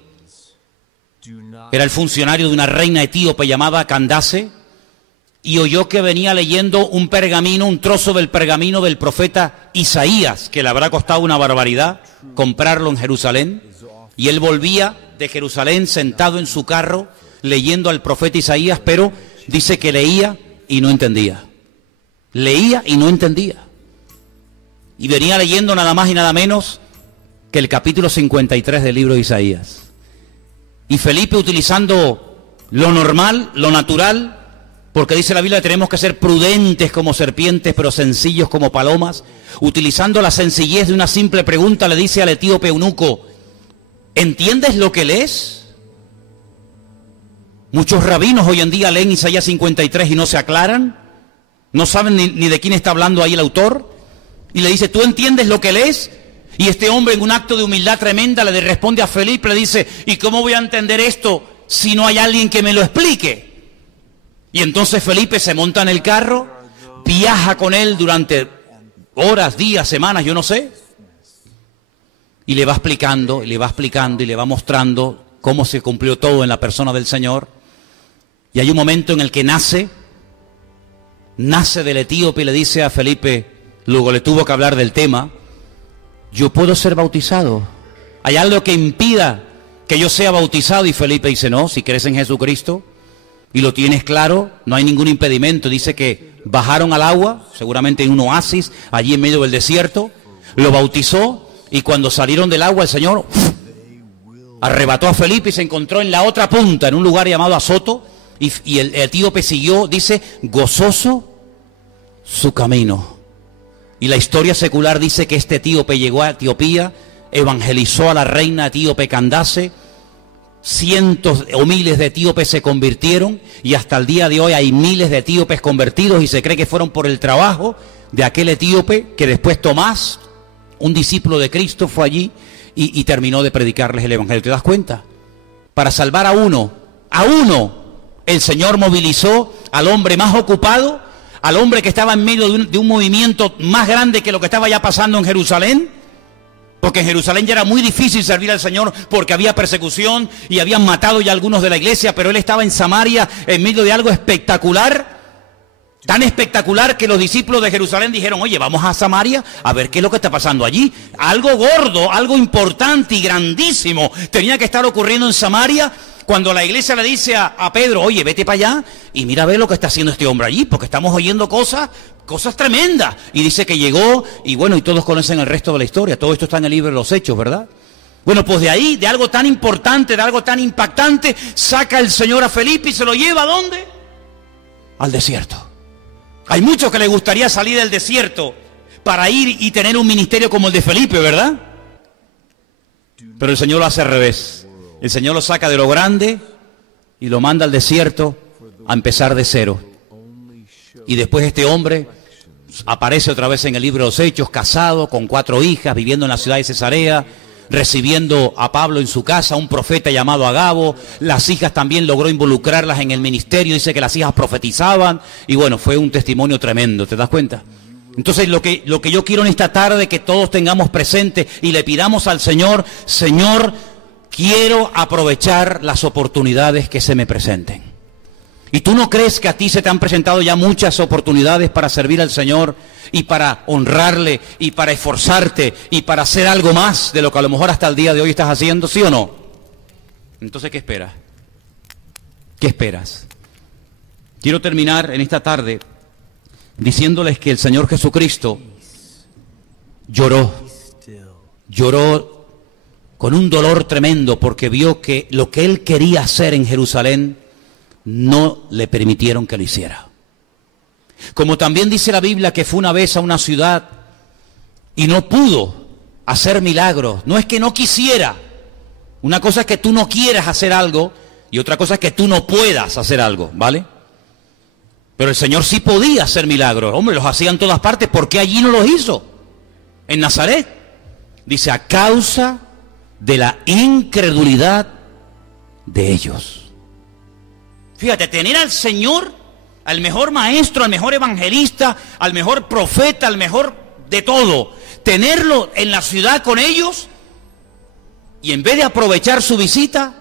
Era el funcionario de una reina etíope llamada Candace, y oyó que venía leyendo un pergamino, un trozo del pergamino del profeta Isaías, que le habrá costado una barbaridad comprarlo en Jerusalén. Y él volvía de Jerusalén sentado en su carro leyendo al profeta Isaías, pero dice que leía y no entendía. Leía y no entendía. Y venía leyendo nada más y nada menos que el capítulo 53 del libro de Isaías. Y Felipe, utilizando lo normal, lo natural, porque dice la Biblia que tenemos que ser prudentes como serpientes, pero sencillos como palomas, utilizando la sencillez de una simple pregunta, le dice al etíope eunuco: ¿entiendes lo que lees? Muchos rabinos hoy en día leen Isaías 53 y no se aclaran, no saben ni de quién está hablando ahí el autor, y le dice: ¿tú entiendes lo que lees? Y este hombre, en un acto de humildad tremenda, le responde a Felipe, le dice: ¿y cómo voy a entender esto si no hay alguien que me lo explique? Y entonces Felipe se monta en el carro, viaja con él durante horas, días, semanas, yo no sé, y le va explicando, y le va explicando, y le va mostrando cómo se cumplió todo en la persona del Señor. Y hay un momento en el que nace del etíope y le dice a Felipe, luego le tuvo que hablar del tema: yo puedo ser bautizado. ¿Hay algo que impida que yo sea bautizado? Y Felipe dice: no, si crees en Jesucristo y lo tienes claro, no hay ningún impedimento. Dice que bajaron al agua, seguramente en un oasis, allí en medio del desierto, lo bautizó, y cuando salieron del agua el Señor arrebató a Felipe y se encontró en la otra punta, en un lugar llamado Azoto, y el etíope siguió, dice, gozoso su camino. Y la historia secular dice que este etíope llegó a Etiopía, evangelizó a la reina etíope Candace, cientos o miles de etíopes se convirtieron, y hasta el día de hoy hay miles de etíopes convertidos, y se cree que fueron por el trabajo de aquel etíope, que después Tomás, un discípulo de Cristo, fue allí y terminó de predicarles el evangelio. ¿Te das cuenta? Para salvar a uno, el Señor movilizó al hombre más ocupado, al hombre que estaba en medio de un movimiento más grande que lo que estaba ya pasando en Jerusalén, porque en Jerusalén ya era muy difícil servir al Señor porque había persecución y habían matado ya algunos de la iglesia, pero él estaba en Samaria en medio de algo espectacular, tan espectacular que los discípulos de Jerusalén dijeron: oye, vamos a Samaria a ver qué es lo que está pasando allí. Algo gordo, algo importante y grandísimo tenía que estar ocurriendo en Samaria, cuando la iglesia le dice a Pedro: oye, vete para allá y mira a ver lo que está haciendo este hombre allí, porque estamos oyendo cosas tremendas. Y dice que llegó, y bueno, y todos conocen el resto de la historia. Todo esto está en el libro de los Hechos, ¿verdad? Bueno, pues de ahí, de algo tan importante, de algo tan impactante, saca el Señor a Felipe y se lo lleva ¿a dónde? Al desierto. Hay muchos que les gustaría salir del desierto para ir y tener un ministerio como el de Felipe, ¿verdad? Pero el Señor lo hace al revés. El Señor lo saca de lo grande y lo manda al desierto a empezar de cero. Y después este hombre aparece otra vez en el libro de los Hechos, casado, con 4 hijas, viviendo en la ciudad de Cesarea, recibiendo a Pablo en su casa, un profeta llamado Agabo. Las hijas también logró involucrarlas en el ministerio, dice que las hijas profetizaban, y bueno, fue un testimonio tremendo, ¿te das cuenta? Entonces lo que yo quiero en esta tarde, que todos tengamos presente y le pidamos al Señor: Señor, quiero aprovechar las oportunidades que se me presenten. ¿Y tú no crees que a ti se te han presentado ya muchas oportunidades para servir al Señor y para honrarle y para esforzarte y para hacer algo más de lo que a lo mejor hasta el día de hoy estás haciendo, sí o no? Entonces, ¿qué esperas? ¿Qué esperas? Quiero terminar en esta tarde diciéndoles que el Señor Jesucristo lloró con un dolor tremendo, porque vio que lo que Él quería hacer en Jerusalén no le permitieron que lo hiciera. Como también dice la Biblia que fue una vez a una ciudad y no pudo hacer milagros. No es que no quisiera. Una cosa es que tú no quieras hacer algo y otra cosa es que tú no puedas hacer algo, ¿vale? Pero el Señor sí podía hacer milagros. Hombre, los hacía en todas partes. ¿Por qué allí no los hizo? en Nazaret. Dice, a causa de la incredulidad de ellos. Fíjate, tener al Señor, al mejor maestro, al mejor evangelista, al mejor profeta, al mejor de todo, tenerlo en la ciudad con ellos, y en vez de aprovechar su visita,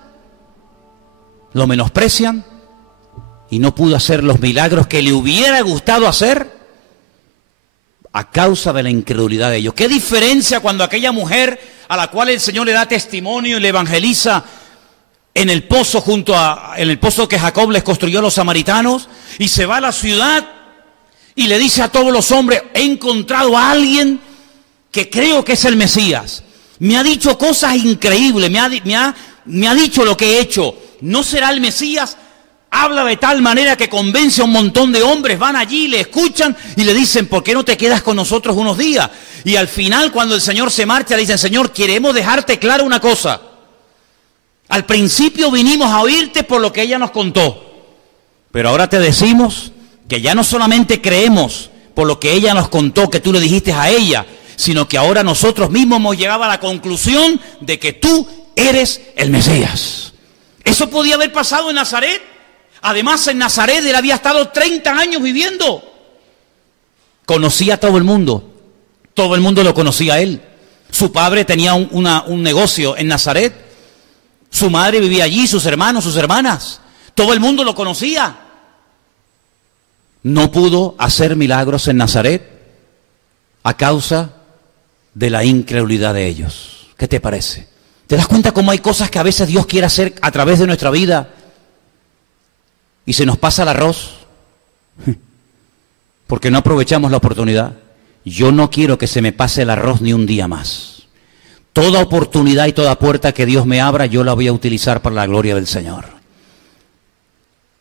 lo menosprecian y no pudo hacer los milagros que le hubiera gustado hacer a causa de la incredulidad de ellos. ¿Qué diferencia cuando aquella mujer a la cual el Señor le da testimonio y le evangeliza en el pozo en el pozo que Jacob les construyó a los samaritanos, y se va a la ciudad y le dice a todos los hombres, he encontrado a alguien que creo que es el Mesías, me ha dicho cosas increíbles, me ha dicho lo que he hecho, ¿no será el Mesías? Habla de tal manera que convence a un montón de hombres, van allí, le escuchan y le dicen, ¿por qué no te quedas con nosotros unos días? Y al final, cuando el Señor se marcha, le dicen, Señor, queremos dejarte claro una cosa. Al principio vinimos a oírte por lo que ella nos contó, pero ahora te decimos que ya no solamente creemos por lo que ella nos contó, que tú le dijiste a ella, sino que ahora nosotros mismos hemos llegado a la conclusión de que tú eres el Mesías. Eso podía haber pasado en Nazaret. Además, en Nazaret él había estado 30 años viviendo. Conocía a todo el mundo lo conocía a él. Su padre tenía un negocio en Nazaret. Su madre vivía allí, sus hermanos, sus hermanas. Todo el mundo lo conocía. No pudo hacer milagros en Nazaret a causa de la incredulidad de ellos. ¿Qué te parece? ¿Te das cuenta cómo hay cosas que a veces Dios quiere hacer a través de nuestra vida y se nos pasa el arroz? Porque no aprovechamos la oportunidad. Yo no quiero que se me pase el arroz ni un día más. Toda oportunidad y toda puerta que Dios me abra, yo la voy a utilizar para la gloria del Señor.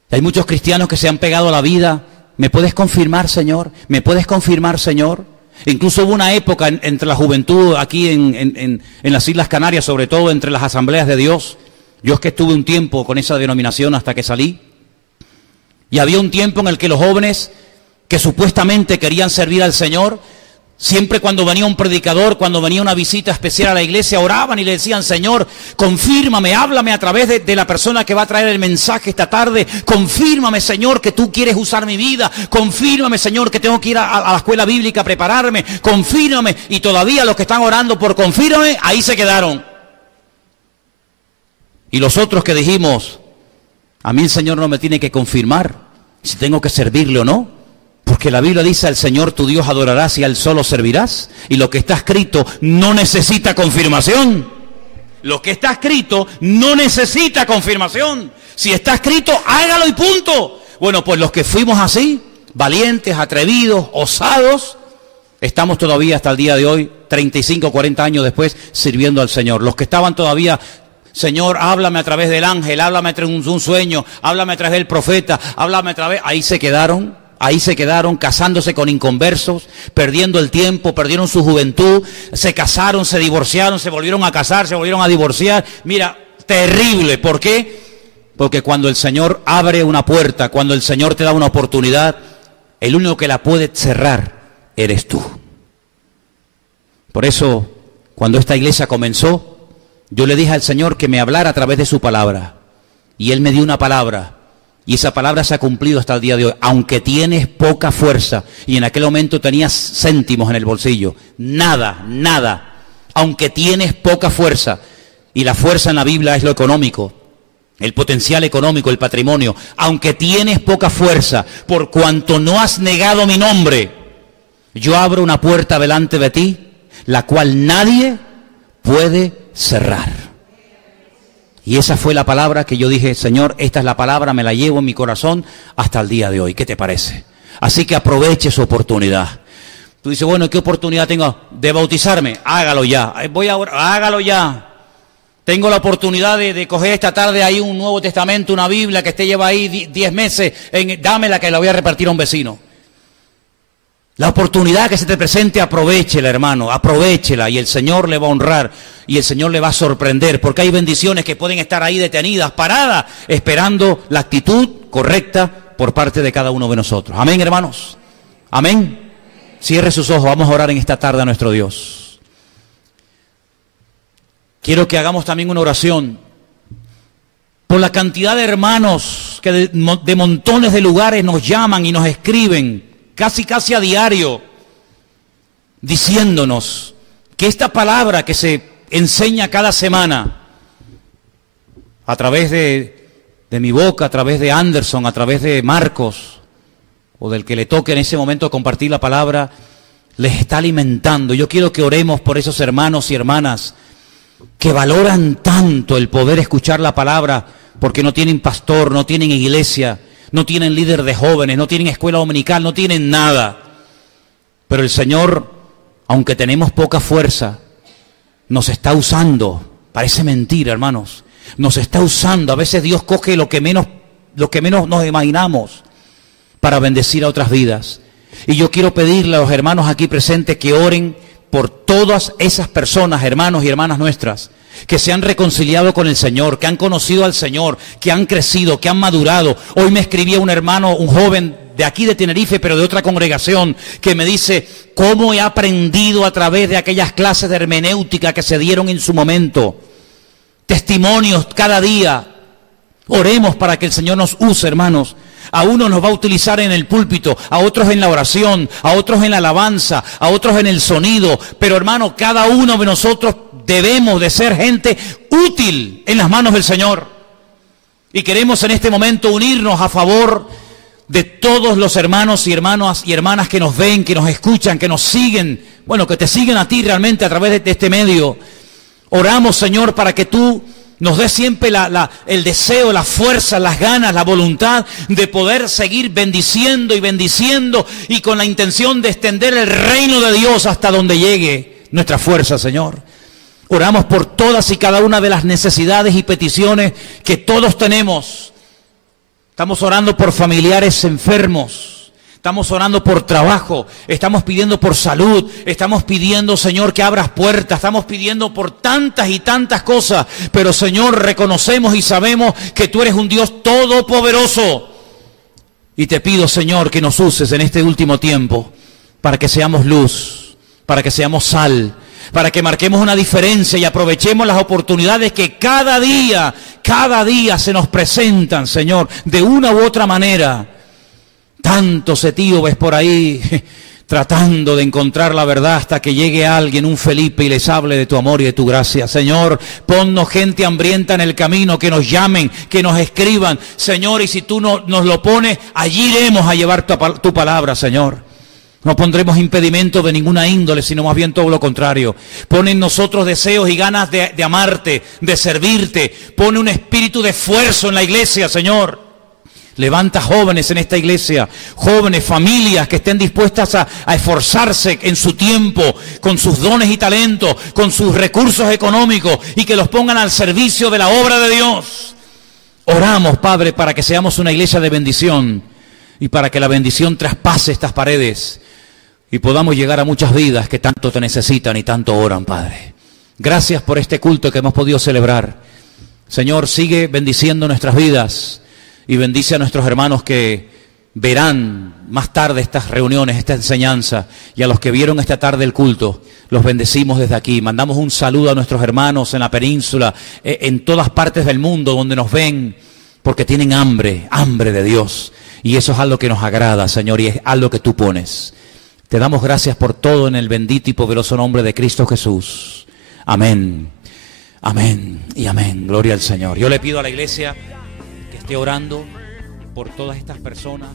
Hay muchos cristianos que se han pegado a la vida. ¿Me puedes confirmar, Señor? ¿Me puedes confirmar, Señor? Incluso hubo una época entre la juventud aquí en las Islas Canarias, sobre todo entre las asambleas de Dios. Yo es que estuve un tiempo con esa denominación hasta que salí. Y había un tiempo en el que los jóvenes que supuestamente querían servir al Señor, siempre cuando venía un predicador, cuando venía una visita especial a la iglesia, oraban y le decían, Señor, confírmame, háblame a través de la persona que va a traer el mensaje esta tarde. Confírmame, Señor, que tú quieres usar mi vida. Confírmame, Señor, que tengo que ir a la escuela bíblica a prepararme. Confírmame. Y todavía los que están orando por confírmame, ahí se quedaron. Y los otros que dijimos, a mí el Señor no me tiene que confirmar si tengo que servirle o no. Porque la Biblia dice, al Señor tu Dios adorarás y a Él solo servirás. Y lo que está escrito no necesita confirmación. Lo que está escrito no necesita confirmación. Si está escrito, hágalo y punto. Bueno, pues los que fuimos así, valientes, atrevidos, osados, estamos todavía hasta el día de hoy, 35, 40 años después, sirviendo al Señor. Los que estaban todavía, Señor, háblame a través del ángel, háblame a través de un sueño, háblame a través del profeta, háblame a través... Ahí se quedaron casándose con inconversos, perdiendo el tiempo, perdieron su juventud, se casaron, se divorciaron, se volvieron a casar, se volvieron a divorciar. Mira, terrible. ¿Por qué? Porque cuando el Señor abre una puerta, cuando el Señor te da una oportunidad, el único que la puede cerrar eres tú. Por eso, cuando esta iglesia comenzó, yo le dije al Señor que me hablara a través de su palabra. Y Él me dio una palabra. Y esa palabra se ha cumplido hasta el día de hoy. Aunque tienes poca fuerza, y en aquel momento tenías céntimos en el bolsillo, nada. Aunque tienes poca fuerza, y la fuerza en la Biblia es lo económico, el potencial económico, el patrimonio. Aunque tienes poca fuerza, por cuanto no has negado mi nombre, yo abro una puerta delante de ti, la cual nadie puede cerrar. Y esa fue la palabra que yo dije, Señor, esta es la palabra, me la llevo en mi corazón hasta el día de hoy. ¿Qué te parece? Así que aproveche su oportunidad. Tú dices, bueno, ¿qué oportunidad tengo de bautizarme? Hágalo ya. Hágalo ya. Tengo la oportunidad de coger esta tarde ahí un Nuevo Testamento, una Biblia que esté lleva ahí 10 meses. Dámela que la voy a repartir a un vecino. La oportunidad que se te presente, aprovéchela, hermano, aprovéchela, y el Señor le va a honrar y el Señor le va a sorprender, porque hay bendiciones que pueden estar ahí detenidas, paradas, esperando la actitud correcta por parte de cada uno de nosotros. Amén, hermanos. Amén. Cierre sus ojos, vamos a orar en esta tarde a nuestro Dios. Quiero que hagamos también una oración por la cantidad de hermanos que de montones de lugares nos llaman y nos escriben, casi a diario, diciéndonos que esta palabra que se enseña cada semana, a través de mi boca, a través de Anderson, a través de Marcos, o del que le toque en ese momento compartir la palabra, les está alimentando. Yo quiero que oremos por esos hermanos y hermanas que valoran tanto el poder escuchar la palabra, porque no tienen pastor, no tienen iglesia, no tienen líder de jóvenes, no tienen escuela dominical, no tienen nada. Pero el Señor, aunque tenemos poca fuerza, nos está usando. Parece mentira, hermanos. Nos está usando. A veces Dios coge lo que menos nos imaginamos para bendecir a otras vidas. Y yo quiero pedirle a los hermanos aquí presentes que oren por todas esas personas, hermanos y hermanas nuestras, que se han reconciliado con el Señor, que han conocido al Señor, que han crecido, que han madurado. Hoy me escribía un hermano, un joven de aquí de Tenerife, pero de otra congregación, que me dice cómo he aprendido a través de aquellas clases de hermenéutica que se dieron en su momento. Testimonios cada día. Oremos para que el Señor nos use, hermanos. A uno nos va a utilizar en el púlpito, a otros en la oración, a otros en la alabanza, a otros en el sonido. Pero, hermano, cada uno de nosotros debemos de ser gente útil en las manos del Señor. Y queremos en este momento unirnos a favor de todos los hermanos y hermanas que nos ven, que nos escuchan, que nos siguen. Bueno, que te siguen a ti realmente a través de este medio. Oramos, Señor, para que tú nos dé siempre el deseo, la fuerza, las ganas, la voluntad de poder seguir bendiciendo y con la intención de extender el reino de Dios hasta donde llegue nuestra fuerza, Señor. Oramos por todas y cada una de las necesidades y peticiones que todos tenemos. Estamos orando por familiares enfermos. Estamos orando por trabajo, estamos pidiendo por salud, estamos pidiendo, Señor, que abras puertas, estamos pidiendo por tantas y tantas cosas, pero, Señor, reconocemos y sabemos que tú eres un Dios todopoderoso. Y te pido, Señor, que nos uses en este último tiempo para que seamos luz, para que seamos sal, para que marquemos una diferencia y aprovechemos las oportunidades que cada día se nos presentan, Señor, de una u otra manera. Tantos etíopes por ahí tratando de encontrar la verdad hasta que llegue alguien, un Felipe, y les hable de tu amor y de tu gracia. Señor, ponnos gente hambrienta en el camino, que nos llamen, que nos escriban. Señor, y si tú nos lo pones, allí iremos a llevar tu palabra, Señor. No pondremos impedimento de ninguna índole, sino más bien todo lo contrario. Pone en nosotros deseos y ganas de amarte, de servirte. Pone un espíritu de esfuerzo en la iglesia, Señor. Levanta jóvenes en esta iglesia, jóvenes, familias que estén dispuestas a esforzarse en su tiempo, con sus dones y talentos, con sus recursos económicos, y que los pongan al servicio de la obra de Dios. Oramos, Padre, para que seamos una iglesia de bendición y para que la bendición traspase estas paredes y podamos llegar a muchas vidas que tanto te necesitan y tanto oran, Padre. Gracias por este culto que hemos podido celebrar. Señor, sigue bendiciendo nuestras vidas. Y bendice a nuestros hermanos que verán más tarde estas reuniones, esta enseñanza. Y a los que vieron esta tarde el culto, los bendecimos desde aquí. Mandamos un saludo a nuestros hermanos en la península, en todas partes del mundo donde nos ven, porque tienen hambre de Dios. Y eso es algo que nos agrada, Señor, y es algo que tú pones. Te damos gracias por todo en el bendito y poderoso nombre de Cristo Jesús. Amén, amén y amén. Gloria al Señor. Yo le pido a la iglesia esté orando por todas estas personas.